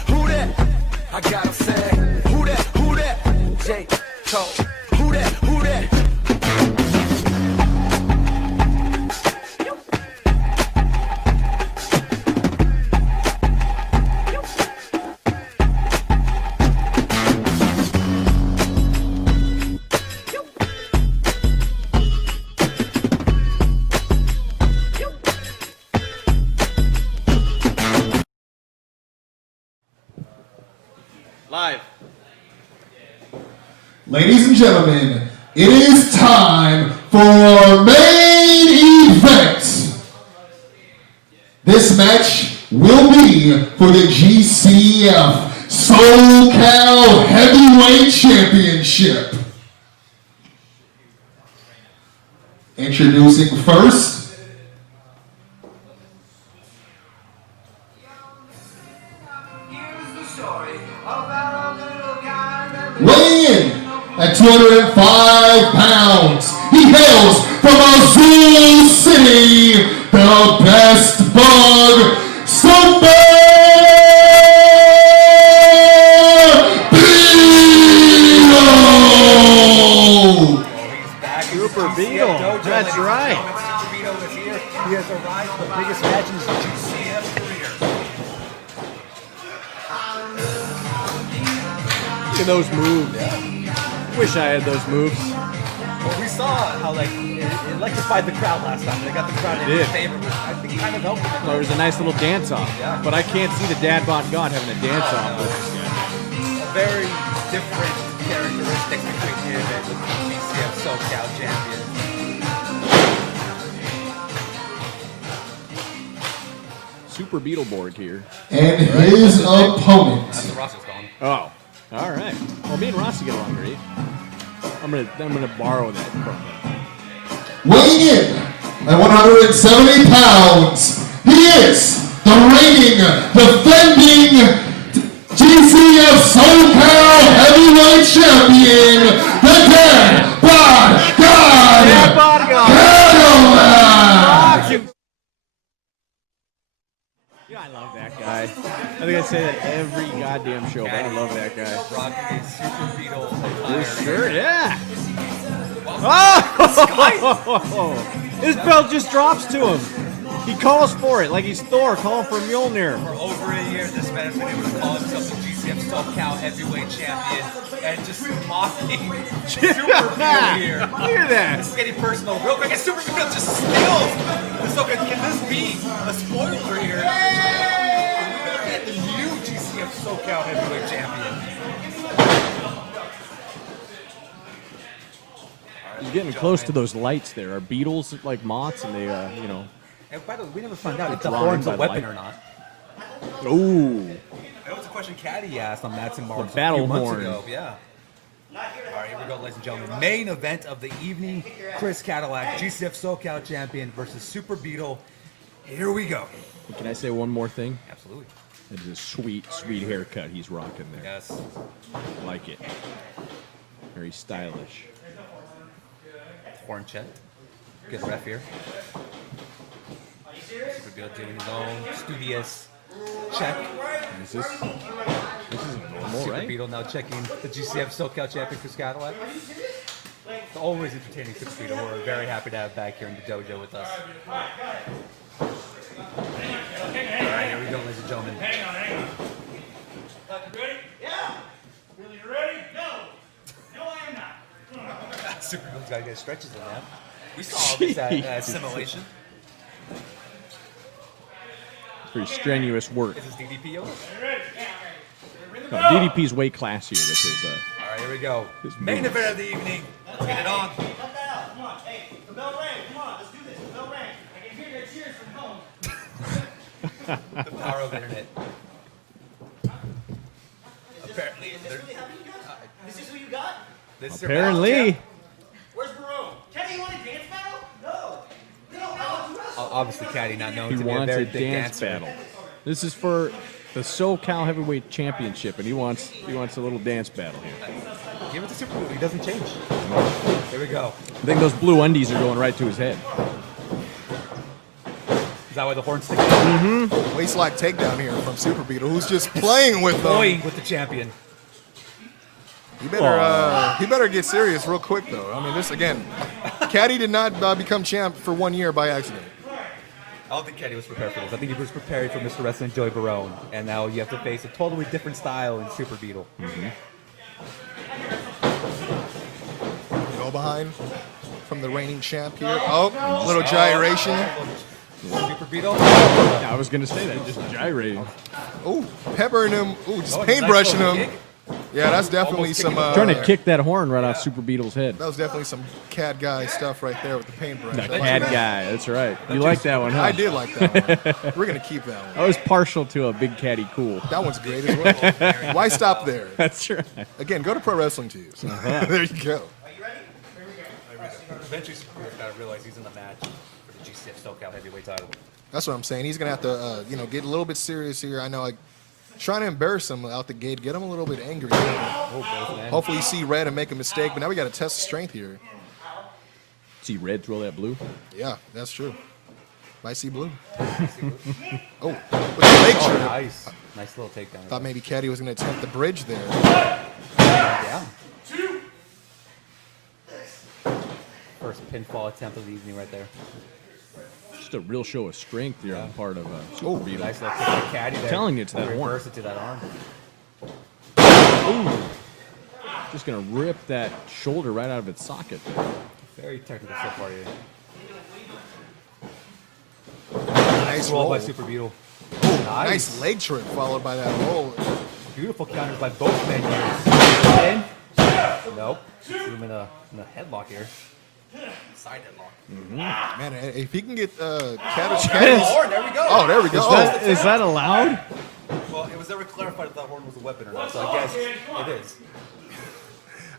I gotta say it. Who that, J. Cole. Who that, Live. Ladies and gentlemen, it is time for main event. This match will be for the GCF SoCal Heavyweight Championship. Introducing first, weighing in at 205 pounds, he hails from Azul City, the best bug, Super Beetle! Super Beetle, that's right. Super Beetle is here. He has arrived for the biggest match in his GCF career. Look at those moves. Wish I had those moves. Well, we saw how it electrified the crowd last time. They got the crowd in his favor, which I think kind of helped. Well, there was a nice little dance off, but I can't see the Dad Bod God having a dance off with this guy. Very different characteristics between him and the GCF SoCal champion. Super Beetleborg here. And his opponent. That's what Ross was calling. Oh, all right. Well, me and Rossi get along great. I'm gonna borrow that from him. Weighing in at 170 pounds, he is the reigning, defending GCF SoCal Heavyweight Champion, the Dad Bod God, Dad Bod God. Cadillac. Yeah, I love that guy. I think I say that every goddamn show, but I love that guy. Rocking a Super Beetle His shirt, yeah. Oh! His belt just drops to him. He calls for it like he's Thor calling for Mjolnir. For over a year, this man has been able to call himself the GCF SoCal Heavyweight Champion and just mocking Super Beetle here. Look at that. This is getting personal real quick, and Super Beetle just steals the SoCal. Can this be a spoiler here? We're looking at the new GCF SoCal Heavyweight Champion. He's getting close to those lights there. Are beetles like moths, and they, you know. And by the way, we never found out if the drawn horn's by a the weapon light. or not. Ooh. That was a question Caddy asked on Mats and Marks The battle a few months horn. ago. Yeah. All right, here we go, ladies and gentlemen. Main event of the evening: Chris Cadillac, GCF SoCal champion, versus Super Beetle. Here we go. Can I say one more thing? Absolutely. It's a sweet, sweet haircut he's rocking there. Yes. Like it. Very stylish. Horn check. Good ref here. Super Beetle doing his own studious check. This is normal, Super right? Beetle now checking the GCF SoCal champion Chris Cadillac. It's always entertaining Super Beetle. We're very happy to have back here in the dojo with us. All right, here we go, ladies and gentlemen. Hang on. Ready? Yeah. Really ready? No, I am not. Super Beetle's got to get stretches in that. We saw all this at Simulation. Pretty strenuous work. Is this DDP over? No, DDP's way classier with his. All right, here we go. his Main moves. event of the evening. Let's get it on. Come on. Hey, the bell rang. Come on, let's do this. The bell rang. I can hear your cheers from home. The power of the internet. Apparently, Is this really happening, guys? This is who you got? this is Apparently. Where's Barone? Kenny, you want a dance battle? No. No, I want to wrestle. Obviously, Caddy not known He to be a wants very a big dance dancer. battle. This is for the SoCal Heavyweight Championship, and he wants a little dance battle here. Give it to Super Beetle. He doesn't change. Here we go. I think those blue undies are going right to his head. that why the horn sticks out? Waist-lock takedown here from Super Beetle, who's just playing with them. Toying with the champion. He better get serious real quick, though. I mean, this, again, Caddy did not become champ for 1 year by accident. I don't think Kenny was prepared for this. I think he was prepared for Mr. Wrestling Joey Barone, and now you have to face a totally different style in Super Beetle. Go behind from the reigning champ here. Oh, little gyration. Super Beetle. I was gonna say that, just gyrating. Oh, peppering him. Ooh, just paintbrushing him. Yeah, that's definitely some. Trying to kick that horn right off Super Beetle's head. That was definitely some CAD guy stuff right there with the paintbrush. The CAD guy, that's right. You like that one, huh? I did like that one. We're gonna keep that one. I was partial to a Big Caddy Cool. That one's great as well. Why stop there? That's right. Again, go to Pro Wrestling Tees. There you go. Eventually, Superbeetle's got to realize he's in the match for the GCF SoCal heavyweight title. That's what I'm saying. He's gonna have to, get a little bit serious here. I know, trying to embarrass him out the gate, get him a little bit angry. Hopefully, you see red and make a mistake. But now we got to test the strength here. See red throw that blue? Yeah, that's true. Might see blue. Oh, with the leg trip. Nice little takedown. Thought maybe Caddy was gonna attempt the bridge there. Yeah. First pinfall attempt of the evening right there. Just a real show of strength here on the part of Super Beetle. Nice little kick to Caddy there. Telling you to that horn. Reverse it to that arm. Ooh. Just gonna rip that shoulder right out of its socket. Very technical so far here. Nice roll roll by Super Beetle. Ooh, nice leg trip followed by that roll. Beautiful counters by both men here. Nope. Put him in a headlock here. Side headlock. Man, if he can get Caddy. There we go. Oh, there we go. Is that allowed? Well, it was never clarified if that horn was a weapon or not, so I guess it is.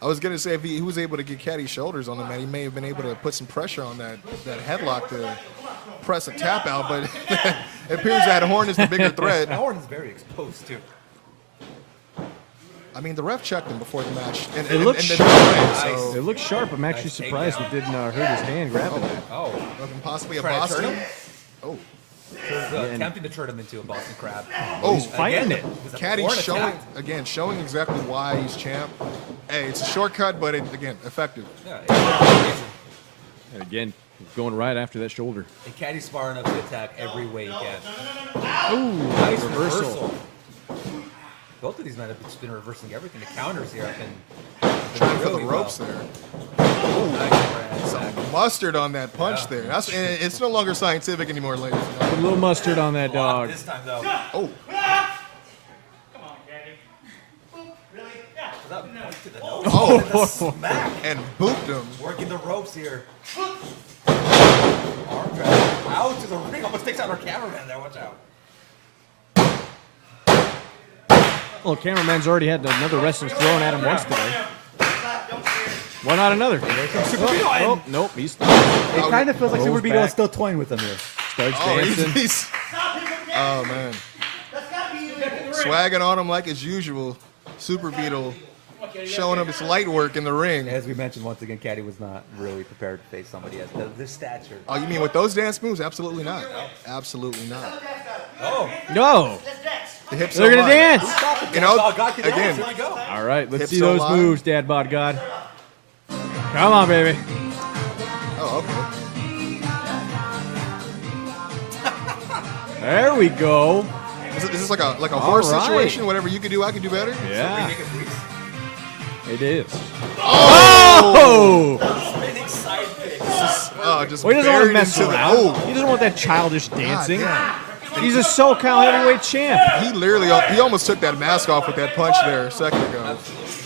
I was gonna say if he was able to get Caddy's shoulders on him, man, he may have been able to put some pressure on that headlock to press a tap out, but it appears that horn is the bigger threat. That horn is very exposed too. I mean, the ref checked him before the match. And, It looks sharp. So It looks sharp. I'm actually surprised it didn't hurt his hand grabbing that. Oh. Possibly a Trying to turn Boston. him? Oh. Attempting to turn him into a Boston Crab. Oh, he's fighting Again, it. was a Caddy horn showing attack. exactly why he's champ. Hey, it's a shortcut, but effective. Yeah, And again, going right after that shoulder. and Caddy's far enough to attack every way he can. Ooh, Nice reversal. Both of these men have just been reversing everything. The counters here have been Trying for the really ropes well. there. Nice Some mustard on that punch there. It's no longer scientific anymore, ladies. Put a little mustard on that dog. This time though. Oh. Oh, And booped him. working the ropes here. Arm drag. Out to the ring. Almost takes out our cameraman there. Watch out. Well, cameraman's already had another wrestler thrown at him once today. Why not another? Oh, nope, he's It kind of feels like Rolls Super Beetle back. is still toying with him here. Starts Oh, dancing. oh man. Swagging on him like as usual. Super Beetle showing him his light work in the ring. As we mentioned once again, Caddy was not really prepared to face somebody as this stature. Oh, you mean with those dance moves? Absolutely not. Absolutely not. Oh, No. The hips They're so gonna high. dance. You know, Oh, God can dance. again, Here we go. All right, let's Hips see so those high. moves, Dad Bod God. Come on, baby. oh, okay. There we go. Is this like a All horse right. situation? Whatever you could do, I could do better? Yeah, it is. Oh! Spinning side kick. Just Well, he doesn't want to buried mess into the- around. Oh. He doesn't want that childish dancing. damn. He's a SoCal heavyweight champ. He almost took that mask off with that punch there a second ago.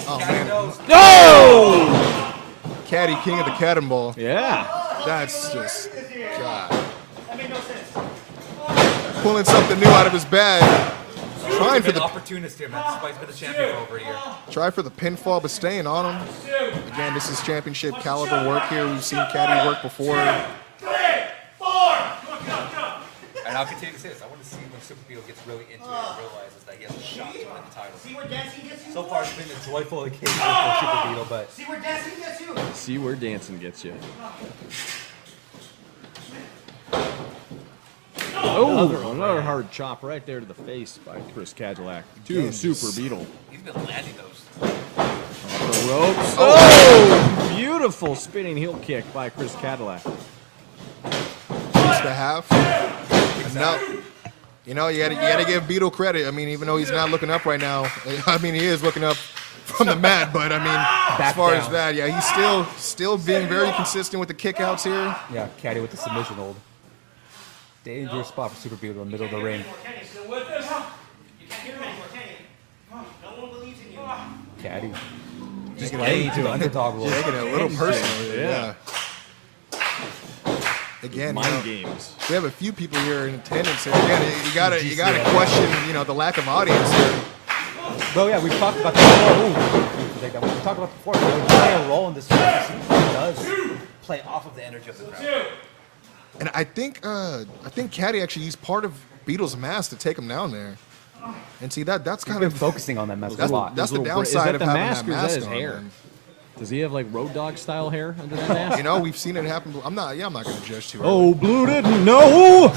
Oh, man. No! Caddy, king of the cannonball. Yeah. That's just, God. Pulling something new out of his bag. Trying for Been the opportunist here, man. This fight's been the champion for over a year. try for the pinfall, but staying on him. Again, this is championship caliber work here. We've seen Caddy work before. And I'll continue to say this. I want to see when Super Beetle gets really into it and realizes that he has a shot to win the title. See where dancing gets you? So far, it's been a joyful occasion for Super Beetle, but See where dancing gets you? See where dancing gets you. Oh, another hard chop right there to the face by Chris Cadillac. To Super Beetle. He's been landing those. Off the ropes. Oh, beautiful spinning heel kick by Chris Cadillac. Just a half. And now, you know, you gotta give Beetle credit. I mean, even though he's not looking up right now, I mean, he is looking up from the mat, but I mean, as far as that, yeah, he's still being very consistent with the kickouts here. Yeah, Caddy with the submission hold. Dangerous spot for Super Beetle in the middle of the ring. Caddy. Just playing to underdog role. Taking it a little personal. Yeah. Again, mind games. We have a few people here in attendance. And again, you gotta question, you know, the lack of audience here. Well, yeah, we've talked about that before. We've talked about before. They play a role in this match. It does play off of the energy of the crowd. And I think Caddy actually used part of Beetle's mask to take him down there. And see that's kind of focusing on that mask a lot. That's the downside of having that mask his on. Hair? Does he have like Road Dogg style hair under that mask? You know, we've seen it happen. I'm not going to judge too early. Oh, Blue didn't know.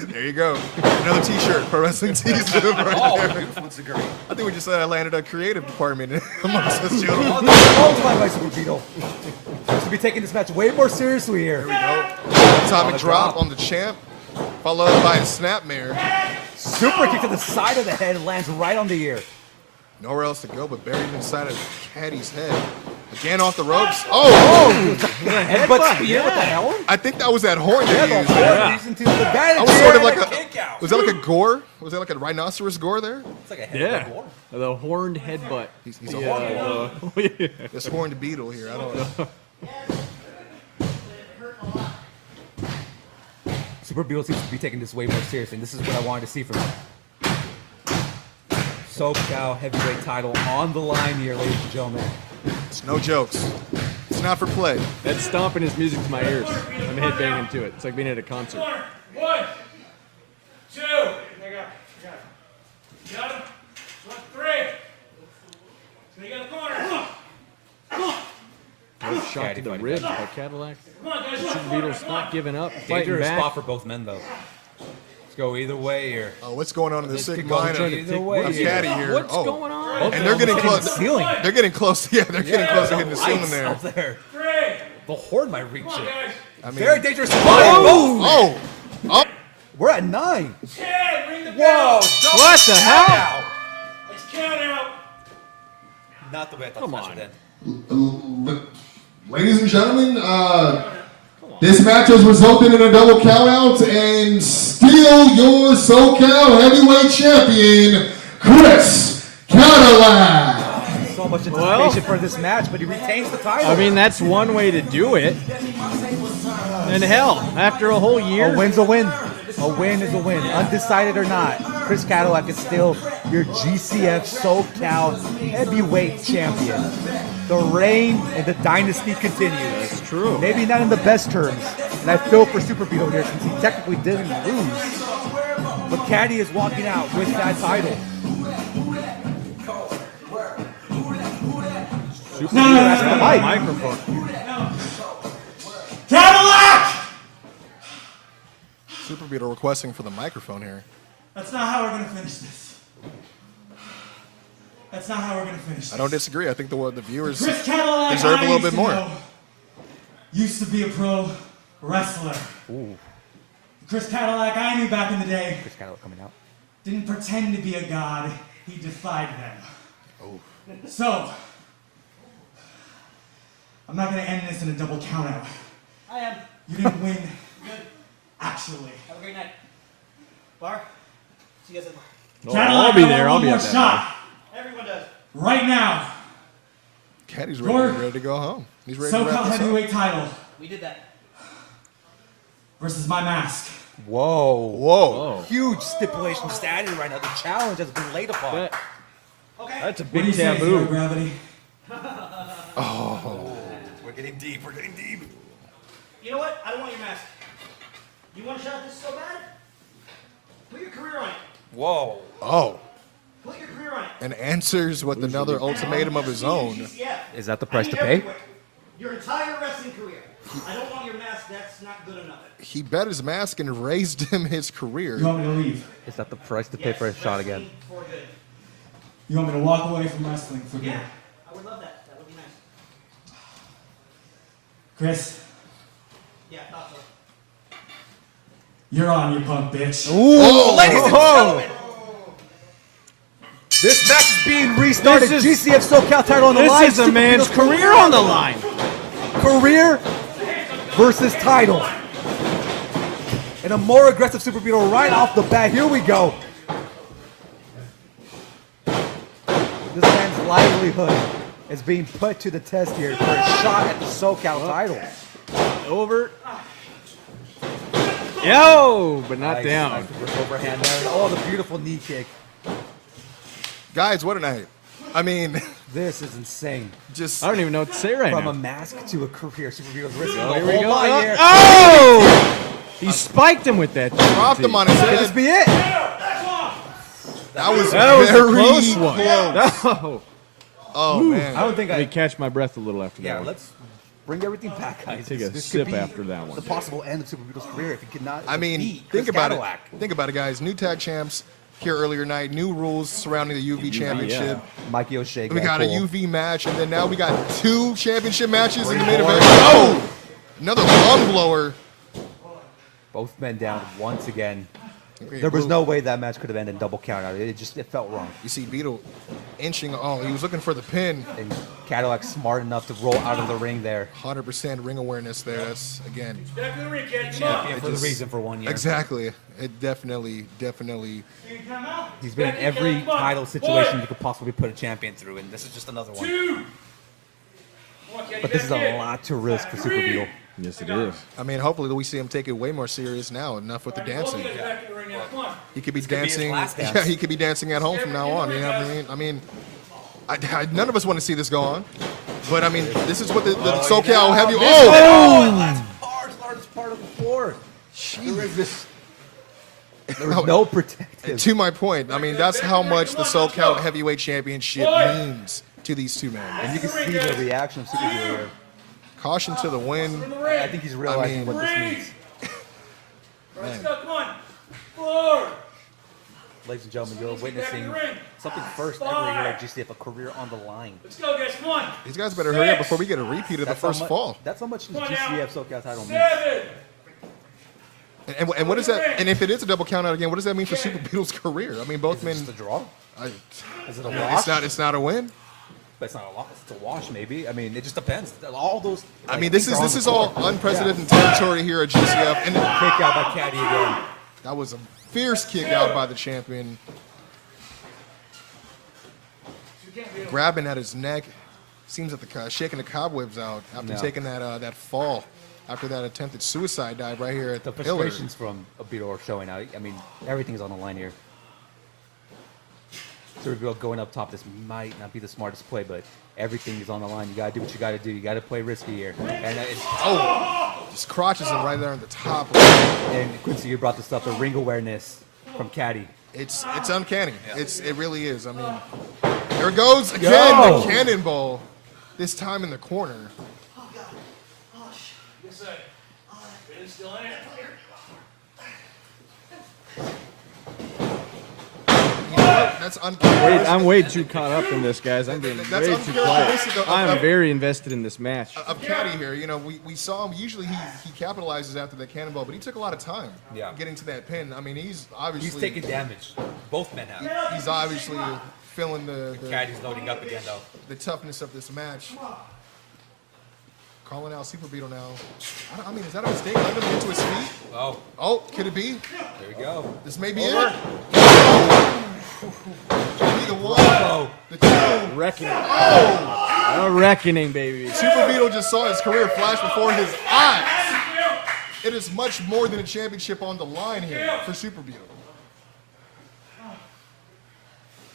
There you go. Another T-shirt, Pro Wrestling Tees. Right there. Beautiful. It's a great. I think we just landed a creative department amongst us gentlemen. Oh, my Super Beetle. To be taking this match way more seriously here. There we go. Atomic drop on the champ, followed by a snapmare. Super kick to the side of the head and lands right on the ear. Nowhere else to go but buried inside of Caddy's head. Again off the ropes. Oh! Headbutt spear? What the hell? I think that was that horn that he used. That was sort of like was that like a gore? Was that like a rhinoceros gore there? It's like a headbutt gore. The horned headbutt. He's a horned This horned beetle here. I don't know. Super Beetle seems to be taking this way more seriously, and this is what I wanted to see from him. SoCal heavyweight title on the line here, ladies and gentlemen. It's no jokes. It's not for play. That stomping his music to my ears. I'm headbanging to it. It's like being at a concert. 1, 2. I got it. You got him? 1, 3. So you got the corner. Come on. Nice shot to the ribs by Cadillac. Super Beetle's not giving up. Dangerous spot for both men, though. Let's go either way here. Oh, what's going on in the sick line of Caddy here? What's going on? And they're getting close. They're getting close. Yeah, they're getting close to hitting the ceiling there. The horn might reach it. I mean, very dangerous spot. Oh! We're at 9. Ring the Whoa! bell. What the hell? Let's count out. Not the way I thought the match would end. Ladies and gentlemen, this match has resulted in a double countout, and still your SoCal heavyweight champion, Chris Cadillac. So much anticipation for this match, but he retains the title. I mean, that's one way to do it. And hell, after a whole year. A win's a win. A win is a win. Undecided or not, Chris Cadillac is still your GCF SoCal heavyweight champion. The reign and the dynasty continues. That's true. Maybe not in the best terms. And I feel for Super Beetle here since he technically didn't lose. But Caddy is walking out with that title. Super Beetle has the microphone. Cadillac! Super Beetle requesting for the microphone here. That's not how we're going to finish this. That's not how we're going to finish this. I don't disagree. I think the viewers Chris Cadillac, deserve a I little used bit to more. know, used to be a pro wrestler. Ooh. Chris Cadillac, I knew back in the day, Chris Cadillac coming out. didn't pretend to be a god. He defied them. Oh. So, I'm not going to end this in a double countout. I am. You didn't win, Good. actually. Have a great night. Bar. See you guys at the bar. Cadillac, I'll be I there. want I'll one be more at that shot. Everyone does. Right now. Caddy's Your ready to go home. He's ready to SoCal wrap this up. heavyweight title We did that. versus my mask. Whoa. Huge stipulation just added right now. The challenge has been laid upon. That's a What do you big say, taboo. Zero Gravity? Oh. We're getting deep. We're getting deep. You know what? I don't want your mask. You want a shot at this so bad? Put your career on it. Whoa. Oh. Put your career on it. And answers with another ultimatum of his own. GCF. Is that the price I to mean pay? everywhere. Your entire wrestling career. I don't want your mask. That's not good enough. He bet his mask and raised him his career. You want me to leave? Is that the price to pay for a shot again? You want me to walk away from wrestling for good? Yeah, I would love that. That would be nice. Chris, Yeah, thought so. you're on, you punk bitch. Oh, ladies and gentlemen. This match is being restarted. This is- GCF SoCal title on the line. This is a man's career on the line. Career versus title. And a more aggressive Super Beetle right off the bat. Here we go. This man's livelihood is being put to the test here for a shot at the SoCal title. Over. Yo, but not Nice, down. nice reverse overhand there. Oh, the beautiful knee kick. Guys, what a night. I mean, this is insane. Just I don't even know what to say right from now. a mask to a career. Super Beetle's risking Oh, the here we whole go. lot here. Oh! He spiked him with that. Dropped him on his Could head. this be it? That was That was a very close one. close. Oh, man. I don't think Let me catch my breath a little after that Yeah, one. let's bring everything back, guys. Take a This sip could be after that one. the possible end of Super Beetle's career if he could not I mean, defeat think Chris about Cadillac. it. Think about it, guys. New tag champs here earlier tonight. New rules surrounding the UV championship. Mikey O'Shea. We got a cool. UV match, and then now we got 2 championship matches in the main event. Oh! Another lung blower. Both men down once again. There was no way that match could have ended double count out. It felt wrong. You see Beetle inching. Oh, he was looking for the pin. And Cadillac smart enough to roll out of the ring there. 100% ring awareness there. That's, again, Back to the ring, kid. Come on. champion for the reason for 1 year. Exactly. It definitely. He's been in every title situation you could possibly put a champion through, and this is just another one. But this is a lot to risk for Super Beetle. Yes, it is. I mean, hopefully we see him take it way more serious now. Enough with the dancing. He could be dancing. Yeah, he could be dancing at home from now on. You know what I mean? None of us want to see this go on. But I mean, this is what the SoCal heavy. That's hardest part of the floor. There was no protective. To my point, I mean, that's how much the SoCal Heavyweight Championship means to these two men. And you can see the reaction of Super Beetle here. Caution to the wind. I think he's realizing what this means. Let's go. Come on. Forward. Ladies and gentlemen, you're witnessing something first ever here at GCF, a career on the line. Let's go, guys. Come on. These guys better hurry up before we get a repeat of the first fall. That's how much the GCF SoCal title means. 7. And what does that? And if it is a double count out again, what does that mean for Super Beetle's career? I mean, both men. Is it a draw? Is it a It's wash? It's not a win. But it's not a loss. It's a wash, maybe. I mean, it just depends. All those. I mean, this is all unprecedented territory here at GCF. And kick out by Caddy again. That was a fierce kick out by the champion. Grabbing at his neck. Seems that shaking the cobwebs out after taking that fall. After that attempted suicide dive right here at the pillar. Frustrations from a Beetle are showing out. I mean, everything's on the line here. Super Beetle going up top. This might not be the smartest play, but everything is on the line. You gotta do what you gotta do. You gotta play risky here. And just crotches him right there on the top. And Quincy, you brought this up, the ring awareness from Caddy. It's uncanny. It really is. I mean, there it goes again. Yo. The cannonball. This time in the corner. Yes, sir. It's still in it. That's uncharacteristic. I'm way too caught up in this, guys. I'm getting That's way too quiet. uncharacteristic of- I'm very invested in this match. Of Caddy here, you know, we saw him. Usually he capitalizes after that cannonball, but he took a lot of time getting to that pin. I mean, he's obviously He's taking damage. Both men have. He's obviously feeling the Caddy's loading up again, though. the toughness of this match. Calling out Super Beetle now. I mean, is that a mistake? Let him get to his feet. Oh, could it be? There we go. This may be it. Could be the one. The two. Reckoning. Oh! A reckoning, baby. Super Beetle just saw his career flash before his eyes. It is much more than a championship on the line here for Super Beetle.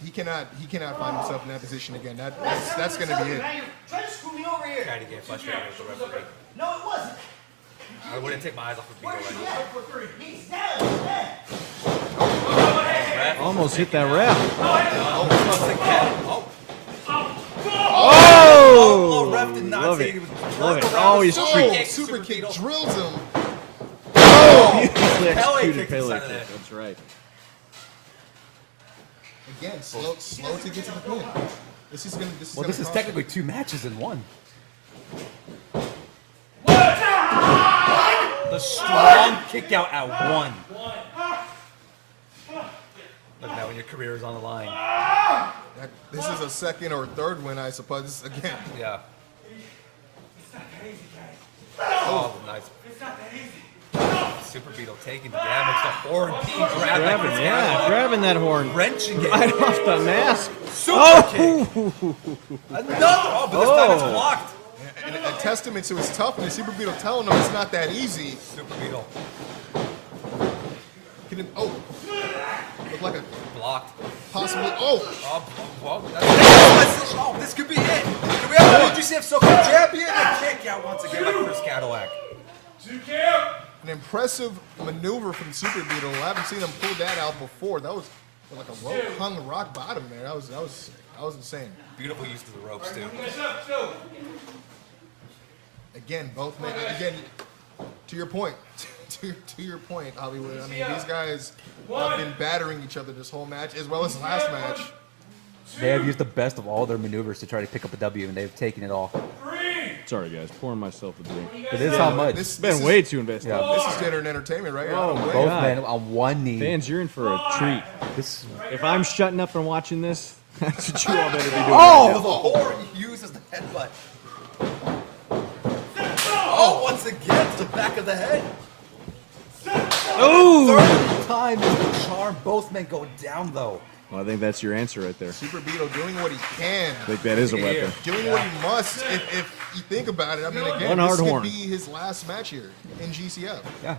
He cannot find himself in that position again. That's going to be it. Now you're trying to screw me over here. Caddy getting frustrated with the referee. No, it wasn't. I wouldn't take my eyes off of Beetle right now. He's down. Almost hit that ref. Ref did not Love say it. he was Love it. Oh, he's Oh, treating. super kick drills him. Beautifully Pele executed kicked Pele inside kick. of that. That's right. Again, slow to get to the pin. This is Well, this is technically 2 matches in one. The strong kick out at 1. Look now when your career is on the line. This is a second or third win, I suppose. Again. Yeah. Oh, nice. Super Beetle taking the damage. The horn being grabbed. Grabbing that horn. Wrenching it. Right off the mask. Super kick. Another. Oh, but this time it's blocked. And a testament to his toughness. Super Beetle telling him it's not that easy. Super Beetle. Look like a blocked. Possibly. This could be it. Could we have a GCF SoCal champion? A kick out once again by Chris Cadillac. An impressive maneuver from Super Beetle. I haven't seen him pull that out before. That was like a rope-hung rock bottom there. That was insane. Beautiful use of the ropes too. Again, both men. Again, to your point. To your point, Hollywood. I mean, these guys have been battering each other this whole match, as well as last match. They have used the best of all their maneuvers to try to pick up a W, and they've taken it all. Sorry, guys. Pouring myself a drink. But this is how much. It's been way too invested. Yeah. This is dinner and entertainment, right? Oh, my Both God. men on one knee. Fans, you're in for a treat. If I'm shutting up and watching this, that's what you all better be doing. Oh, right the now. horn uses the headbutt. Oh, once again, to the back of the head. Ooh. Third time is the charm. Both men go down, though. Well, I think that's your answer right there. Super Beetle doing what he can. I think that is a weapon. Doing what he must. If you think about it, I mean, again, One this hard could horn. be his last match here in GCF. Yeah.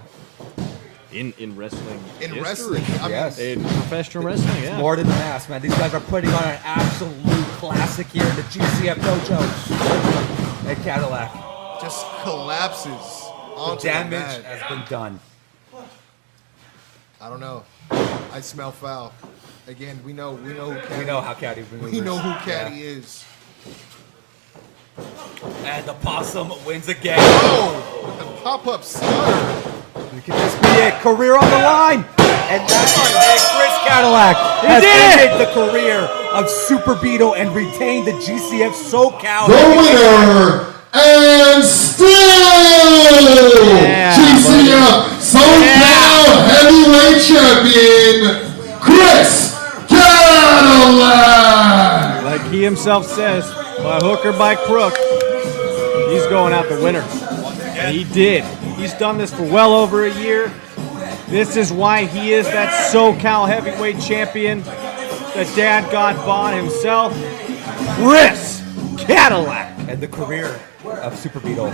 In wrestling. In history. wrestling, I mean, In professional wrestling, yeah. More than the mask, man. These guys are putting on an absolute classic here in the GCF dojo. And Cadillac. Just collapses The onto the damage mat. has been done. I don't know. I smell foul. Again, we know who Caddy. We know how Caddy We maneuvers. know who Yeah. Caddy is. And the possum wins again. Oh, the pop-up stutter. Could this be it? Career on the line. And that's it. Chris Cadillac He has did it! ended the career of Super Beetle and retained the GCF SoCal. The winner and still GCF SoCal Heavyweight Champion, Chris Cadillac. Like he himself says, by hook or by crook, he's going out the winner. And he did. He's done this for well over a year. This is why he is that SoCal heavyweight champion. The dad god bod himself, Chris Cadillac. And the career of Super Beetle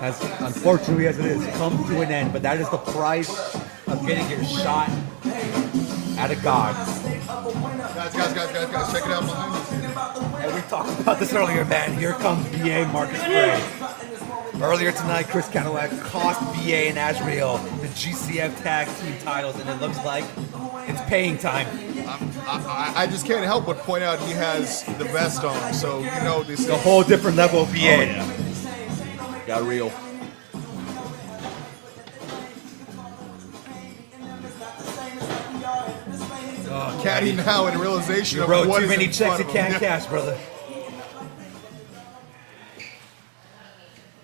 has, unfortunately as it is, come to an end. But that is the price of getting your shot at a god. Guys, check it out behind us. And we talked about this earlier, man. Here comes BA Marcus Gray. Earlier tonight, Chris Cadillac cost BA and Azrael the GCF Tag Team titles, and it looks like it's paying time. I just can't help but point out he has the vest on, so you know this is a whole different level of BA. Oh, yeah. Got real. Caddy now in realization You of wrote what too is many in checks front you of him. can't cash, brother.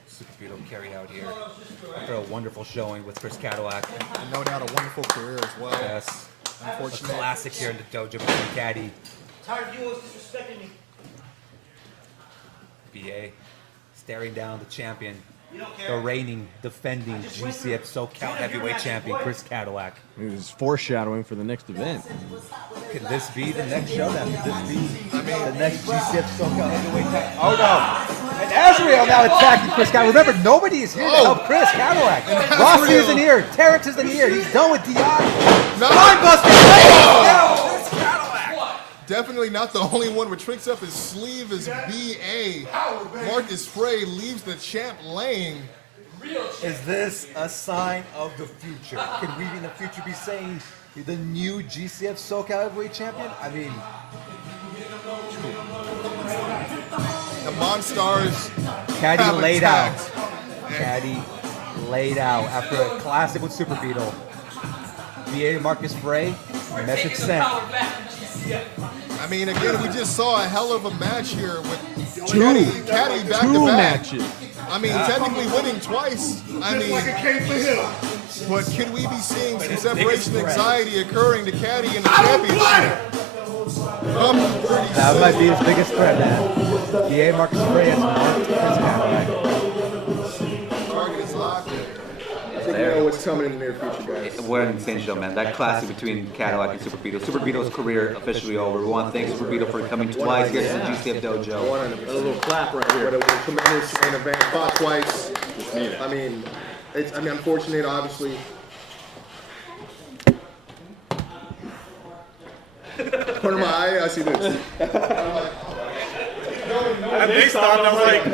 Super Beetle carried out here after a wonderful showing with Chris Cadillac. And no doubt a wonderful career as well. Yes. Unfortunate. A classic here in the dojo between Caddy. Tired of you always disrespecting me. BA staring down the champion, the reigning, defending GCF SoCal heavyweight champion, Chris Cadillac. It was foreshadowing for the next event. Can this be the next showdown? Could this be the next GCF SoCal heavyweight champion? Oh no! And Azrael now attacking Chris Cadillac. Remember, nobody is here to help Chris Cadillac. Rossi isn't here. Terrence isn't here. He's done with Dion. Definitely not the only one with tricks up his sleeve is BA. Marcus Frey leaves the champ laying. Is this a sign of the future? Can we in the future be saying the new GCF SoCal heavyweight champion? I mean, the Monstars Caddy have laid out. attacked. Caddy laid out after a classic with Super Beetle. VA Marcus Frey, message sent. I mean, again, we just saw a hell of a match here with Caddy back two to back. matches. I mean, technically winning twice. I mean, but could we be seeing some separation anxiety occurring to Caddy in the championship? That might be his biggest threat, man. VA Marcus Frey has marked Chris Cadillac. Target is locked. I think we know what's coming in the near future, guys. What an insane show, man. That classic between Cadillac and Super Beetle. Super Beetle's career officially over. We want to thank Super Beetle for coming twice here to the GCF Dojo. I want a little clap right here. What a tremendous main event. Fought twice. I mean, unfortunate, obviously. Corner of my eye, I see this. At least I was like,